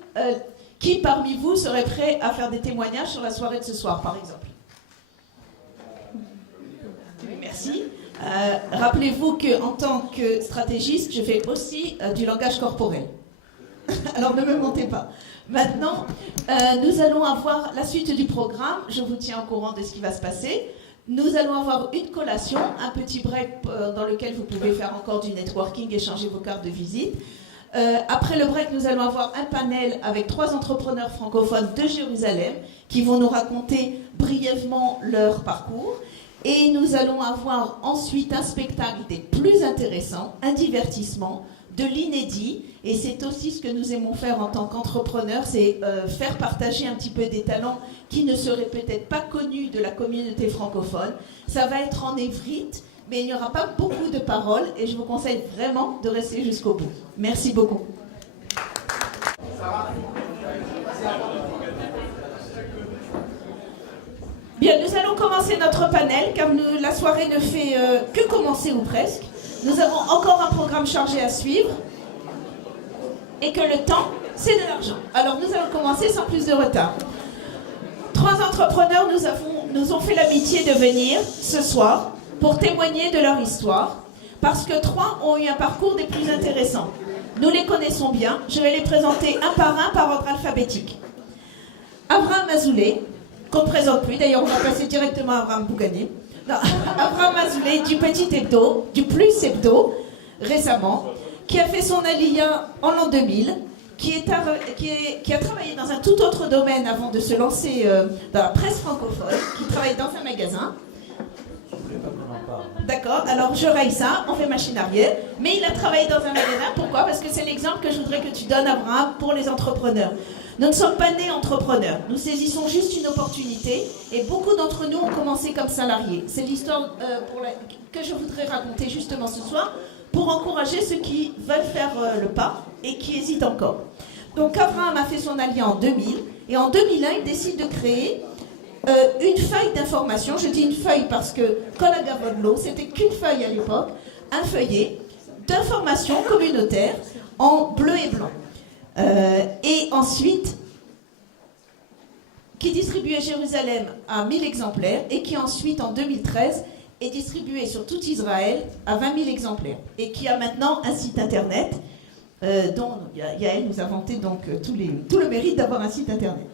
qui parmi vous serait prêt à faire des témoignages sur la soirée de ce soir, par exemple? Merci. Rappelez-vous qu'en tant que stratégiste, je fais aussi du langage corporel. Alors ne me mentez pas. Maintenant, nous allons avoir la suite du programme. Je vous tiens au courant de ce qui va se passer. Nous allons avoir une collation, un petit break dans lequel vous pouvez faire encore du networking, échanger vos cartes de visite. Après le break, nous allons avoir un panel avec 3 entrepreneurs francophones de Jérusalem qui vont nous raconter brièvement leur parcours. Et nous allons avoir ensuite un spectacle des plus intéressants, un divertissement, de l'inédit, et c'est aussi ce que nous aimons faire en tant qu'entrepreneurs, c'est faire partager un petit peu des talents qui ne seraient peut-être pas connus de la communauté francophone. Ça va être en évrite, mais il n'y aura pas beaucoup de paroles, et je vous conseille vraiment de rester jusqu'au bout. Merci beaucoup. Bien, nous allons commencer notre panel, car la soirée ne fait que commencer ou presque. Nous avons encore un programme chargé à suivre et que le temps, c'est de l'argent. Alors nous allons commencer sans plus de retard. 3 entrepreneurs nous ont fait l'amitié de venir ce soir pour témoigner de leur histoire parce que 3 ont eu un parcours des plus intéressants. Nous les connaissons bien. Je vais les présenter un par ordre alphabétique. Abraham Azoulay, qu'on ne présente plus. D'ailleurs, on va passer directement à Abraham Bougané. Abraham Azoulay du Petit Hebdo, du Plus Hebdo, récemment, qui a fait son Aliyah en l'an 2000, qui a travaillé dans un tout autre domaine avant de se lancer dans la presse francophone, qui travaille dans un magasin. D'accord, alors je raille ça, on fait machine arrière, mais il a travaillé dans un magasin, pourquoi? Parce que c'est l'exemple que je voudrais que tu donnes, Abraham, pour les entrepreneurs. Nous ne sommes pas nés entrepreneurs, nous saisissons juste une opportunité et beaucoup d'entre nous ont commencé comme salariés. C'est l'histoire que je voudrais raconter justement ce soir pour encourager ceux qui veulent faire le pas et qui hésitent encore. Donc Abraham a fait son allié en 2000 et en 2001 il décide de créer une feuille d'information. Je dis une feuille parce que Colagavodlo, c'était qu'une feuille à l'époque, un feuillet d'information communautaire en bleu et blanc. Et ensuite, qui distribuait Jérusalem à 1000 exemplaires et qui ensuite, en 2013, est distribué sur tout Israël à 20 000 exemplaires et qui a maintenant un site internet dont Yael nous a vanté donc tout le mérite d'avoir un site internet.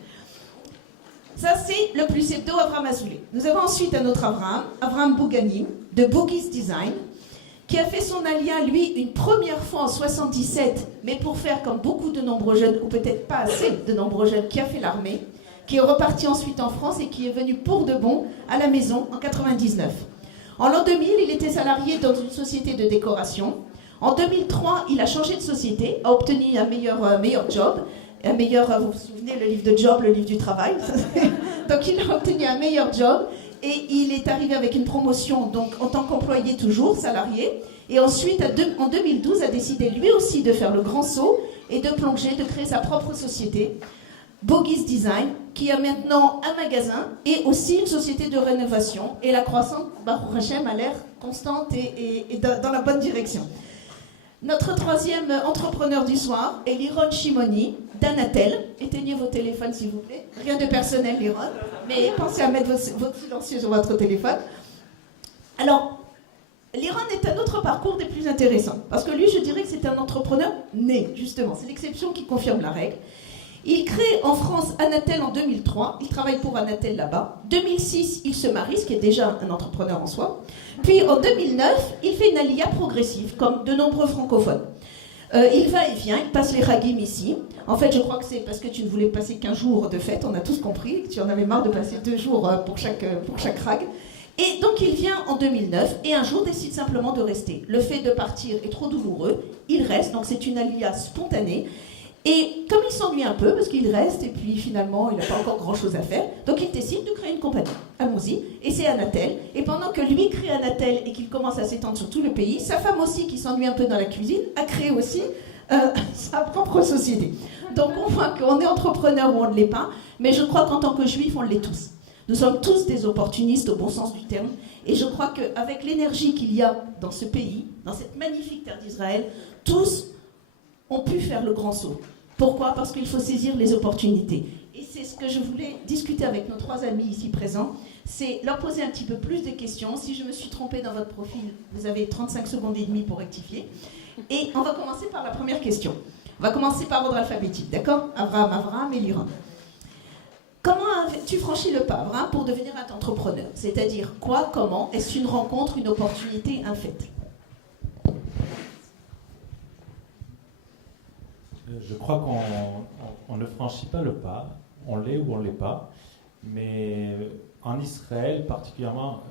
Ça, c'est le plus hebdo Avraham Azoulay. Nous avons ensuite un autre Avraham, Avraham Bouganim, de Boogie's Design, qui a fait son alien, lui, une première fois en 77, mais pour faire comme beaucoup de nombreux jeunes, ou peut-être pas assez de nombreux jeunes, qui a fait l'armée, qui est reparti ensuite en France et qui est venu pour de bon à la maison en 99. En l'an 2000, il était salarié dans une société de décoration. En 2003, il a changé de société, a obtenu un meilleur job, vous vous souvenez, le livre de Job, le livre du travail. Donc il a obtenu un meilleur job et il est arrivé avec une promotion donc en tant qu'employé toujours, salarié. Et ensuite, en 2012, a décidé lui aussi de faire le grand saut et de plonger, de créer sa propre société, Boogie's Design, qui a maintenant un magasin et aussi une société de rénovation. Et la croissance, Baruch Hashem, a l'air constante et dans la bonne direction. Notre troisième entrepreneur du soir est Liron Shimoni, d'Anatel. Éteignez vos téléphones, s'il vous plaît. Rien de personnel, Liron, mais pensez à mettre votre silencieux sur votre téléphone. Alors, Liron est un autre parcours des plus intéressants, parce que lui, je dirais que c'est un entrepreneur né, justement. C'est l'exception qui confirme la règle. Il crée en France Anatel en 2003, il travaille pour Anatel là-bas. 2006, il se marie, ce qui est déjà un entrepreneur en soi. Puis en 2009, il fait une aliyah progressive, comme de nombreux francophones. Il va et vient, il passe les Hagim ici. En fait, je crois que c'est parce que tu ne voulais passer qu'un jour de fête, on a tous compris, que tu en avais marre de passer 2 jours pour chaque Hag. Et donc il vient en 2009 et un jour décide simplement de rester. Le fait de partir est trop douloureux, il reste, donc c'est une aliyah spontanée. Et comme il s'ennuie un peu, parce qu'il reste, et puis finalement, il n'a pas encore grand-chose à faire, donc il décide de créer une compagnie. Allons-y. Et c'est Anatel. Et pendant que lui crée Anatel et qu'il commence à s'étendre sur tout le pays, sa femme aussi, qui s'ennuie un peu dans la cuisine, a créé aussi sa propre société. Donc on voit qu'on est entrepreneur ou on ne l'est pas, mais je crois qu'en tant que juifs, on l'est tous. Nous sommes tous des opportunistes au bon sens du terme. Et je crois qu'avec l'énergie qu'il y a dans ce pays, dans cette magnifique terre d'Israël, tous ont pu faire le grand saut. Pourquoi ? Parce qu'il faut saisir les opportunités. Et c'est ce que je voulais discuter avec nos 3 amis ici présents, c'est leur poser un petit peu plus de questions. Si je me suis trompée dans votre profil, vous avez 35 secondes et demie pour rectifier. Et on va commencer par la première question. On va commencer par ordre alphabétique, d'accord ? Avraham et Liron. Comment as-tu franchi le pas, Avraham, pour devenir un entrepreneur ? C'est-à-dire quoi, comment ? Est-ce une rencontre, une opportunité, un fait ? Je crois qu'on ne franchit pas le pas, on l'est ou on ne l'est pas, mais en Israël particulièrement,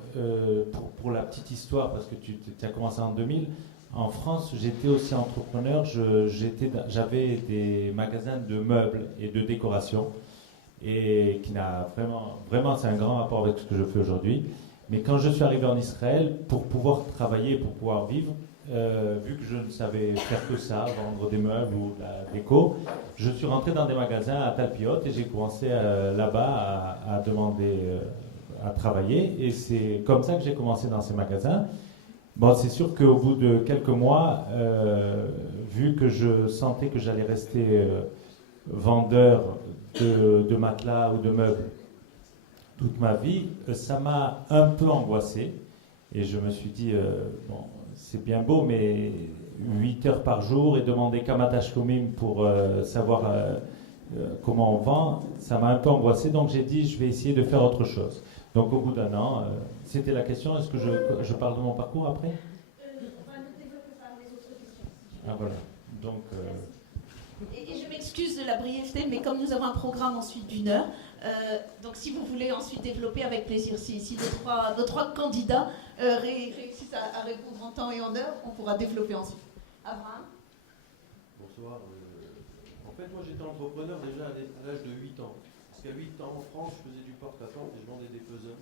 pour la petite histoire, parce que tu as commencé en 2000, en France j'étais aussi entrepreneur, j'avais des magasins de meubles et de décoration, et qui n'a vraiment c'est un grand rapport avec ce que je fais aujourd'hui, mais quand je suis arrivé en Israël, pour pouvoir travailler, pour pouvoir vivre, vu que je ne savais faire que ça, vendre des meubles ou de la déco, je suis rentré dans des magasins à Talpiot et j'ai commencé là-bas à demander à travailler, et c'est comme ça que j'ai commencé dans ces magasins. Bon, c'est sûr qu'au bout de quelques mois, vu que je sentais que j'allais rester vendeur de matelas ou de meubles toute ma vie, ça m'a un peu angoissé, et je me suis dit, bon, c'est bien beau, mais 8 heures par jour et demander Kamadash Komim pour savoir comment on vend, ça m'a un peu angoissé, donc j'ai dit je vais essayer de faire autre chose. Donc au bout d'un an, c'était la question, est-ce que je parle de mon parcours après ? On va le développer par les autres questions. Ah voilà, donc... Et je m'excuse de la brièveté, mais comme nous avons un programme ensuite d'1 heure, donc si vous voulez ensuite développer avec plaisir, si nos trois candidats réussissent à répondre en temps et en heure, on pourra développer ensuite. Abraham ? Bonsoir. En fait, moi j'étais entrepreneur déjà à l'âge de 8 ans. Parce qu'à 8 ans en France, je faisais du porte-à-porte et je vendais des puzzles.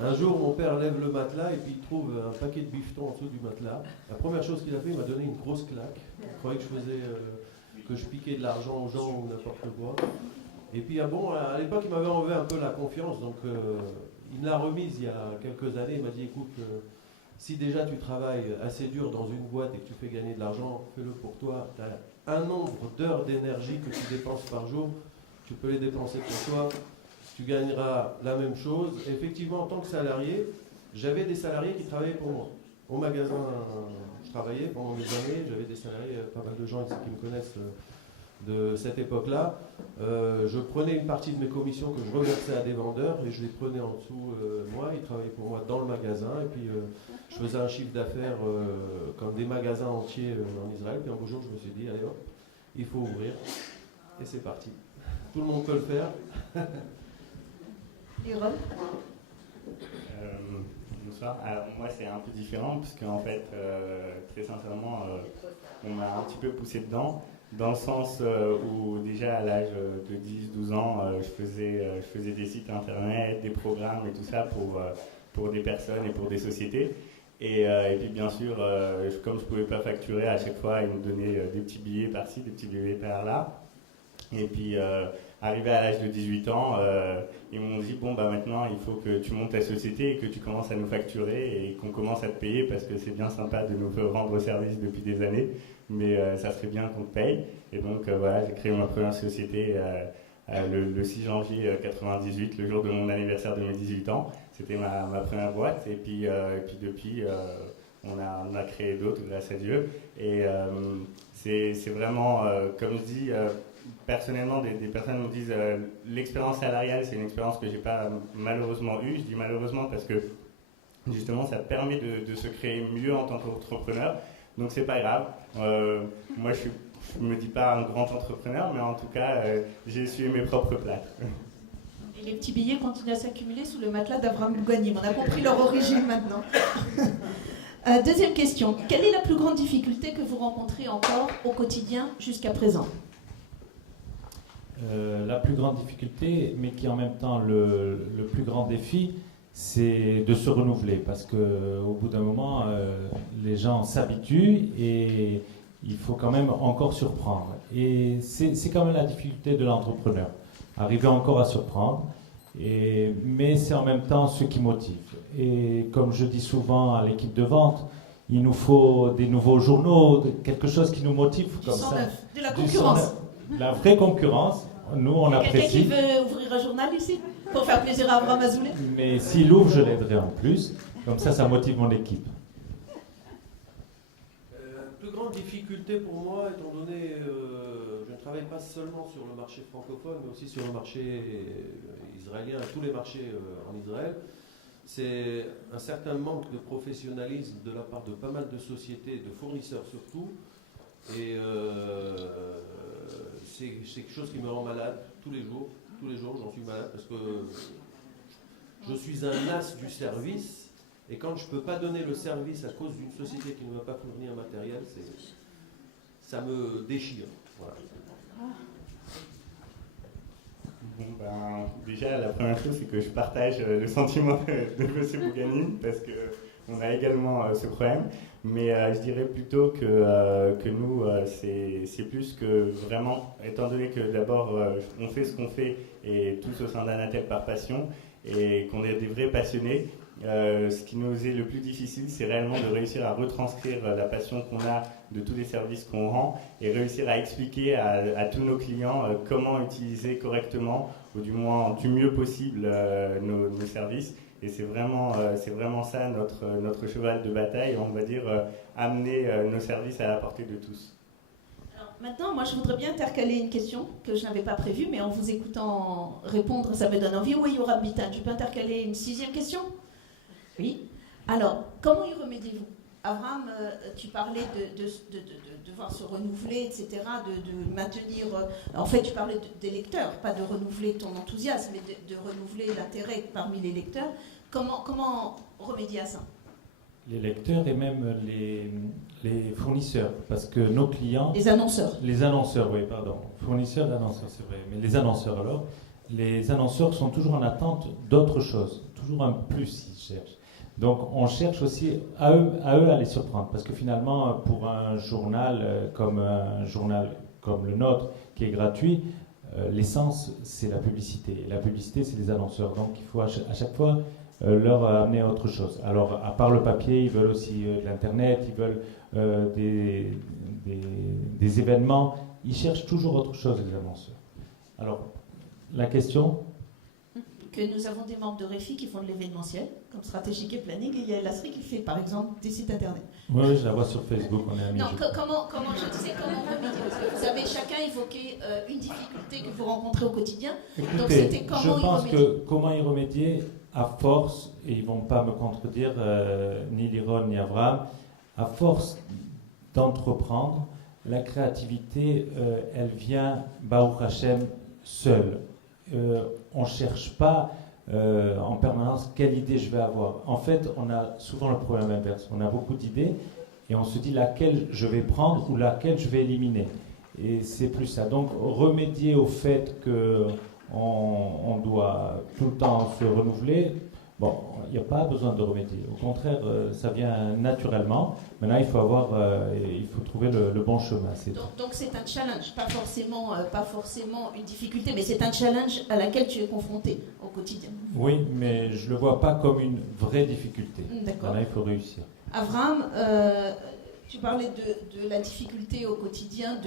Un jour, mon père lève le matelas et puis il trouve un paquet de bifetons en dessous du matelas. La première chose qu'il a fait, il m'a donné une grosse claque. Il croyait que que je piquais de l'argent aux gens ou n'importe quoi. Et puis, à l'époque, il m'avait enlevé un peu la confiance, donc il me l'a remise il y a quelques années. Il m'a dit, écoute, si déjà tu travailles assez dur dans une boîte et que tu fais gagner de l'argent, fais-le pour toi. Tu as un nombre d'heures d'énergie que tu dépenses par jour, tu peux les dépenser pour toi. Tu gagneras la même chose. Et effectivement, en tant que salarié, j'avais des salariés qui travaillaient pour moi. Au magasin, je travaillais pendant des années, j'avais des salariés, pas mal de gens ici qui me connaissent de cette époque-là. Je prenais une partie de mes commissions que je reversais à des vendeurs et je les prenais en dessous moi. Ils travaillaient pour moi dans le magasin et puis je faisais un chiffre d'affaires comme des magasins entiers en Israël. Puis un beau jour, je me suis dit, allez hop, il faut ouvrir. Et c'est parti. Tout le monde peut le faire. Bonsoir. Alors moi c'est un peu différent puisque en fait très sincèrement on m'a un petit peu poussé dedans dans le sens où déjà à l'âge de 10-12 ans je faisais des sites internet, des programmes et tout ça pour des personnes et pour des sociétés et puis bien sûr comme je pouvais pas facturer à chaque fois ils me donnaient des petits billets par-ci, des petits billets par-là et puis arrivé à l'âge de 18 ans, ils m'ont dit bon bah maintenant il faut que tu montes ta société et que tu commences à nous facturer et qu'on commence à te payer parce que c'est bien sympa de nous rendre service depuis des années, mais ça serait bien qu'on te paye. Et donc voilà, j'ai créé ma première société le 6 janvier 98, le jour de mon anniversaire de mes 18 ans. C'était ma première boîte et puis depuis on a créé d'autres grâce à Dieu. Et c'est vraiment, comme je dis, personnellement, des personnes me disent l'expérience salariale, c'est une expérience que je n'ai pas malheureusement eue. Je dis malheureusement parce que justement, ça permet de se créer mieux en tant qu'entrepreneur. Donc, c'est pas grave. Moi, je ne me dis pas un grand entrepreneur, mais en tout cas, j'ai essuyé mes propres plâtres. Et les petits billets continuent à s'accumuler sous le matelas d'Abraham Bouganim. On a compris leur origine maintenant. Deuxième question. Quelle est la plus grande difficulté que vous rencontrez encore au quotidien jusqu'à présent ? La plus grande difficulté, mais qui est en même temps le plus grand défi, c'est de se renouveler. Parce qu'au bout d'un moment, les gens s'habituent et il faut quand même encore surprendre. Et c'est quand même la difficulté de l'entrepreneur. Arriver encore à surprendre. Mais c'est en même temps ce qui motive. Et comme je dis souvent à l'équipe de vente, il nous faut des nouveaux journaux, quelque chose qui nous motive comme ça. De la concurrence. La vraie concurrence, nous on apprécie. Quelqu'un qui veut ouvrir un journal ici pour faire plaisir à Abraham Azoulay? Mais s'il ouvre, je l'aiderai en plus. Comme ça motive mon équipe. La plus grande difficulté pour moi, étant donné je ne travaille pas seulement sur le marché francophone, mais aussi sur le marché israélien, tous les marchés en Israël, c'est un certain manque de professionnalisme de la part de pas mal de sociétés, de fournisseurs surtout. Et c'est quelque chose qui me rend malade tous les jours. Tous les jours, j'en suis malade parce que je suis un as du service. Et quand je ne peux pas donner le service à cause d'une société qui ne m'a pas fourni un matériel, ça me déchire. Voilà. Bon, déjà, la première chose, c'est que je partage le sentiment de M. Bouganim parce qu'on a également ce problème. Mais je dirais plutôt que nous, c'est plus que vraiment, étant donné que d'abord, on fait ce qu'on fait et tous au sein d'Anatel par passion et qu'on est des vrais passionnés, ce qui nous est le plus difficile, c'est réellement de réussir à retranscrire la passion qu'on a de tous les services qu'on rend et réussir à expliquer à tous nos clients comment utiliser correctement ou du moins du mieux possible nos services. Et c'est vraiment ça notre cheval de bataille, on va dire, amener nos services à la portée de tous. Alors, maintenant, moi je voudrais bien intercaler une question que je n'avais pas prévue, mais en vous écoutant répondre, ça me donne envie. Oui, Yoram Bitan, tu peux intercaler une 6e question? Oui. Alors, comment y remédiez-vous? Abraham, tu parlais de devoir se renouveler, etc., de maintenir... en fait, tu parlais des lecteurs, pas de renouveler ton enthousiasme, mais de renouveler l'intérêt parmi les lecteurs. Comment remédier à ça? Les lecteurs et même les fournisseurs, parce que nos clients... Les annonceurs. Les annonceurs, oui, pardon. Fournisseurs, annonceurs, c'est vrai. Mais les annonceurs, alors, les annonceurs sont toujours en attente d'autre chose, toujours un plus ils cherchent. Donc on cherche aussi à eux à les surprendre, parce que finalement pour un journal comme le nôtre qui est gratuit, l'essence c'est la publicité. La publicité c'est les annonceurs, donc il faut à chaque fois leur amener autre chose. Alors à part le papier, ils veulent aussi de l'internet, ils veulent des événements, ils cherchent toujours autre chose les annonceurs. Alors la question que nous avons des membres de REFI qui font de l'événementiel, comme stratégique et planning, et il y a Lasri qui fait par exemple des sites internet. Oui, je la vois sur Facebook, on est amis. Non, comment je disais comment remédier, parce que vous avez chacun évoqué une difficulté que vous rencontrez au quotidien. Écoutez, donc c'était comment je y pense remédier. que comment y remédier, à force, et ils ne vont pas me contredire, ni Liron ni Abraham, à force d'entreprendre, la créativité, elle vient, Baruch Hashem, seule. On ne cherche pas en permanence quelle idée je vais avoir. En fait, on a souvent le problème inverse. On a beaucoup d'idées et on se dit laquelle je vais prendre ou laquelle je vais éliminer. Et c'est plus ça. Donc, remédier au fait qu'on doit tout le temps se renouveler, bon, il n'y a pas besoin de remédier. Au contraire, ça vient naturellement. Maintenant, il faut trouver le bon chemin. Donc c'est un challenge, pas forcément une difficulté, mais c'est un challenge à laquelle tu es confronté au quotidien. Oui, mais je ne le vois pas comme une vraie difficulté. D'accord. Maintenant, il faut réussir. Avraham, tu parlais de la difficulté au quotidien,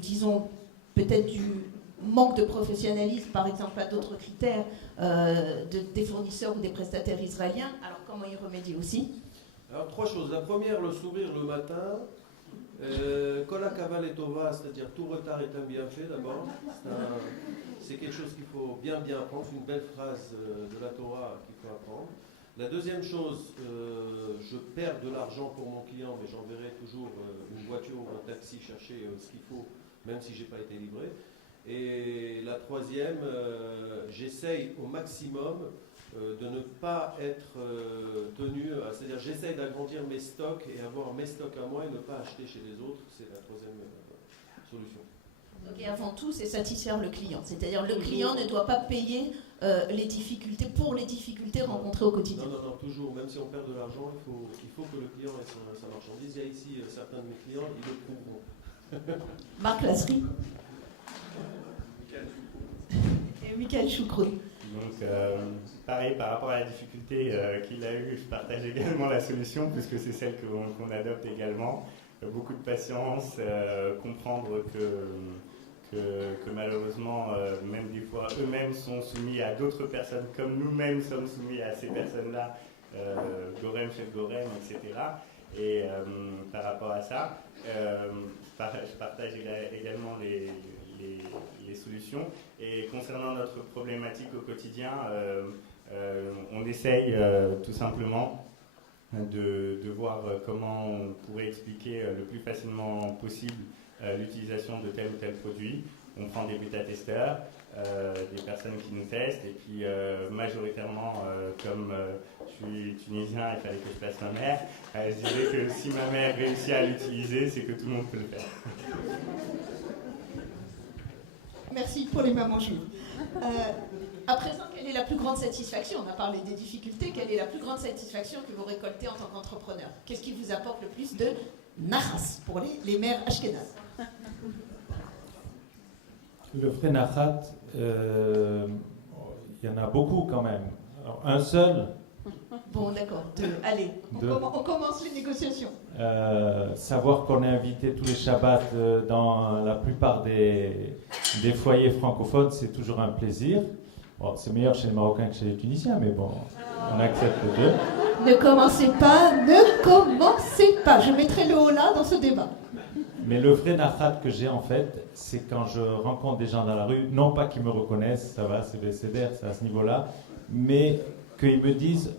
disons, peut-être du manque de professionnalisme, par exemple, à d'autres critères des fournisseurs ou des prestataires israéliens. Alors, comment y remédier aussi? Alors, 3 choses. La première, le sourire le matin. Kol hakaval et tova, c'est-à-dire tout retard est un bienfait d'abord. C'est quelque chose qu'il faut bien apprendre. C'est une belle phrase de la Torah qu'il faut apprendre. La deuxième chose, je perds de l'argent pour mon client, mais j'enverrai toujours une voiture ou un taxi chercher ce qu'il faut, même si je n'ai pas été livré. Et la troisième, j'essaye au maximum de ne pas être tenu, c'est-à-dire j'essaye d'agrandir mes stocks et avoir mes stocks à moi et ne pas acheter chez les autres, c'est la troisième solution. Donc, et avant tout, c'est satisfaire le client, c'est-à-dire le client ne doit pas payer les difficultés pour les difficultés rencontrées au quotidien. Non, toujours, même si on perd de l'argent, il faut que le client ait sa marchandise. Il y a ici certains de mes clients, ils le prouveront. Marc Lasserie. Et Michael Choukroun. Donc, pareil, par rapport à la difficulté qu'il a eue, je partage également la solution, puisque c'est celle qu'on adopte également. Beaucoup de patience, comprendre que malheureusement, même des fois, eux-mêmes sont soumis à d'autres personnes, comme nous-mêmes sommes soumis à ces personnes-là, Gorem, chef Gorem, etc. Et par rapport à ça, je partage également les solutions. Et concernant notre problématique au quotidien, on essaye tout simplement de voir comment on pourrait expliquer le plus facilement possible l'utilisation de tel ou tel produit. On prend des bêta-testeurs, des personnes qui nous testent, et puis majoritairement, comme je suis tunisien, il fallait que je place ma mère, je dirais que si ma mère réussit à l'utiliser, c'est que tout le monde peut le faire. Merci pour les mamans juives. À présent, quelle est la plus grande satisfaction? On a parlé des difficultés. Quelle est la plus grande satisfaction que vous récoltez en tant qu'entrepreneur? Qu'est-ce qui vous apporte le plus de nachas pour les mères ashkénazes? Le vrai nachat, il y en a beaucoup quand même. Alors, un seul. Bon, d'accord. Allez, on commence les négociations. Savoir qu'on est invité tous les Shabbats dans la plupart des foyers francophones, c'est toujours un plaisir. Bon, c'est meilleur chez les Marocains que chez les Tunisiens, mais bon, on accepte les deux. Ne commencez pas. Je mettrai le haut là dans ce débat. Mais le vrai nachat que j'ai en fait, c'est quand je rencontre des gens dans la rue, non pas qu'ils me reconnaissent, ça va, c'est BCDR, c'est à ce niveau-là, mais qu'ils me disent,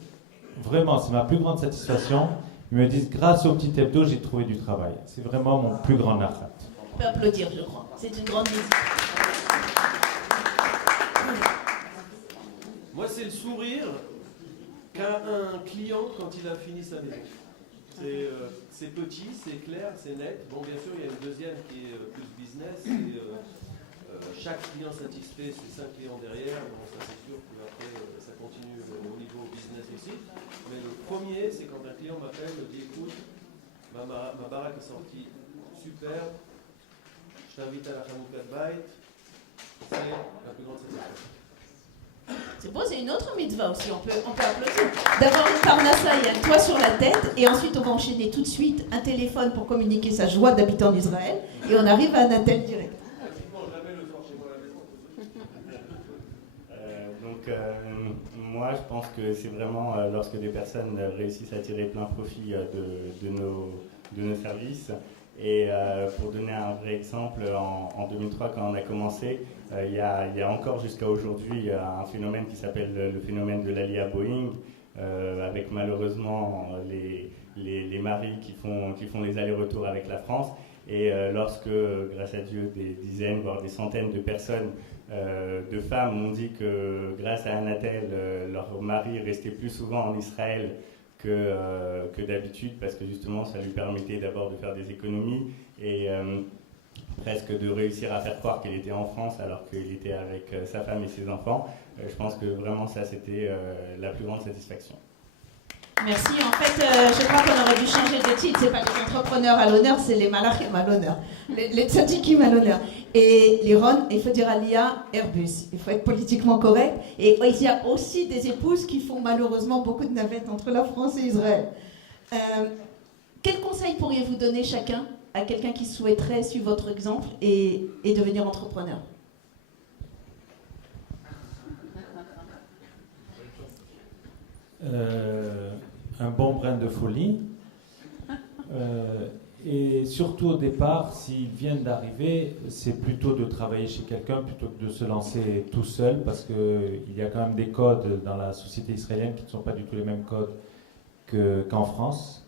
vraiment, c'est ma plus grande satisfaction, ils me disent, grâce au petit hebdo, j'ai trouvé du travail. C'est vraiment mon plus grand nachat. On peut applaudir, je crois. C'est une grande musique. Moi, c'est le sourire qu'a un client quand il a fini sa maison. C'est petit, c'est clair, c'est net. Bon, bien sûr, il y a une deuxième qui est plus business. Et, chaque client satisfait, c'est 5 clients derrière. Bon, ça c'est sûr qu'après ça continue au niveau business aussi. Mais le premier, c'est quand un client m'appelle, me dit écoute, ma baraque est sortie super, je t'invite à la Hanouka de Bait, c'est la plus grande satisfaction. C'est beau, c'est une autre mitzvah aussi, on peut applaudir. D'abord une parnassa et un toit sur la tête, et ensuite on va enchaîner tout de suite un téléphone pour communiquer sa joie d'habitant d'Israël, et on arrive à un appel direct. Moi, je pense que c'est vraiment lorsque des personnes réussissent à tirer plein profit de nos services. Et pour donner un vrai exemple, en 2003, quand on a commencé, il y a encore jusqu'à aujourd'hui un phénomène qui s'appelle le phénomène de l'Alia Boeing, avec malheureusement les maris qui font les allers-retours avec la France. Et lorsque, grâce à Dieu, des dizaines, voire des centaines de personnes, de femmes m'ont dit que grâce à Anatel, leur mari restait plus souvent en Israël que d'habitude, parce que justement ça lui permettait d'abord de faire des économies et presque de réussir à faire croire qu'il était en France alors qu'il était avec sa femme et ses enfants. Je pense que vraiment ça c'était la plus grande satisfaction. Merci. En fait, je crois qu'on aurait dû changer de titre. C'est pas les entrepreneurs à l'honneur, c'est les malachim à l'honneur, les tzadikim à l'honneur. Et Liron, il faut dire Alia, Airbus. Il faut être politiquement correct. Et il y a aussi des épouses qui font malheureusement beaucoup de navettes entre la France et Israël. Quel conseil pourriez-vous donner chacun à quelqu'un qui souhaiterait suivre votre exemple et devenir entrepreneur? Un bon brin de folie. Et surtout au départ, s'ils viennent d'arriver, c'est plutôt de travailler chez quelqu'un plutôt que de se lancer tout seul, parce qu'il y a quand même des codes dans la société israélienne qui ne sont pas du tout les mêmes codes qu'en France.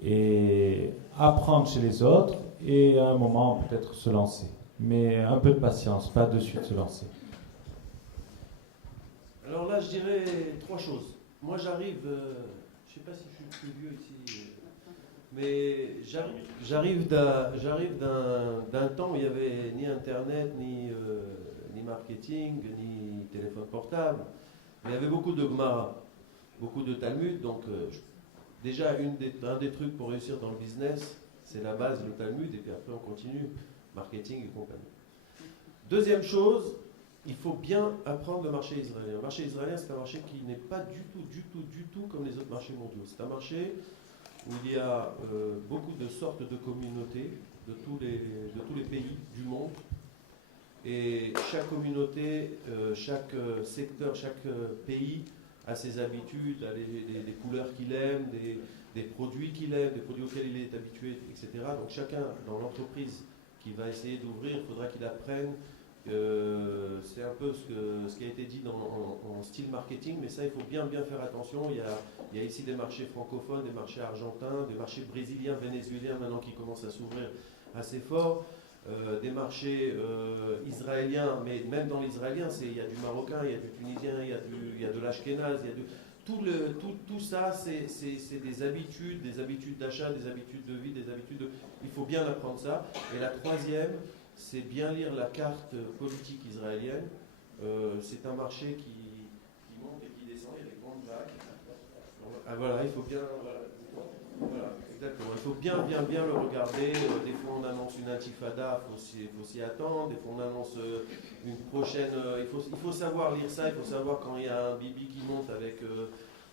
Et apprendre chez les autres et à un moment peut-être se lancer. Mais un peu de patience, pas de suite se lancer. Alors là, je dirais 3 choses. Moi, j'arrive, je ne sais pas si je suis le plus vieux ici, mais j'arrive d'un temps où il n'y avait ni Internet, ni marketing, ni téléphone portable. Mais il y avait beaucoup de Gemara, beaucoup de Talmud. Donc, déjà, un des trucs pour réussir dans le business, c'est la base, le Talmud, et puis après, on continue, marketing et compagnie. Deuxième chose, il faut bien apprendre le marché israélien. Le marché israélien, c'est un marché qui n'est pas du tout comme les autres marchés mondiaux. C'est un marché où il y a beaucoup de sortes de communautés de tous les pays du monde. Et chaque communauté, chaque secteur, chaque pays a ses habitudes, a les couleurs qu'il aime, des produits qu'il aime, des produits auxquels il est habitué, etc. Donc chacun dans l'entreprise qui va essayer d'ouvrir, il faudra qu'il apprenne. C'est un peu ce qui a été dit en style marketing, mais ça il faut bien faire attention. Il y a ici des marchés francophones, des marchés argentins, des marchés brésiliens, vénézuéliens maintenant qui commencent à s'ouvrir assez fort, des marchés israéliens, mais même dans l'israélien, il y a du marocain, il y a du tunisien, il y a de l'ashkénaze, il y a tout ça, c'est des habitudes d'achat, des habitudes de vie, il faut bien apprendre ça. Et la troisième, c'est bien lire la carte politique israélienne. C'est un marché qui monte et qui descend, il y a des grandes vagues. Voilà, il faut bien... Voilà, exactement. Il faut bien le regarder. Des fois, on annonce une intifada, il faut s'y attendre. Des fois, on annonce une prochaine... Il faut savoir lire ça, il faut savoir quand il y a un Bibi qui monte avec...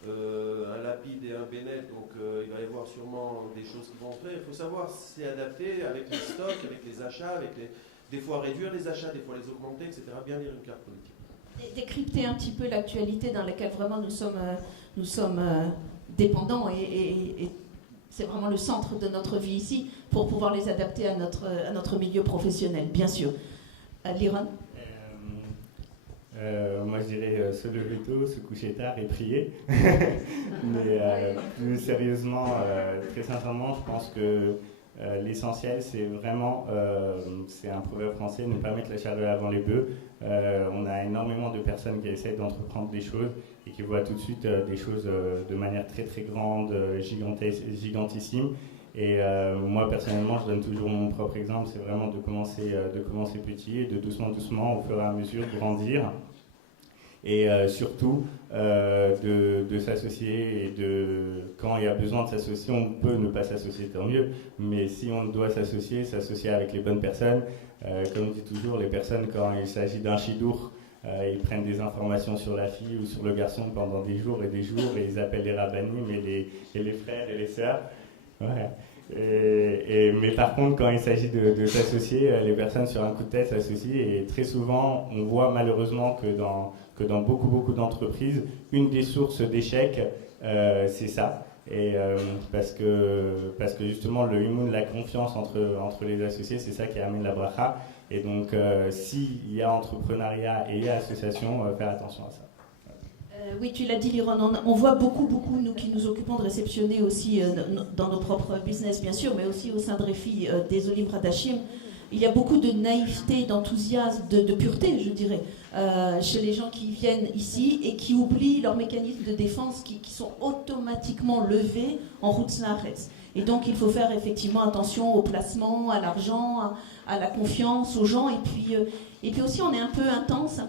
un Lapide et un Bennett, donc il va y avoir sûrement des choses qui vont faire. Il faut savoir s'y adapter avec les stocks, avec les achats, des fois réduire les achats, des fois les augmenter, etc. Bien lire une carte politique. Et décrypter un petit peu l'actualité dans laquelle vraiment nous sommes dépendants et c'est vraiment le centre de notre vie ici pour pouvoir les adapter à notre milieu professionnel, bien sûr. Liron? Moi je dirais se lever tôt, se coucher tard et prier. Mais plus sérieusement, très sincèrement, je pense que l'essentiel c'est vraiment, c'est un proverbe français, ne pas mettre la charrue avant les bœufs. On a énormément de personnes qui essaient d'entreprendre des choses et qui voient tout de suite des choses de manière très très grande, gigantissime. Et moi, personnellement, je donne toujours mon propre exemple, c'est vraiment de commencer petit et de doucement, au fur et à mesure, grandir. Et surtout, de s'associer et quand il y a besoin de s'associer, on peut ne pas s'associer, tant mieux. Mais si on doit s'associer avec les bonnes personnes. Comme je dis toujours, les personnes, quand il s'agit d'un chidour, ils prennent des informations sur la fille ou sur le garçon pendant des jours, et ils appellent les rabbinim et les frères et les sœurs. Ouais. Mais par contre, quand il s'agit de s'associer, les personnes sur un coup de tête s'associent, et très souvent, on voit malheureusement que dans beaucoup d'entreprises, une des sources d'échec, c'est ça. Et parce que justement, le humoun, la confiance entre les associés, c'est ça qui amène la bracha. Et donc, s'il y a entrepreneuriat et il y a association, faire attention à ça. Oui, tu l'as dit, Liron, on voit beaucoup, nous qui nous occupons de réceptionner aussi dans nos propres business, bien sûr, mais aussi au sein de Réfi, des Olim Radachim. Il y a beaucoup de naïveté, d'enthousiasme, de pureté, je dirais, chez les gens qui viennent ici et qui oublient leurs mécanismes de défense qui sont automatiquement levés en route Snaretz. Et donc, il faut faire effectivement attention au placement, à l'argent, à la confiance aux gens. Et puis aussi, on est un peu intense, un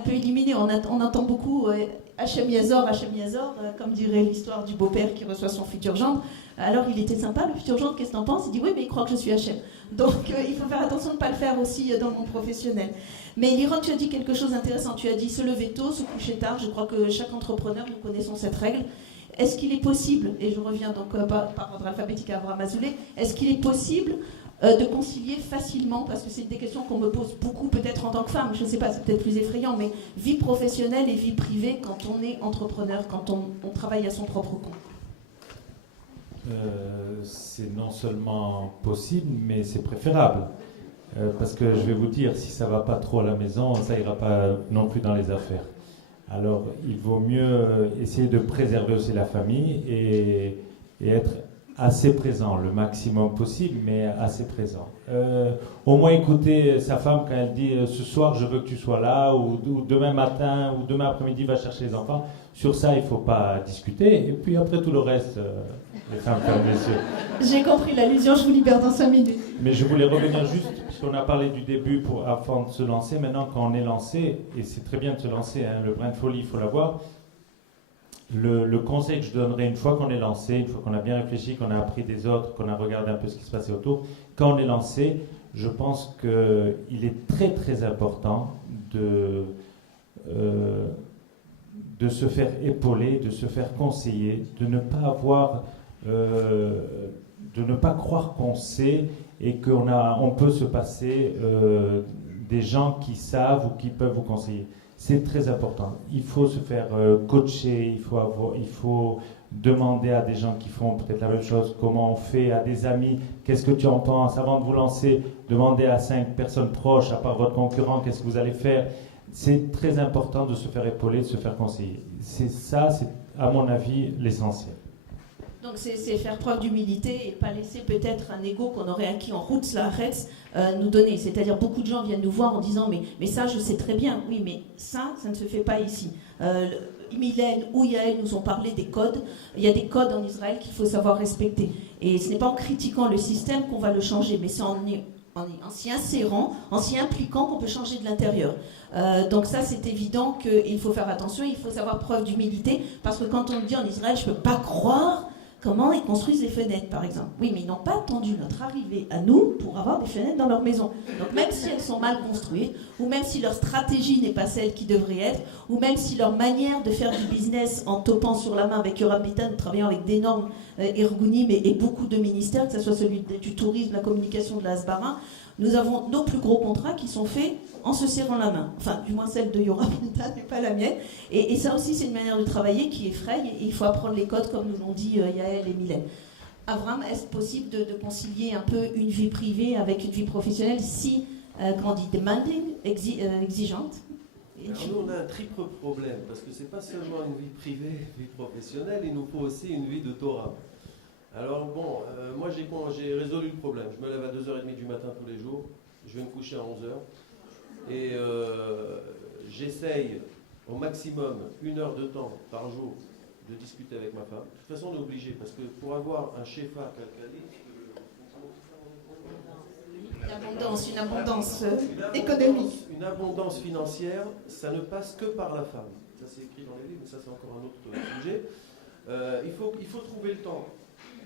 peu éliminé. On entend beaucoup Hachem Yazor, comme dirait l'histoire du beau-père qui reçoit son futur gendre. Alors, il était sympa, le futur gendre, qu'est-ce que t'en penses? Il dit oui, mais il croit que je suis Hachem. Donc, il faut faire attention de ne pas le faire aussi dans le monde professionnel. Mais Liron, tu as dit quelque chose d'intéressant. Tu as dit se lever tôt, se coucher tard. Je crois que chaque entrepreneur, nous connaissons cette règle. Est-ce qu'il est possible, et je reviens donc par ordre alphabétique à Avraham Azoulay, est-ce qu'il est possible de concilier facilement, parce que c'est des questions qu'on me pose beaucoup peut-être en tant que femme, je ne sais pas, c'est peut-être plus effrayant, mais vie professionnelle et vie privée quand on est entrepreneur, quand on travaille à son propre compte? C'est non seulement possible, mais c'est préférable. Parce que je vais vous dire, si ça ne va pas trop à la maison, ça n'ira pas non plus dans les affaires. Alors, il vaut mieux essayer de préserver aussi la famille et être assez présent, le maximum possible, mais assez présent. Au moins écouter sa femme quand elle dit ce soir je veux que tu sois là, ou demain matin, ou demain après-midi va chercher les enfants. Sur ça, il ne faut pas discuter. Et puis après tout le reste, les femmes ferment les yeux. J'ai compris l'allusion, je vous libère dans 5 minutes. Mais je voulais revenir juste, puisqu'on a parlé du début avant de se lancer. Maintenant, quand on est lancé, et c'est très bien de se lancer, hein, le brin de folie, il faut l'avoir. Le conseil que je donnerais une fois qu'on est lancé, une fois qu'on a bien réfléchi, qu'on a appris des autres, qu'on a regardé un peu ce qui se passait autour, quand on est lancé, je pense qu'il est très très important de se faire épauler, de se faire conseiller, de ne pas avoir, de ne pas croire qu'on sait et qu'on peut se passer des gens qui savent ou qui peuvent vous conseiller. C'est très important. Il faut se faire coacher, il faut demander à des gens qui font peut-être la même chose, comment on fait, à des amis, qu'est-ce que tu en penses avant de vous lancer, demandez à 5 personnes proches, à part votre concurrent, qu'est-ce que vous allez faire. C'est très important de se faire épauler, de se faire conseiller. C'est à mon avis l'essentiel. Donc c'est faire preuve d'humilité et pas laisser peut-être un ego qu'on aurait acquis en route Slaretz nous donner. C'est-à-dire beaucoup de gens viennent nous voir en disant mais ça je sais très bien. Oui, mais ça ne se fait pas ici. Mylène ou Yael nous ont parlé des codes. Il y a des codes en Israël qu'il faut savoir respecter. Et ce n'est pas en critiquant le système qu'on va le changer, mais c'est en s'y insérant, en s'y impliquant qu'on peut changer de l'intérieur. Donc ça c'est évident qu'il faut faire attention, il faut savoir preuve d'humilité, parce que quand on dit en Israël je ne peux pas croire comment ils construisent les fenêtres, par exemple. Oui, mais ils n'ont pas attendu notre arrivée à nous pour avoir des fenêtres dans leur maison. Donc même si elles sont mal construites, ou même si leur stratégie n'est pas celle qui devrait être, ou même si leur manière de faire du business en topant sur la main avec Yoram Bitan, travaillant avec d'énormes ergonim et beaucoup de ministères, que ce soit celui du tourisme, la communication, de la Hasbara, nous avons nos plus gros contrats qui sont faits en se serrant la main. Enfin, du moins celle de Yoram Bitan, mais pas la mienne. Et ça aussi, c'est une manière de travailler qui effraie, et il faut apprendre les codes, comme nous l'ont dit Yael et Mylène. Avram, est-ce possible de concilier un peu une vie privée avec une vie professionnelle si, comment on dit, demanding, exigeante? Alors nous, on a un triple problème, parce que c'est pas seulement une vie privée, une vie professionnelle, il nous faut aussi une vie de Torah. Alors bon, moi j'ai résolu le problème. Je me lève à 2h30 du matin tous les jours, je vais me coucher à 11h, et j'essaye au maximum 1 heure de temps par jour de discuter avec ma femme. De toute façon, on est obligé, parce que pour avoir un shefa calcalé, Une abondance économique. Une abondance financière, ça ne passe que par la femme. Ça c'est écrit dans les livres, mais ça c'est encore un autre sujet. Il faut trouver le temps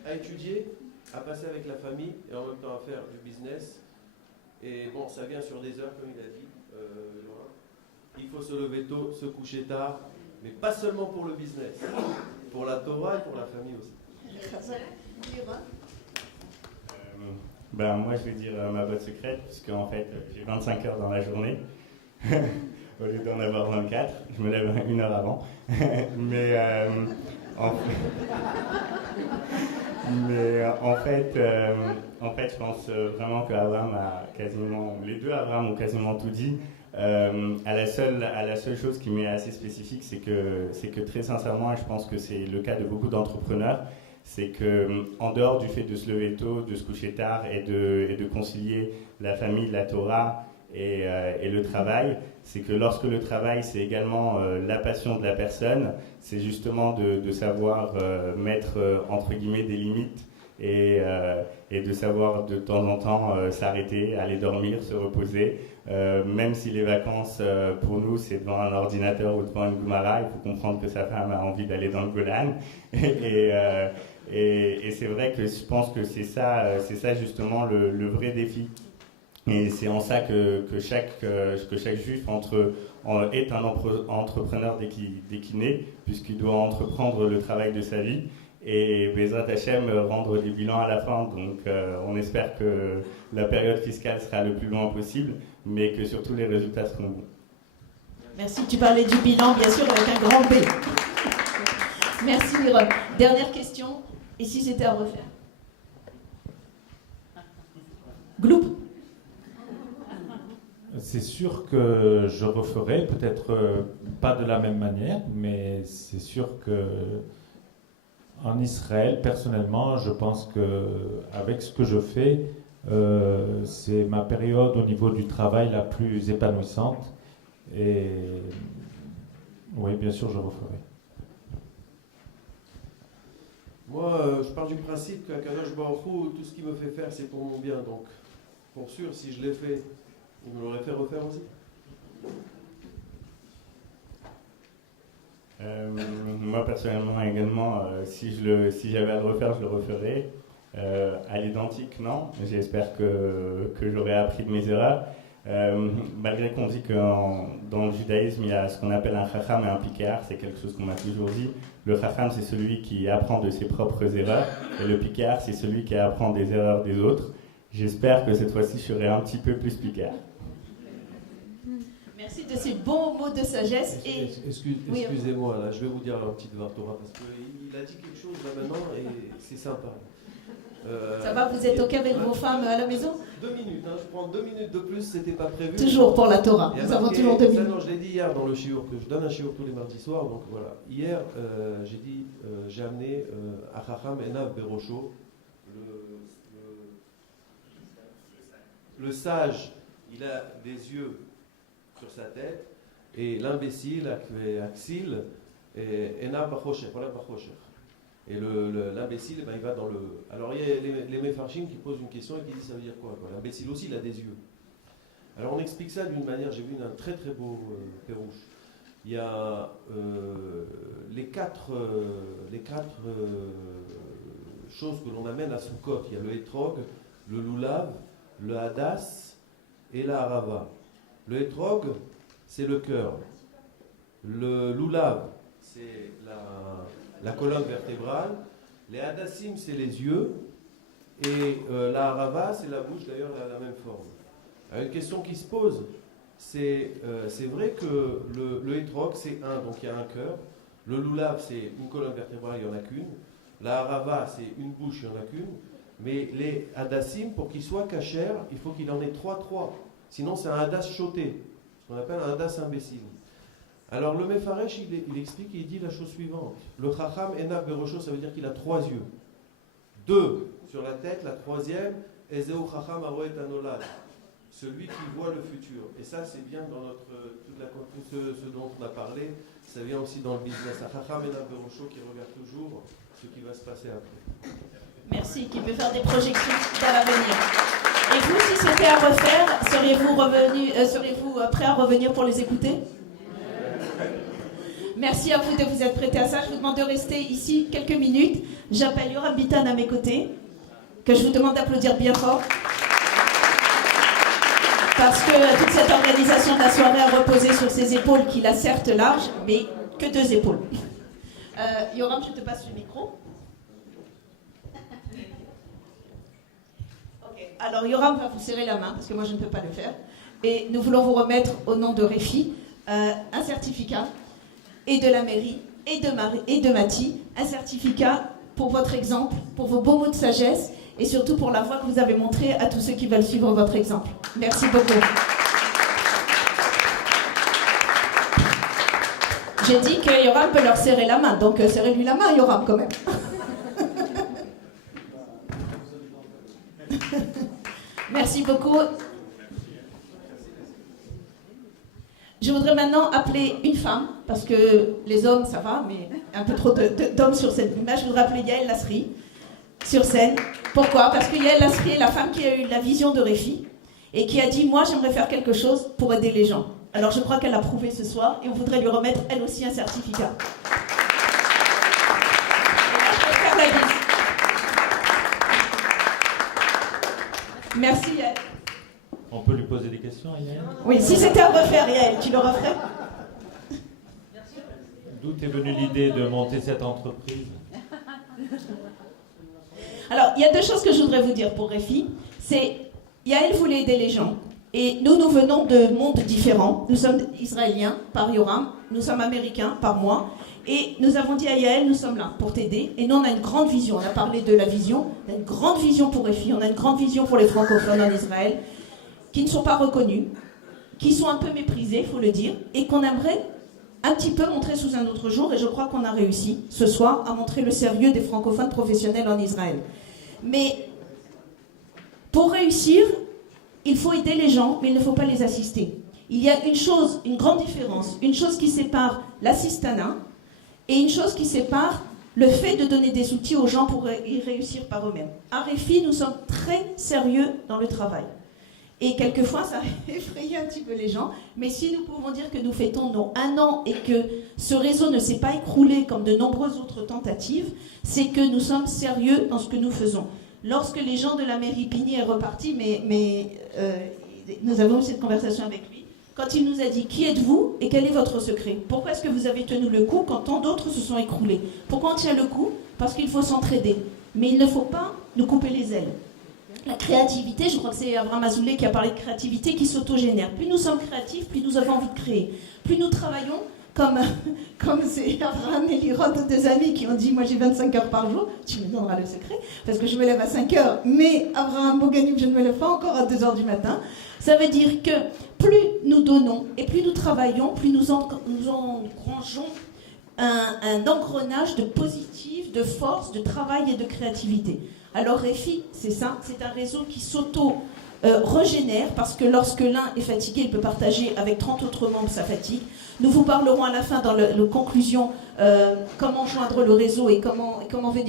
à étudier, à passer avec la famille et en même temps à faire du business. Et bon, ça vient sur des heures, comme il a dit. Il faut se lever tôt, se coucher tard, mais pas seulement pour le business, pour la Torah et pour la famille aussi. Ben, moi, je vais dire ma botte secrète, puisque en fait, j'ai 25 heures dans la journée. Au lieu d'en avoir 24, je me lève 1 heure avant. Mais en fait, je pense vraiment qu'Abraham a quasiment, les deux Abraham ont quasiment tout dit. À la seule chose qui m'est assez spécifique, c'est que très sincèrement, et je pense que c'est le cas de beaucoup d'entrepreneurs, c'est qu'en dehors du fait de se lever tôt, de se coucher tard et de concilier la famille, la Torah et le travail, c'est que lorsque le travail c'est également la passion de la personne, c'est justement de savoir mettre entre guillemets des limites et de savoir de temps en temps s'arrêter, aller dormir, se reposer. Même si les vacances pour nous c'est devant un ordinateur ou devant une Gemara, il faut comprendre que sa femme a envie d'aller dans le Golan et c'est vrai que je pense que c'est ça justement le vrai défi. Et c'est en ça que chaque juif est un entrepreneur dès qu'il naît, puisqu'il doit entreprendre le travail de sa vie et Bezrat Hashem rendre des bilans à la fin. Donc on espère que la période fiscale sera le plus loin possible, mais que surtout les résultats seront bons. Merci, tu parlais du bilan, bien sûr, avec un grand B. Merci Miron. Dernière question, et si c'était à refaire? Gloup. C'est sûr que je referai, peut-être pas de la même manière, mais c'est sûr que en Israël, personnellement, je pense qu'avec ce que je fais, c'est ma période au niveau du travail la plus épanouissante. Et oui, bien sûr, je referai. Moi, je pars du principe qu'à Kadosh Baruch Hu, tout ce qu'il me fait faire, c'est pour mon bien. Donc, pour sûr, si je l'ai fait, il me l'aurait fait refaire aussi. Moi personnellement également, si j'avais à le refaire, je le referais. À l'identique, non. J'espère que j'aurais appris de mes erreurs. Malgré qu'on dit que dans le judaïsme, il y a ce qu'on appelle un chacham et un pikéar, c'est quelque chose qu'on m'a toujours dit. Le chacham, c'est celui qui apprend de ses propres erreurs, et le pikéar, c'est celui qui apprend des erreurs des autres. J'espère que cette fois-ci, je serai un petit peu plus pikéar. Merci de ces bons mots de sagesse. Excusez-moi, là, je vais vous dire la petite Vartora, parce qu'il a dit quelque chose là maintenant, et c'est sympa. Ça va, vous êtes OK avec vos femmes à la maison? 2 minutes, hein, je prends 2 minutes de plus, c'était pas prévu. Toujours pour la Torah, nous avons toujours 2 minutes. Non, je l'ai dit hier dans le shiur, que je donne un shiur tous les mardis soirs, donc voilà. Hier, j'ai amené Achacham Enav Berosho, le sage, il a des yeux sur sa tête, et l'imbécile, Aksil, et Enav Bachosher, voilà Bachosher. Et l'imbécile, ben, il va dans le... Alors il y a les Mefarshim qui posent une question et qui disent ça veut dire quoi? L'imbécile aussi, il a des yeux. Alors on explique ça d'une manière, j'ai vu un très très beau pérouche. Il y a les quatre choses que l'on amène à Sukkot. Il y a le Etrog, le Lulav, le Hadas et la Harava. Le Etrog, c'est le cœur. Le Lulav, c'est la colonne vertébrale. Les Hadassim, c'est les yeux. Et la Harava, c'est la bouche, d'ailleurs, la même forme. Alors, une question qui se pose, c'est vrai que le Etrog, c'est un, donc il y a un cœur. Le Lulav, c'est une colonne vertébrale, il n'y en a qu'une. La Harava, c'est une bouche, il n'y en a qu'une. Mais les Hadassim, pour qu'ils soient cachers, il faut qu'il en ait 3. Sinon, c'est un Hadas choté, ce qu'on appelle un Hadas imbécile. Alors, le Mefaresh, il explique et il dit la chose suivante. Le Chacham Enav Berosho, ça veut dire qu'il a 3 yeux. 2 sur la tête, la troisième, Ezeu Chacham Aroet Anolad. celui qui voit le futur. Et ça, c'est bien dans ce dont on a parlé, ça vient aussi dans le business. Chacham et Berocho qui regarde toujours ce qui va se passer après. Merci, qui peut faire des projections vers l'avenir. Et vous, si c'était à refaire, seriez-vous prêt à revenir pour les écouter? Merci à vous de vous être prêtés à ça. Je vous demande de rester ici quelques minutes. J'appelle Yoram Bitan à mes côtés, que je vous demande d'applaudir bien fort. Parce que toute cette organisation de la soirée a reposé sur ses épaules, qu'il a certes larges, mais que 2 épaules. Yoram, je te passe le micro. Okay. Alors Yoram va vous serrer la main, parce que moi je ne peux pas le faire. Et nous voulons vous remettre au nom de Réfi un certificat, et de la mairie, et de Mati, un certificat pour votre exemple, pour vos beaux mots de sagesse, et surtout pour la voie que vous avez montrée à tous ceux qui veulent suivre votre exemple. Merci beaucoup. J'ai dit que Yoram peut leur serrer la main, donc serrez-lui la main, Yoram, quand même. Merci beaucoup. Je voudrais maintenant appeler une femme, parce que les hommes, ça va, mais un peu trop d'hommes sur cette image. Je voudrais appeler Yael Lasri sur scène. Pourquoi? Parce que Yael Lasri est la femme qui a eu la vision de Réfi et qui a dit « Moi, j'aimerais faire quelque chose pour aider les gens ». Alors, je crois qu'elle a prouvé ce soir et on voudrait lui remettre, elle aussi, un certificat. Et là, je vais faire la bise. Merci, Yael. On peut lui poser des questions, Yael? Oui, si c'était à refaire, Yael, tu le referais? D'où est venue l'idée de monter cette entreprise? Alors, il y a 2 choses que je voudrais vous dire pour Réfi. C'est, Yael voulait aider les gens. Et nous venons de mondes différents. Nous sommes israéliens par Yoram, nous sommes américains par moi. Et nous avons dit à Yael, nous sommes là pour t'aider. Et nous, on a une grande vision. On a parlé de la vision. On a une grande vision pour Réfi. On a une grande vision pour les francophones en Israël, qui ne sont pas reconnus, qui sont un peu méprisés, il faut le dire, et qu'on aimerait un petit peu montrer sous un autre jour. Et je crois qu'on a réussi ce soir à montrer le sérieux des francophones professionnels en Israël. Mais pour réussir, il faut aider les gens, mais il ne faut pas les assister. Il y a une grande différence, une chose qui sépare l'assistanat et une chose qui sépare le fait de donner des outils aux gens pour y réussir par eux-mêmes. À Réfi, nous sommes très sérieux dans le travail. Et quelquefois, ça effraie un petit peu les gens. Mais si nous pouvons dire que nous fêtons nos 1 an et que ce réseau ne s'est pas écroulé comme de nombreuses autres tentatives, c'est que nous sommes sérieux dans ce que nous faisons. Lorsque les gens de la mairie Pigny est reparti, nous avons eu cette conversation avec lui, quand il nous a dit « Qui êtes-vous et quel est votre secret? Pourquoi est-ce que vous avez tenu le coup quand tant d'autres se sont écroulés? Pourquoi on tient le coup? Parce qu'il faut s'entraider. Mais il ne faut pas nous couper les ailes. » La créativité, je crois que c'est Abraham Azoulay qui a parlé de créativité qui s'autogénère. Plus nous sommes créatifs, plus nous avons envie de créer. Plus nous travaillons, comme c'est Abraham et Liron, 2 amis qui ont dit « Moi j'ai 25 heures par jour, tu me donneras le secret, parce que je me lève à 5 heures, mais Abraham Boganou, je ne me lève pas encore à 2 heures du matin. » Ça veut dire que plus nous donnons et plus nous travaillons, plus nous engrangeons un engrenage de positif, de force, de travail et de créativité. Alors Réfi, c'est ça, c'est un réseau qui s'auto-régénère parce que lorsque l'un est fatigué, il peut partager avec 30 autres membres sa fatigue. Nous vous parlerons à la fin dans la conclusion comment joindre le réseau et comment venir